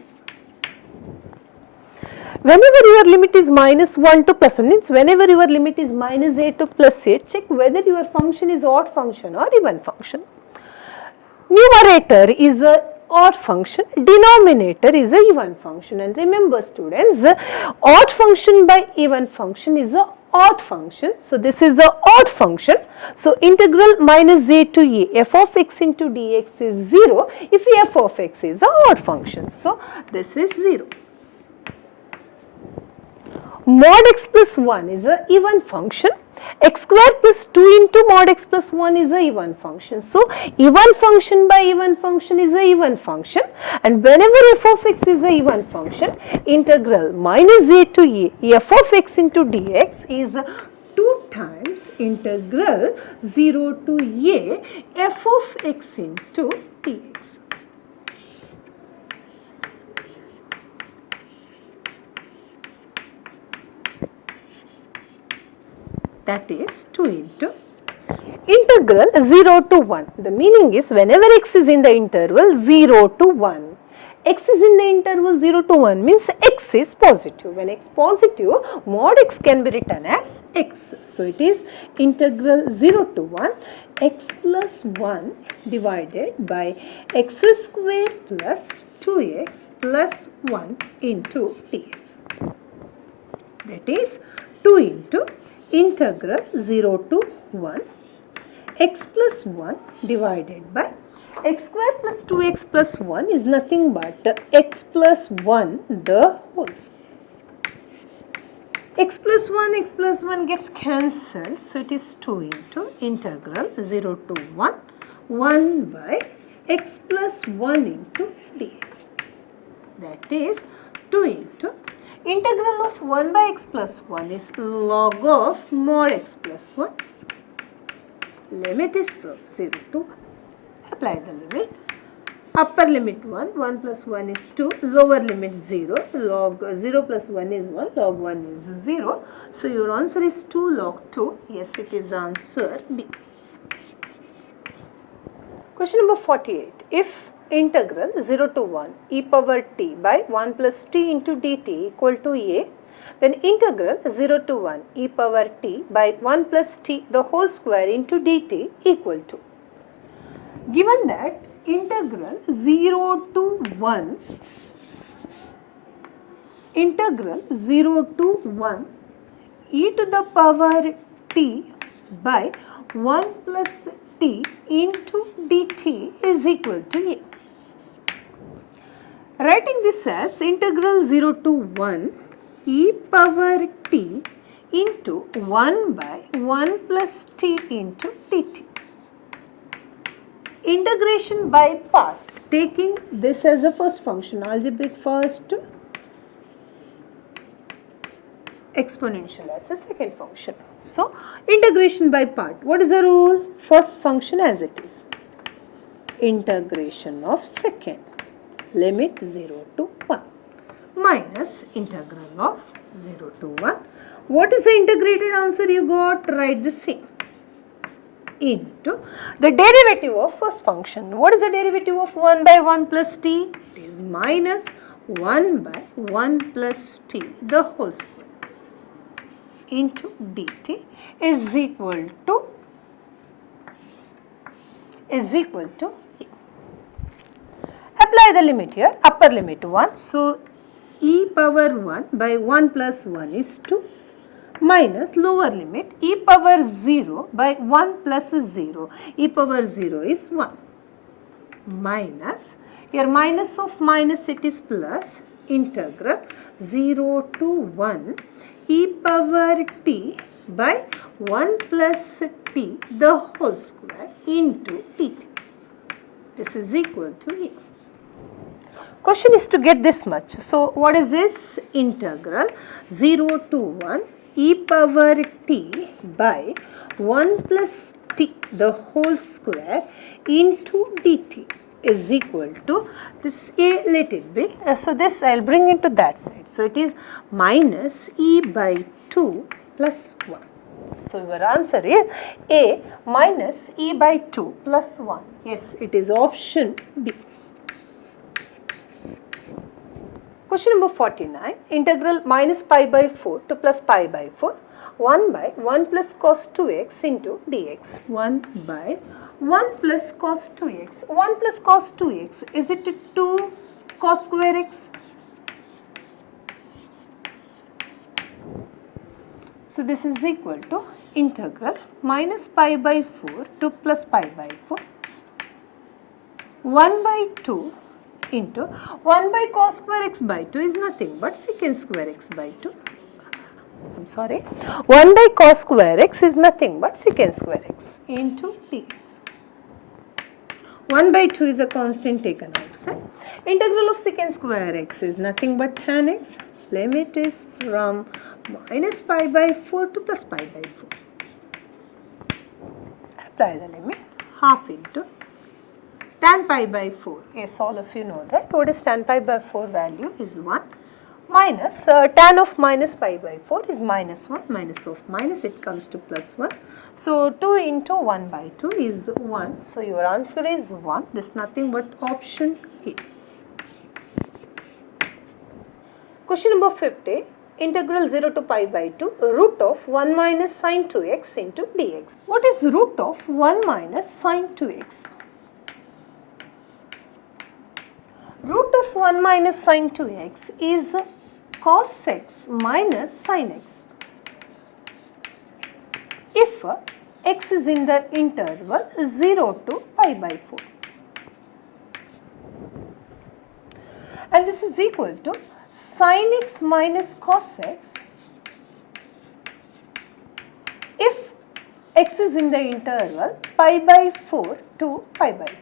Whenever your limit is minus 1 to plus 1, means whenever your limit is minus a to plus a, check whether your function is odd function or even function. Numerator is a odd function, denominator is a even function, and remember students, odd function by even function is a odd function. So, this is a odd function. So, integral minus a to a f of x into dx is 0 if f of x is a odd function. So, this is 0. Mod x plus 1 is a even function, x square plus 2 into mod x plus 1 is a even function. So, even function by even function is a even function, and whenever f of x is a even function, integral minus a to a f of x into dx is 2 times integral 0 to a f of x into dx. That is 2 into integral 0 to 1. The meaning is whenever x is in the interval 0 to 1, x is in the interval 0 to 1 means x is positive. When x positive, mod x can be written as x. So, it is integral 0 to 1 x plus 1 divided by x square plus 2x plus 1 into dx. That is 2 into integral 0 to 1 x plus 1 divided by x square plus 2x plus 1 is nothing but x plus 1 the whole square. X plus 1 gets cancelled, so it is 2 into integral 0 to 1 by x plus 1 into dx. That is 2 into integral of 1 by x plus 1 is log of mod x plus 1. Limit is from 0 to 1. Apply the limit. Upper limit 1, 1 plus 1 is 2, lower limit 0, log 0 plus 1 is 1, log 1 is 0. So your answer is 2 log 2. Yes, it is answer B. Question number 48. If integral 0 to 1 e power t by 1 plus t into dt equal to a, then integral 0 to 1 e power t by 1 plus t the whole square into dt equal to. Given that integral 0 to 1 e to the power t by 1 plus t into dt is equal to a. Writing this as integral 0 to 1 e power t into 1 by 1 plus t into dt. Integration by part, taking this as a first function, algebraic first, exponential as a second function. So, integration by part, what is the rule? First function as it is. Integration of second, limit 0 to 1 minus integral of 0 to 1. What is the integrated answer you got? Write the same. Into the derivative of first function. What is the derivative of 1 by 1 plus t? It is minus 1 by 1 plus t the whole square into dt is equal to apply the limit here, upper limit 1. So e power 1 by 1 plus 1 is 2 minus lower limit e power 0 by 1 plus 0, e power 0 is 1 minus, here minus of minus it is plus, integral 0 to 1 e power t by 1 plus t the whole square into dt. This is equal to a. Question is to get this much. So what is this? Integral 0 to 1 e power t by 1 plus t the whole square into dt is equal to this a, let it be. So this I will bring into that side. So it is minus e by 2 plus 1. So your answer is A minus e by 2 plus 1. Yes, it is option B. Question number 49. Integral minus pi by 4 to plus pi by 4. 1 by 1 plus cos 2x into dx. 1 by 1 plus cos 2x. 1 plus cos 2x, is it 2 cos square x? So this is equal to integral minus pi by 4 to plus pi by 4. 1 by 2 into 1 by cos square x by 2 is nothing but secant square x by 2. 1 by cos square x is nothing but secant square x into dx. 1 by 2 is a constant taken outside. Integral of secant square x is nothing but tan x. Limit is from minus pi by 4 to plus pi by 4. Apply the limit, half into tan pi by 4. Yes, all of you know that. What is tan pi by 4 value is 1 minus tan of minus pi by 4 is minus 1, minus of minus it comes to plus 1. So 2 into 1 by 2 is 1. So your answer is 1. This is nothing but option A. Question number 50. Integral 0 to pi by 2 root of 1 minus sin 2x into dx. What is root of 1 minus sin 2x? Root of 1 minus sin 2x is cos x minus sin x. if x is in the interval 0 to pi by 4. And this is equal to sin x minus cos x if x is in the interval pi by 4 to pi by 2.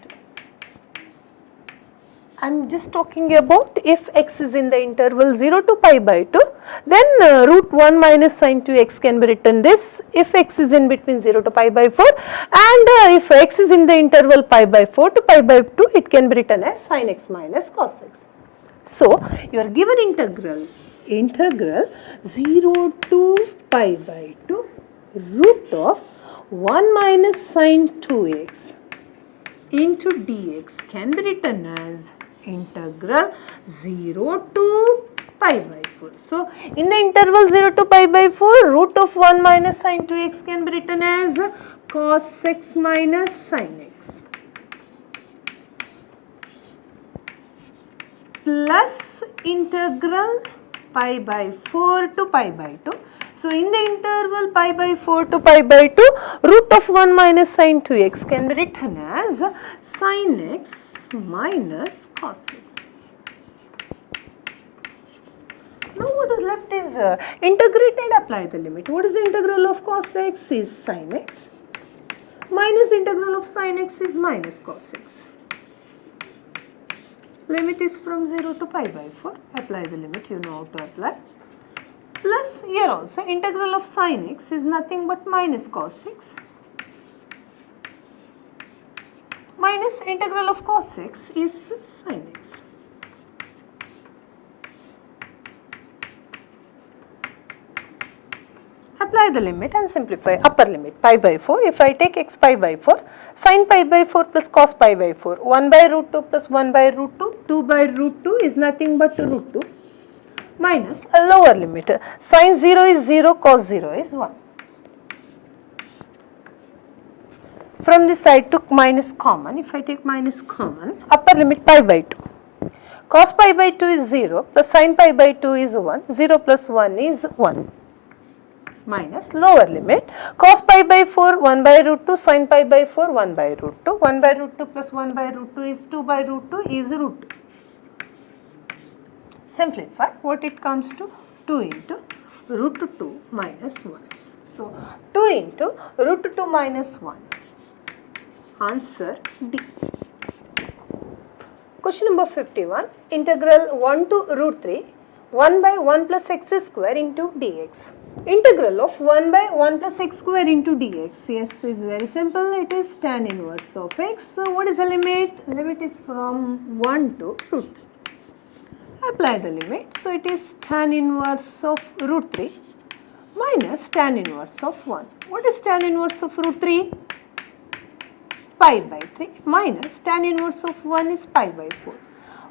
I am just talking about if x is in the interval 0 to pi by 2, then root 1 minus sin 2x can be written this if x is in between 0 to pi by 4, and if x is in the interval pi by 4 to pi by 2, it can be written as sin x minus cos x. So, you are given integral 0 to pi by 2 root of 1 minus sin 2x into dx can be written as integral 0 to pi by 4. So, in the interval 0 to pi by 4, root of 1 minus sin 2x can be written as cos x minus sin x plus integral pi by 4 to pi by 2. So, in the interval pi by 4 to pi by 2, root of 1 minus sin 2x can be written as sin x minus cos x. Now, what is left is integrate and apply the limit. What is the integral of cos x is sin x minus integral of sin x is minus cos x. Limit is from 0 to pi by 4. Apply the limit, you know how to apply. Plus here also integral of sin x is nothing but minus cos x minus integral of cos x is sin x. Apply the limit and simplify. Upper limit pi by 4. If I take x pi by 4, sin pi by 4 plus cos pi by 4, 1 by root 2 plus 1 by root 2, 2 by root 2 is nothing but root 2 minus a lower limit. Sin 0 is 0, cos 0 is 1. From this side took minus common. If I take minus common, upper limit pi by 2. Cos pi by 2 is 0 plus sin pi by 2 is 1. 0 plus 1 is 1. Minus lower limit cos pi by 4 1 by root 2 sin pi by 4 1 by root 2 1 by root 2 plus 1 by root 2 is 2 by root 2 is root 2. Simplify what it comes to 2 into root 2 minus 1. So 2 into root 2 minus 1. Answer D. Question number 51. Integral 1 to root 3 1 by 1 plus x square into dx. Integral of 1 by 1 plus x square into dx. Yes, is very simple. It is tan inverse of x. So, what is the limit? Limit is from 1 to root 3. Apply the limit. So, it is tan inverse of root 3 minus tan inverse of 1. What is tan inverse of root 3? Pi by 3 minus tan inverse of 1 is pi by 4.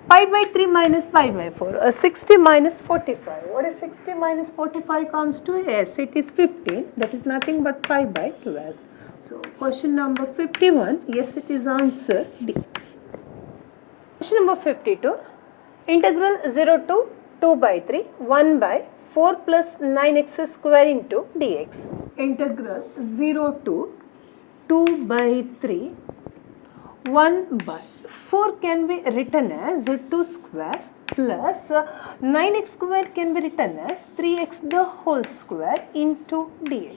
Pi by 3 minus pi by 4, 60 minus 45. What is 60 minus 45 comes to? Yes, it is 15. That is nothing but pi by 12. So, question number 51, yes, it is answer D. Question number 52, integral 0 to 2 by 3, 1 by 4 plus 9x square into dx. Integral 0 to 2 by 3, 1 by 4 can be written as 2 square plus 9x square can be written as 3x the whole square into dx.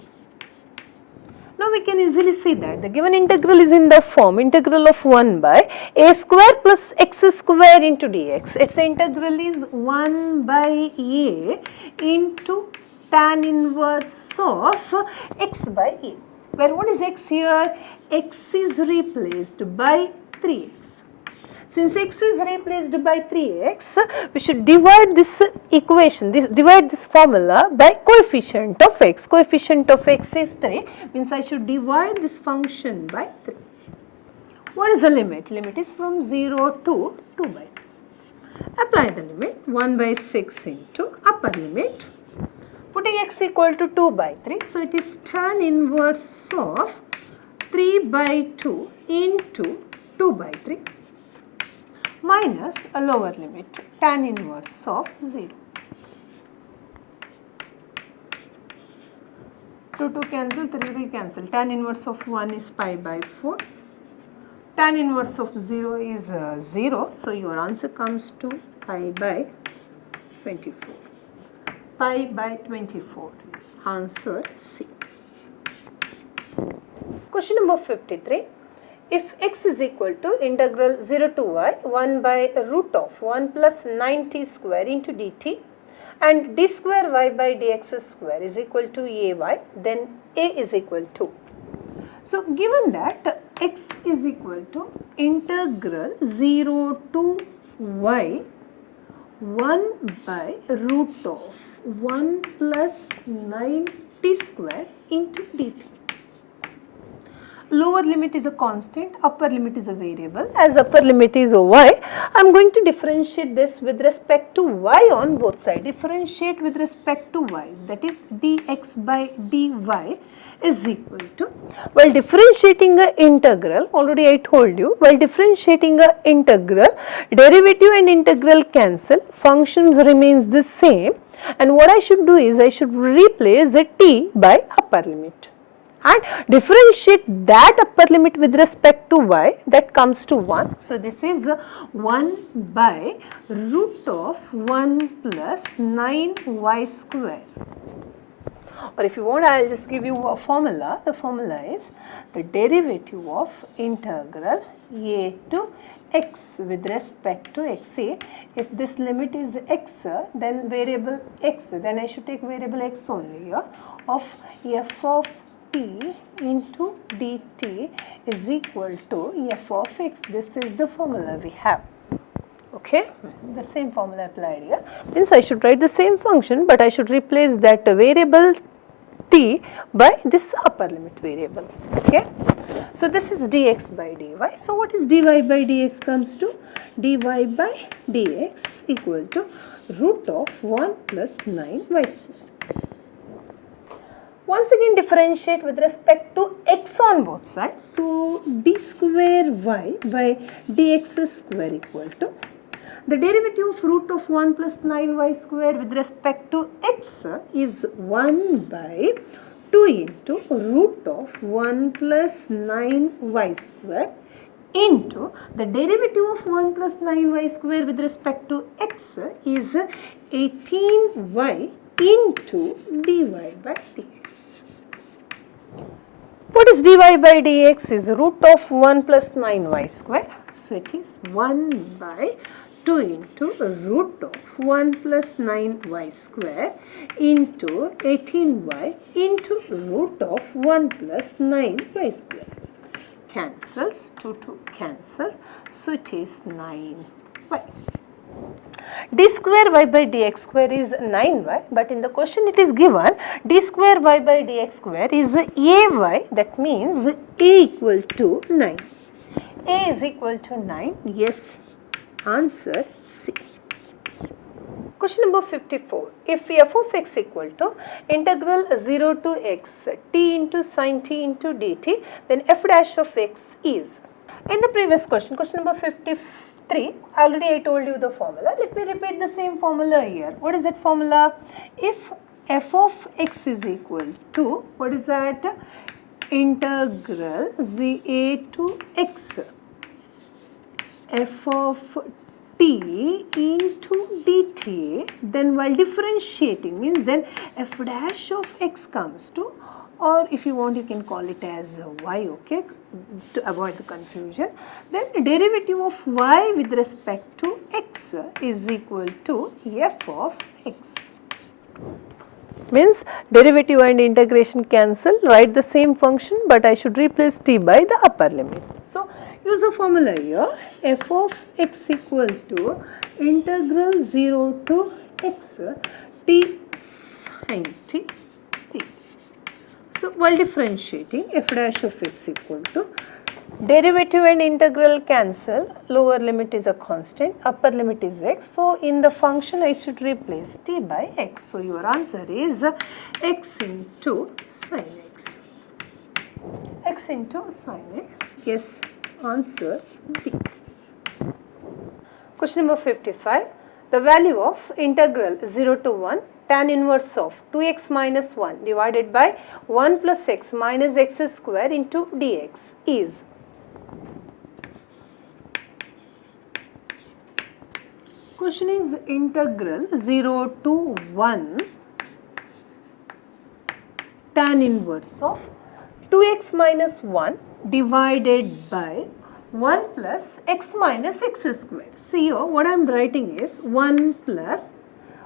Now we can easily see that the given integral is in the form integral of 1 by a square plus x square into dx. Its integral is 1 by a into tan inverse of x by a. Where what is x here? X is replaced by 3x. Since x is replaced by 3x, we should divide this equation, divide this formula by coefficient of x. Coefficient of x is 3, means I should divide this function by 3. What is the limit? Limit is from 0 to 2 by 3. Apply the limit 1 by 6 into upper limit. Putting x equal to 2 by 3, so it is tan inverse of 3 by 2 into 2 by 3 minus a lower limit tan inverse of 0. 2 cancel, 3 cancel. Tan inverse of 1 is pi by 4. Tan inverse of 0 is 0. So your answer comes to pi by 24. Pi by 24. Answer C. Question number 53. If x is equal to integral 0 to y 1 by root of 1 plus 9t square into dt and d square y by dx square is equal to ay, then a is equal to. So given that x is equal to integral 0 to y 1 by root of 1 plus 9t square into dt. Lower limit is a constant, upper limit is a variable. As upper limit is y, I am going to differentiate this with respect to y on both sides. Differentiate with respect to y, that is dx by dy is equal to, while differentiating a integral, already I told you, while differentiating a integral, derivative and integral cancel, functions remains the same, and what I should do is I should replace the t by upper limit and differentiate that upper limit with respect to y, that comes to 1. So this is 1 by root of 1 plus 9y square. Or if you want, I will just give you a formula. The formula is the derivative of integral a to x with respect to x. See, if this limit is x, then variable x, then I should take variable x only here, of f of t into dt is equal to f of x. This is the formula we have. Okay, the same formula applied here. Means I should write the same function, but I should replace that variable t by this upper limit variable. Okay, so this is dx by dy. So what is dy by dx comes to? Dy by dx equal to root of 1 plus 9y square. Once again differentiate with respect to x on both sides. So d square y by dx square equal to the derivative of root of 1 plus 9y square with respect to x is 1 by 2 into root of 1 plus 9y square into the derivative of 1 plus 9y square with respect to x is 18y into dy by dx. What is dy by dx is root of 1 plus 9y square. So it is 1 by 2 into root of 1 plus 9y square into 18y into root of 1 plus 9y square. Cancels, 2 cancels, so it is 9y. D square y by dx square is 9y, but in the question it is given d square y by dx square is ay, that means a equal to 9. A is equal to 9, yes, answer C. Question number 54. If f of x equal to integral 0 to x t into sin t into dt, then f dash of x is. In the previous question, question number 53, already I told you the formula. Let me repeat the same formula here. What is that formula? If f of x is equal to, what is that? Integral a to x f of t into dt, then while differentiating means then f dash of x comes to, or if you want you can call it as y, okay, to avoid the confusion. Then derivative of y with respect to x is equal to f of x. Means derivative and integration cancel, write the same function, but I should replace t by the upper limit. So use a formula here, f of x equal to integral 0 to x t sin t t. So while differentiating, f dash of x equal to derivative and integral cancel, lower limit is a constant, upper limit is x. So in the function I should replace t by x. So your answer is x into sin x. X into sin x, yes, answer D. Question number 55. The value of integral 0 to 1 tan inverse of 2x minus 1 divided by 1 plus x minus x square into dx is. Question is integral 0 to 1 tan inverse of 2x minus 1 divided by 1 plus x minus x square. See here what I am writing is 1 plus,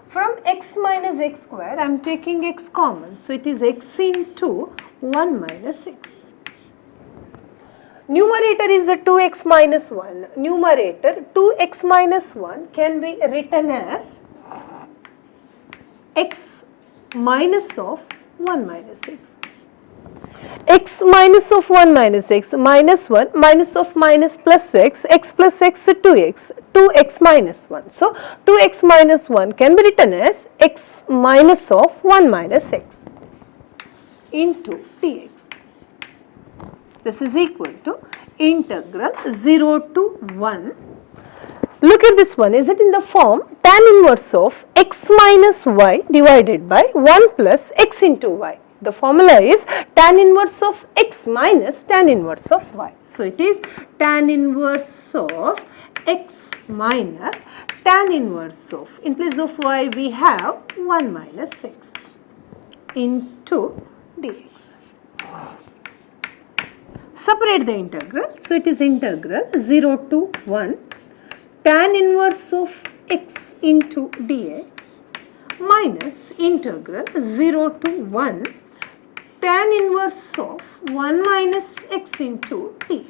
from x minus x square I am taking x common. So, it is x into 1 minus x. Numerator is a 2x minus 1. Numerator 2x minus 1 can be written as x minus of 1 minus x. X minus of 1 minus x, minus 1, minus of minus plus x plus x 2x, 2x minus 1. So, 2x minus 1 can be written as x minus of 1 minus x into dx. This is equal to integral 0 to 1. Look at this one, is it in the form tan inverse of x minus y divided by 1 plus x into y. The formula is tan inverse of x minus tan inverse of y. So, it is tan inverse of x minus tan inverse of, in place of y we have 1 minus x into dx. Separate the integral. So, it is integral 0 to 1 tan inverse of x into dx minus integral 0 to 1 tan inverse of 1 minus x into dx.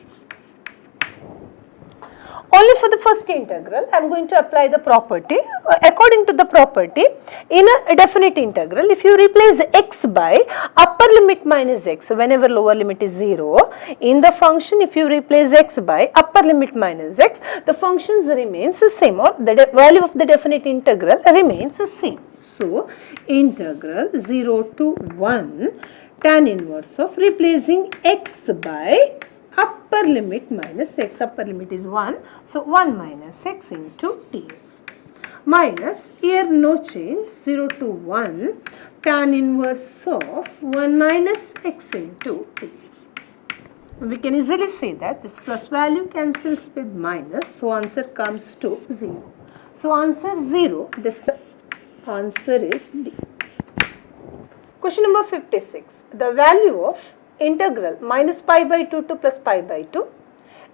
Only for the first integral I am going to apply the property. According to the property, in a definite integral, if you replace x by upper limit minus x, so whenever lower limit is 0, in the function if you replace x by upper limit minus x, the functions remains the same, or the value of the definite integral remains the same. So, integral 0 to 1 tan inverse of replacing x by upper limit minus x, upper limit is 1, so 1 minus x into dx, minus, here no change, 0 to 1 tan inverse of 1 minus x into dx. We can easily say that this plus value cancels with minus, so answer comes to 0. So, answer 0, this answer is D. Question number 56. The value of integral minus pi by 2 to plus pi by 2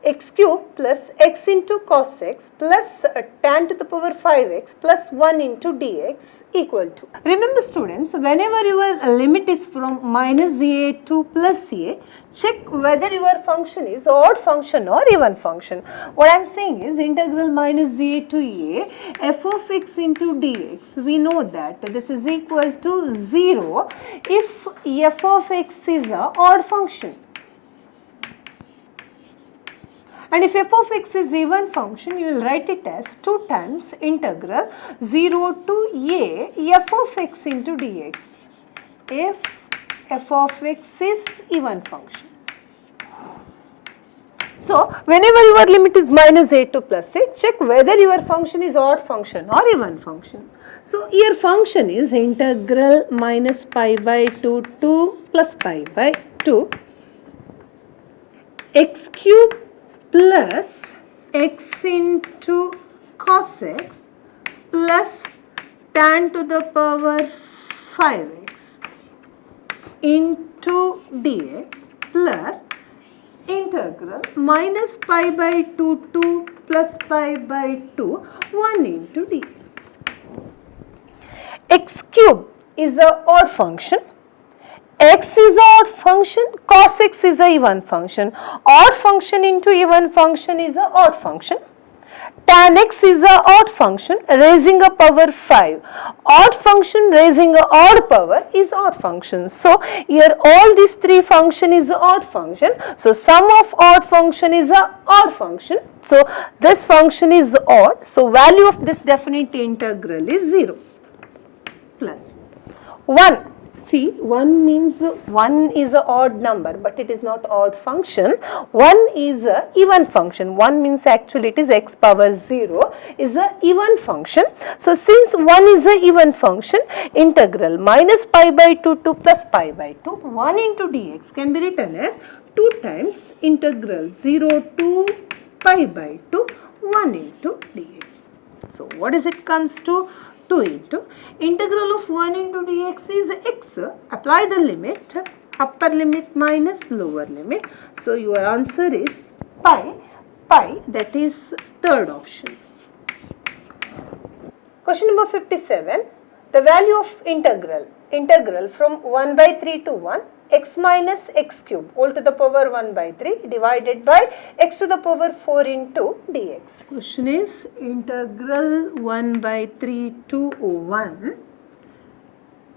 x cube plus x into cos x plus tan to the power 5x plus 1 into dx equal to. Remember students, whenever your limit is from minus a to plus a, check whether your function is odd function or even function. What I am saying is integral minus a to a f of x into dx, we know that this is equal to 0 if f of x is a odd function. And if f of x is even function, you will write it as 2 times integral 0 to a f of x into dx, if f of x is even function. So, whenever your limit is minus a to plus a, check whether your function is odd function or even function. So, your function is integral minus pi by 2 to plus pi by 2 x cube plus x into cos x plus tan to the power 5x into dx plus integral minus pi by 2 to plus pi by 2 1 into dx. X cube is an odd function, x is an odd function, cos x is an even function. Odd function into even function is an odd function. Tan x is an odd function raising a power 5. Odd function raising a odd power is odd function. So, here all these three function is an odd function. So, sum of odd function is an odd function. So, this function is odd. So, value of this definite integral is 0 plus 1. See, 1 means 1 is an odd number, but it is not odd function. 1 is an even function. 1 means actually it is x power 0 is an even function. So, since 1 is an even function, integral minus pi by 2 to plus pi by 2, 1 into dx can be written as 2 times integral 0 to pi by 2, 1 into dx. So, what is it comes to? 2 into integral of 1 into dx is x. Apply the limit, upper limit minus lower limit. So, your answer is pi, that is third option. Question number 57. The value of integral from 1 by 3 to 1 x minus x cube all to the power 1 by 3 divided by x to the power 4 into dx. Question is integral 1 by 3 to 1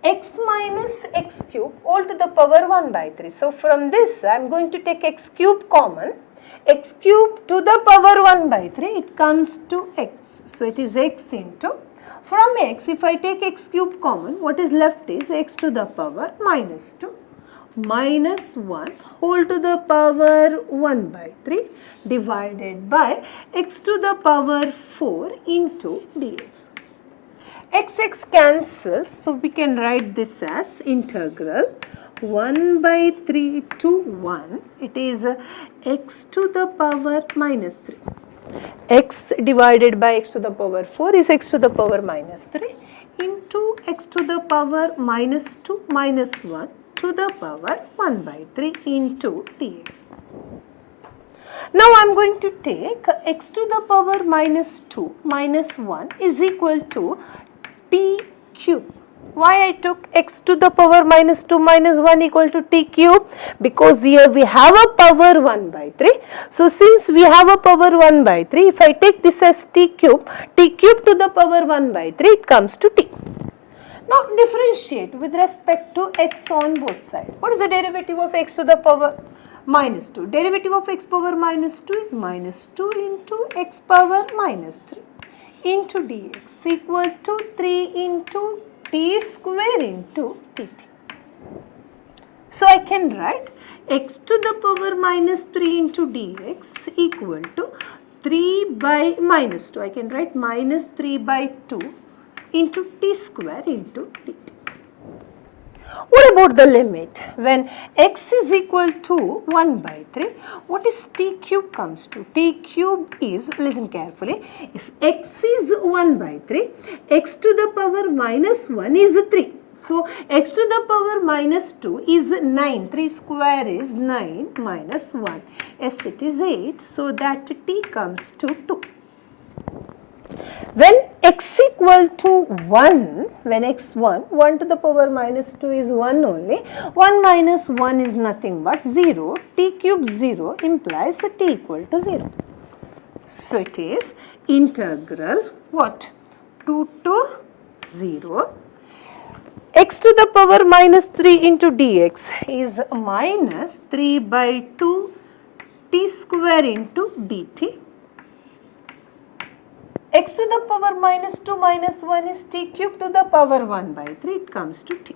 x minus x cube all to the power 1 by 3. So, from this I am going to take x cube common. X cube to the power 1 by 3, it comes to x. So, it is x into, from x if I take x cube common, what is left is x to the power minus 2 minus 1 whole to the power 1 by 3 divided by x to the power 4 into dx. X cancels, so we can write this as integral 1 by 3 to 1, it is x to the power minus 3. X divided by x to the power 4 is x to the power minus 3 into x to the power minus 2 minus 1 to the power 1 by 3 into dx. Now, I am going to take x to the power minus 2 minus 1 is equal to t cube. Why I took x to the power minus 2 minus 1 equal to t cube? Because here we have a power 1 by 3. So, since we have a power 1 by 3, if I take this as t cube to the power 1 by 3, it comes to t. Now, differentiate with respect to x on both sides. What is the derivative of x to the power minus 2? Derivative of x power minus 2 is minus 2 into x power minus 3 into dx equal to 3 into t square into dt. So, I can write x to the power minus 3 into dx equal to 3 by minus 2. I can write minus 3 by 2 into t square into dt. What about the limit? When x is equal to 1 by 3, what is t cube comes to? T cube is, listen carefully, if x is 1 by 3, x to the power minus 1 is 3. So, x to the power minus 2 is 9, 3 square is 9 minus 1, yes it is 8, so that t comes to 2. When x equal to 1, when x 1 to the power minus 2 is 1 only, 1 minus 1 is nothing but 0, t cube 0 implies t equal to 0. So, it is integral what? 2 to 0, x to the power minus 3 into dx is minus 3 by 2 t square into dt. X to the power minus 2 minus 1 is t cube to the power 1 by 3, it comes to t.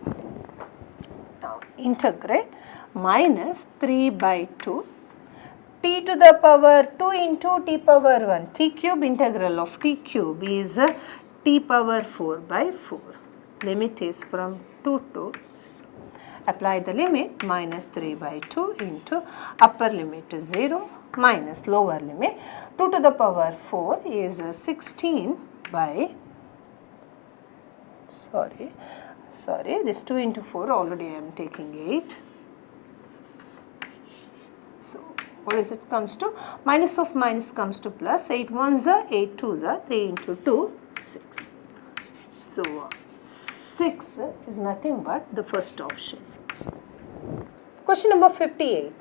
Now, integrate minus 3 by 2 t to the power 2 into t power 1, t cube integral of t cube is t power 4 by 4. Limit is from 2 to 0. Apply the limit minus 3 by 2 into upper limit is 0 minus lower limit 2 to the power 4 is 16 by, sorry, this 2 into 4 already I am taking 8. So, what is it comes to? Minus of minus comes to plus, 8 ones are 8 twos are 3 into 2, 6. So, 6 is nothing but the first option. Question number 58.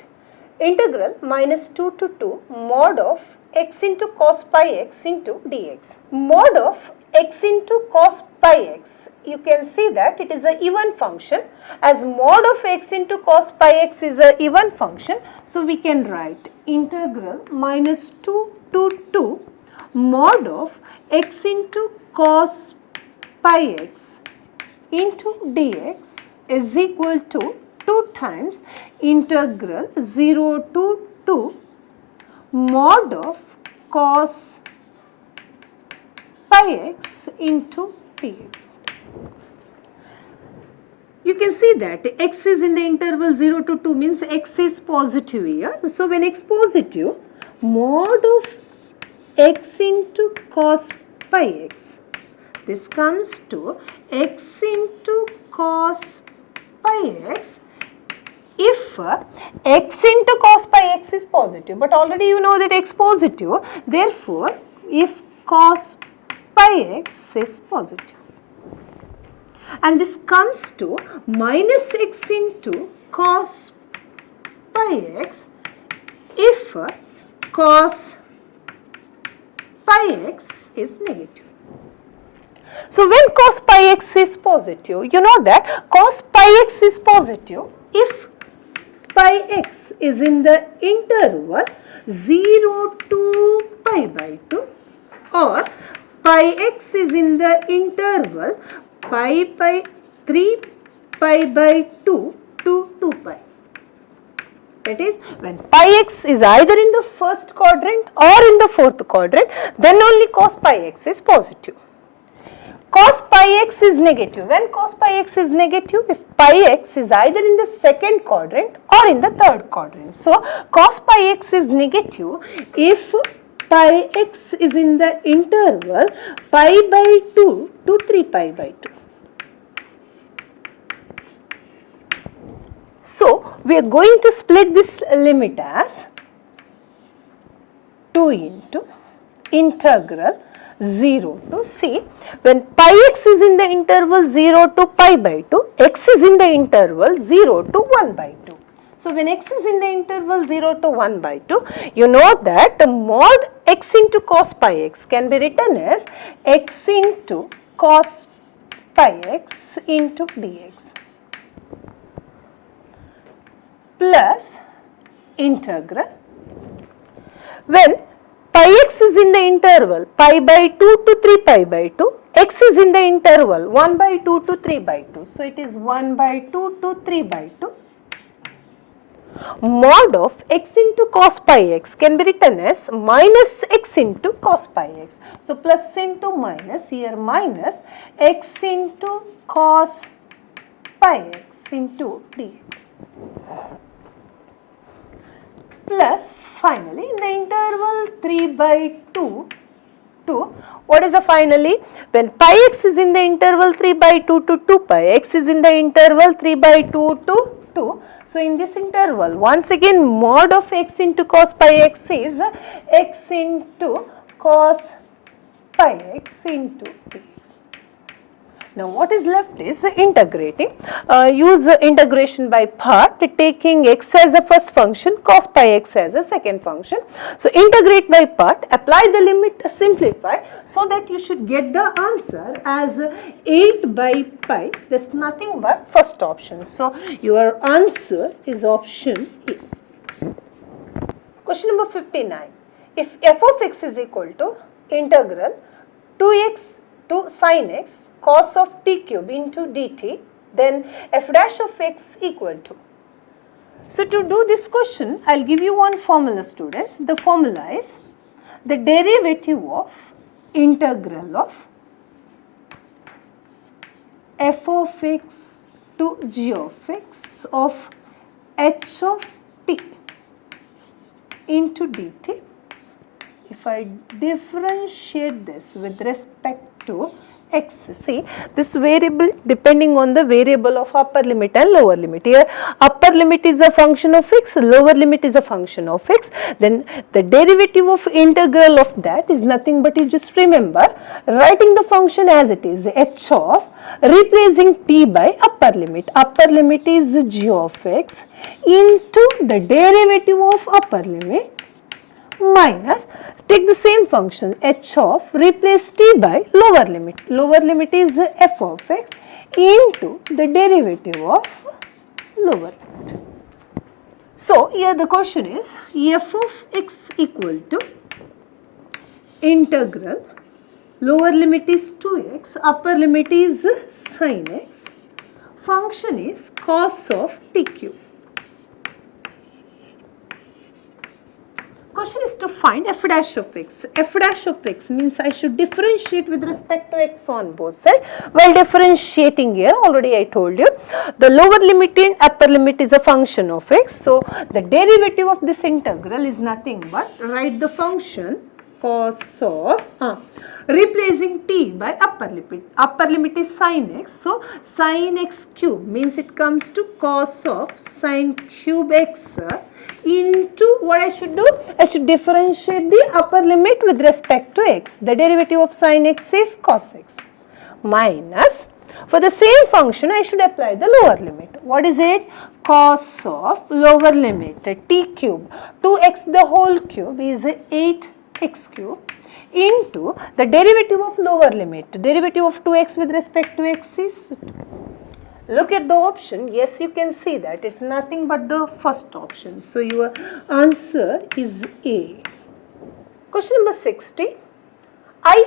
Integral minus 2 to 2 mod of x into cos pi x into dx. Mod of x into cos pi x, you can see that it is a even function, as mod of x into cos pi x is a even function. So, we can write integral minus 2 to 2 mod of x into cos pi x into dx is equal to 2 times integral 0 to 2 mod of cos pi x into dx. You can see that x is in the interval 0 to 2 means x is positive here. So, when x positive, mod of x into cos pi x, this comes to x into cos pi x if x into cos pi x is positive, but already you know that x positive, therefore, if cos pi x is positive. And this comes to minus x into cos pi x if cos pi x is negative. So, when cos pi x is positive, you know that cos pi x is positive if pi x is in the interval 0 to pi by 2 or pi x is in the interval pi by 3 pi by 2 to 2 pi. That is, when pi x is either in the first quadrant or in the fourth quadrant, then only cos pi x is positive. Cos pi x is negative. When cos pi x is negative, if pi x is either in the second quadrant or in the third quadrant. So, cos pi x is negative if pi x is in the interval pi by 2 to 3 pi by 2. So, we are going to split this limit as 2 into integral 0 to c. When pi x is in the interval 0 to pi by 2, x is in the interval 0 to 1 by 2. So, when x is in the interval 0 to 1 by 2, you know that mod x into cos pi x can be written as x into cos pi x into dx plus integral. When pi x is in the interval pi by 2 to 3 pi by 2, x is in the interval 1 by 2 to 3 by 2. So, it is 1 by 2 to 3 by 2. Mod of x into cos pi x can be written as minus x into cos pi x. So, plus into minus, here minus x into cos pi x into dx. Plus finally, in the interval 3 by 2 to, what is the finally? When pi x is in the interval 3 by 2 to 2 pi, x is in the interval 3 by 2 to 2. So, in this interval, once again mod of x into cos pi x is x into cos pi x into dx. Now, what is left is integrating. Use integration by part, taking x as a first function, cos pi x as a second function. So, integrate by part, apply the limit, simplify, so that you should get the answer as 8 by pi. There is nothing but first option. So, your answer is option A. Question number 59. If f of x is equal to integral 2x to sin x cos of t cube into dt, then f dash of x equal to. So, to do this question, I will give you one formula, students. The formula is the derivative of integral of f of x to g of x of h of t into dt. If I differentiate this with respect to x, see this variable depending on the variable of upper limit and lower limit. Here upper limit is a function of x, lower limit is a function of x, then the derivative of integral of that is nothing but, you just remember writing the function as it is, h of replacing t by upper limit is g of x into the derivative of upper limit minus, take the same function h of replace t by lower limit is f of x into the derivative of lower limit. So, here the question is f of x equal to integral, lower limit is 2x, upper limit is sin x function is cos of t cube. Question is to find f dash of x. F dash of x means I should differentiate with respect to x on both sides. While differentiating here, already I told you, the lower limit and upper limit is a function of x. So, the derivative of this integral is nothing but write the function cos of, replacing t by upper limit. Upper limit is sin x. So, sin x cube means it comes to cos of sin cube x into what I should do? I should differentiate the upper limit with respect to x. The derivative of sin x is cos x minus, for the same function I should apply the lower limit. What is it? Cos of lower limit t cube, 2x the whole cube is 8x cube into the derivative of lower limit. Derivative of 2x with respect to x is 2. Look at the option. Yes, you can see that it's nothing but the first option. So, your answer is A. Question number 60.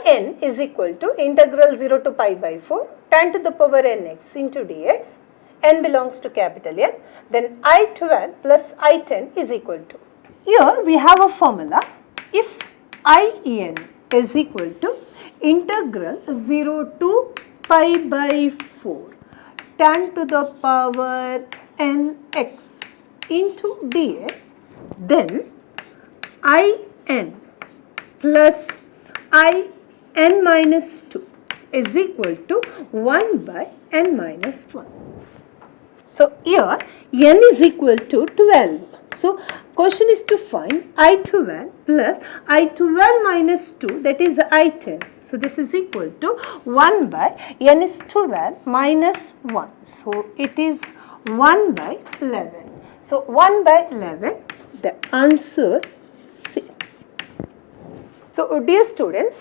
In is equal to integral 0 to pi by 4 tan to the power nx into dx. N belongs to capital N. Then I12 plus I10 is equal to. Here we have a formula. If In is equal to integral 0 to pi by 4 tan to the power nx into dx, then In plus In minus 2 is equal to 1 by n minus 1. So, here n is equal to 12. So, question is to find I12 plus I12 minus 2, that is I10. So, this is equal to 1 by n is 12 minus 1. So, it is 1 by 11. So, 1 by 11, the answer C. So, dear students,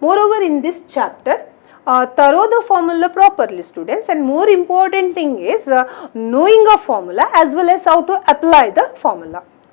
moreover in this chapter, thorough the formula properly, students, and more important thing is knowing a formula as well as how to apply the formula.